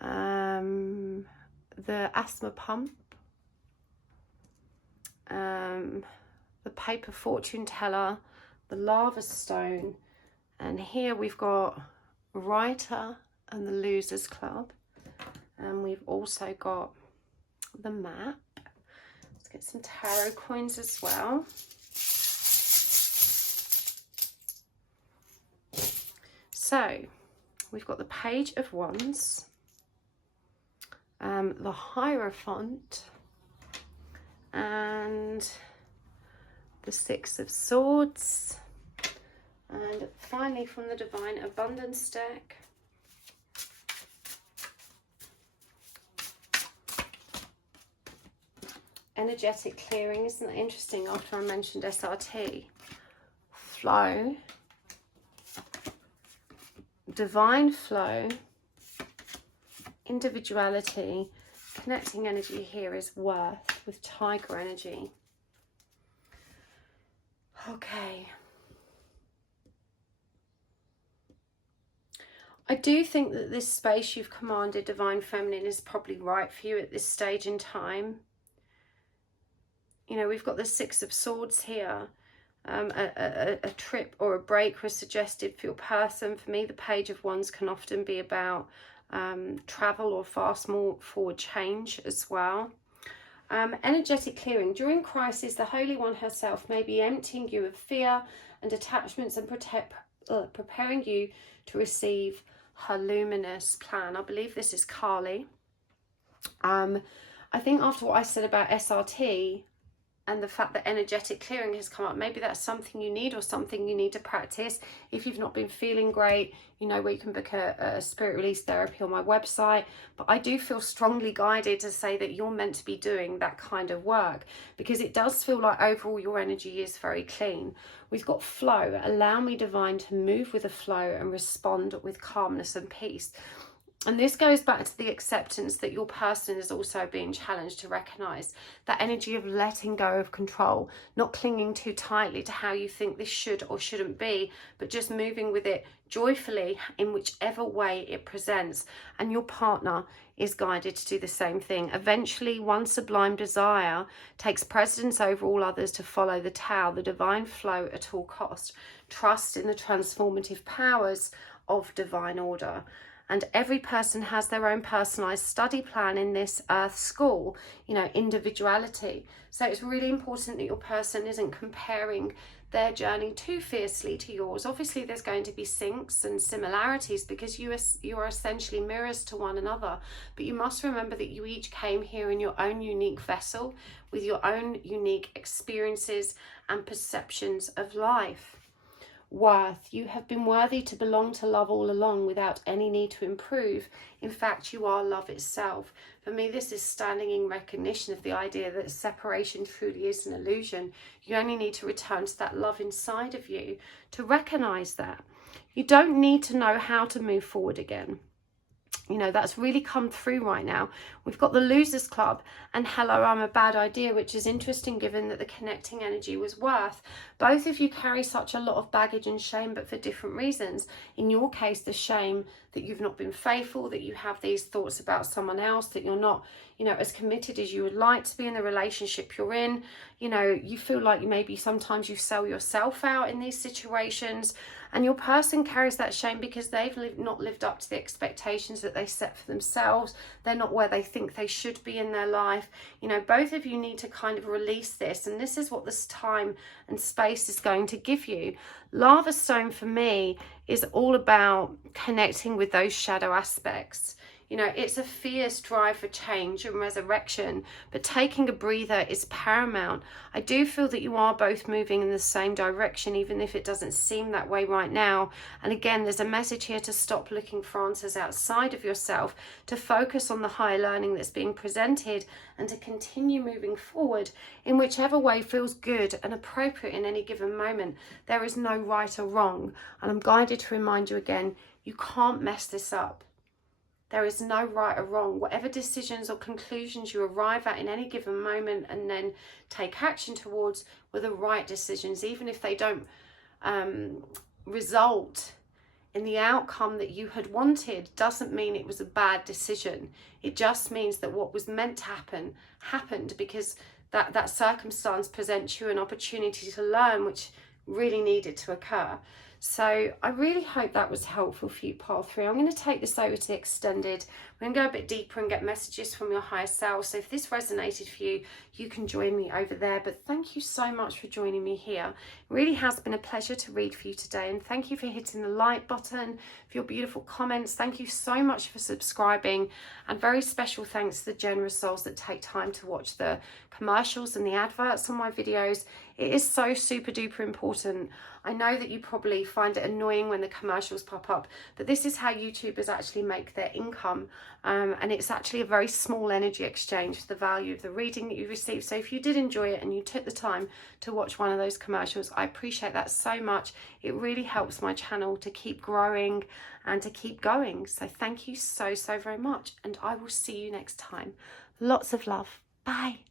The asthma pump. The paper fortune teller. The lava stone. And here we've got writer and the losers club. And we've also got the map. Let's get some tarot coins as well. So we've got the Page of Wands, the Hierophant, and the Six of Swords, and finally from the Divine Abundance deck, energetic clearing. Isn't that interesting? After I mentioned SRT, flow, divine flow, individuality. Connecting energy here is worth with tiger energy. Okay. I do think that this space you've commanded, Divine Feminine, is probably right for you at this stage in time. You know, we've got the Six of Swords here. A trip or a break was suggested for your person. For me, the Page of Wands can often be about travel or fast more forward change as well. Energetic clearing. During crisis, the Holy One herself may be emptying you of fear and attachments and preparing you to receive her luminous plan. I believe this is Kali. I think after what I said about SRT, and the fact that energetic clearing has come up, maybe that's something you need or something you need to practice. If you've not been feeling great, you know where you can book a spirit release therapy on my website. But I do feel strongly guided to say that you're meant to be doing that kind of work, because it does feel like overall your energy is very clean. We've got flow. Allow me, Divine, to move with the flow and respond with calmness and peace. And this goes back to the acceptance that your person is also being challenged to recognize that energy of letting go of control, not clinging too tightly to how you think this should or shouldn't be, but just moving with it joyfully in whichever way it presents. And your partner is guided to do the same thing. Eventually, one sublime desire takes precedence over all others to follow the Tao, the divine flow at all cost. Trust in the transformative powers of divine order. And every person has their own personalized study plan in this earth school, you know, individuality. So it's really important that your person isn't comparing their journey too fiercely to yours. Obviously, there's going to be syncs and similarities because you are essentially mirrors to one another. But you must remember that you each came here in your own unique vessel with your own unique experiences and perceptions of life. Worth. You have been worthy to belong to love all along without any need to improve. In fact, you are love itself. For me, this is standing in recognition of the idea that separation truly is an illusion. You only need to return to that love inside of you to recognize that. You don't need to know how to move forward again. You know, that's really come through right now. We've got the Losers Club and Hello, I'm a Bad Idea, which is interesting given that the connecting energy was worth. Both of you carry such a lot of baggage and shame, but for different reasons. In your case, the shame that you've not been faithful, that you have these thoughts about someone else, that you're not, you know, as committed as you would like to be in the relationship you're in. You know, you feel like maybe sometimes you sell yourself out in these situations. And your person carries that shame because they've not lived up to the expectations that they set for themselves. They're not where they think they should be in their life. You know, both of you need to kind of release this. And this is what this time and space is going to give you. Lava Stone for me is all about connecting with those shadow aspects. You know, it's a fierce drive for change and resurrection, but taking a breather is paramount. I do feel that you are both moving in the same direction, even if it doesn't seem that way right now. And again, there's a message here to stop looking for answers outside of yourself, to focus on the higher learning that's being presented, and to continue moving forward in whichever way feels good and appropriate in any given moment. There is no right or wrong. And I'm guided to remind you again, You can't mess this up. There is no right or wrong. Whatever decisions or conclusions you arrive at in any given moment and then take action towards were the right decisions, even if they don't result in the outcome that you had wanted, doesn't mean it was a bad decision. It just means that what was meant to happen happened, because that circumstance presents you an opportunity to learn, which really needed to occur. So I really hope that was helpful for you, pile 3. I'm going to take this over to the extended. We're going to go a bit deeper and get messages from your higher self. So if this resonated for you, you can join me over there. But thank you so much for joining me here. It really has been a pleasure to read for you today. And thank you for hitting the like button, for your beautiful comments. Thank you so much for subscribing. And very special thanks to the generous souls that take time to watch the commercials and the adverts on my videos. It is so super duper important. I know that you probably find it annoying when the commercials pop up, but this is how YouTubers actually make their income. And it's actually a very small energy exchange for the value of the reading that you receive. So if you did enjoy it and you took the time to watch one of those commercials, I appreciate that so much. It really helps my channel to keep growing and to keep going. So thank you so very much. And I will see you next time. Lots of love. Bye.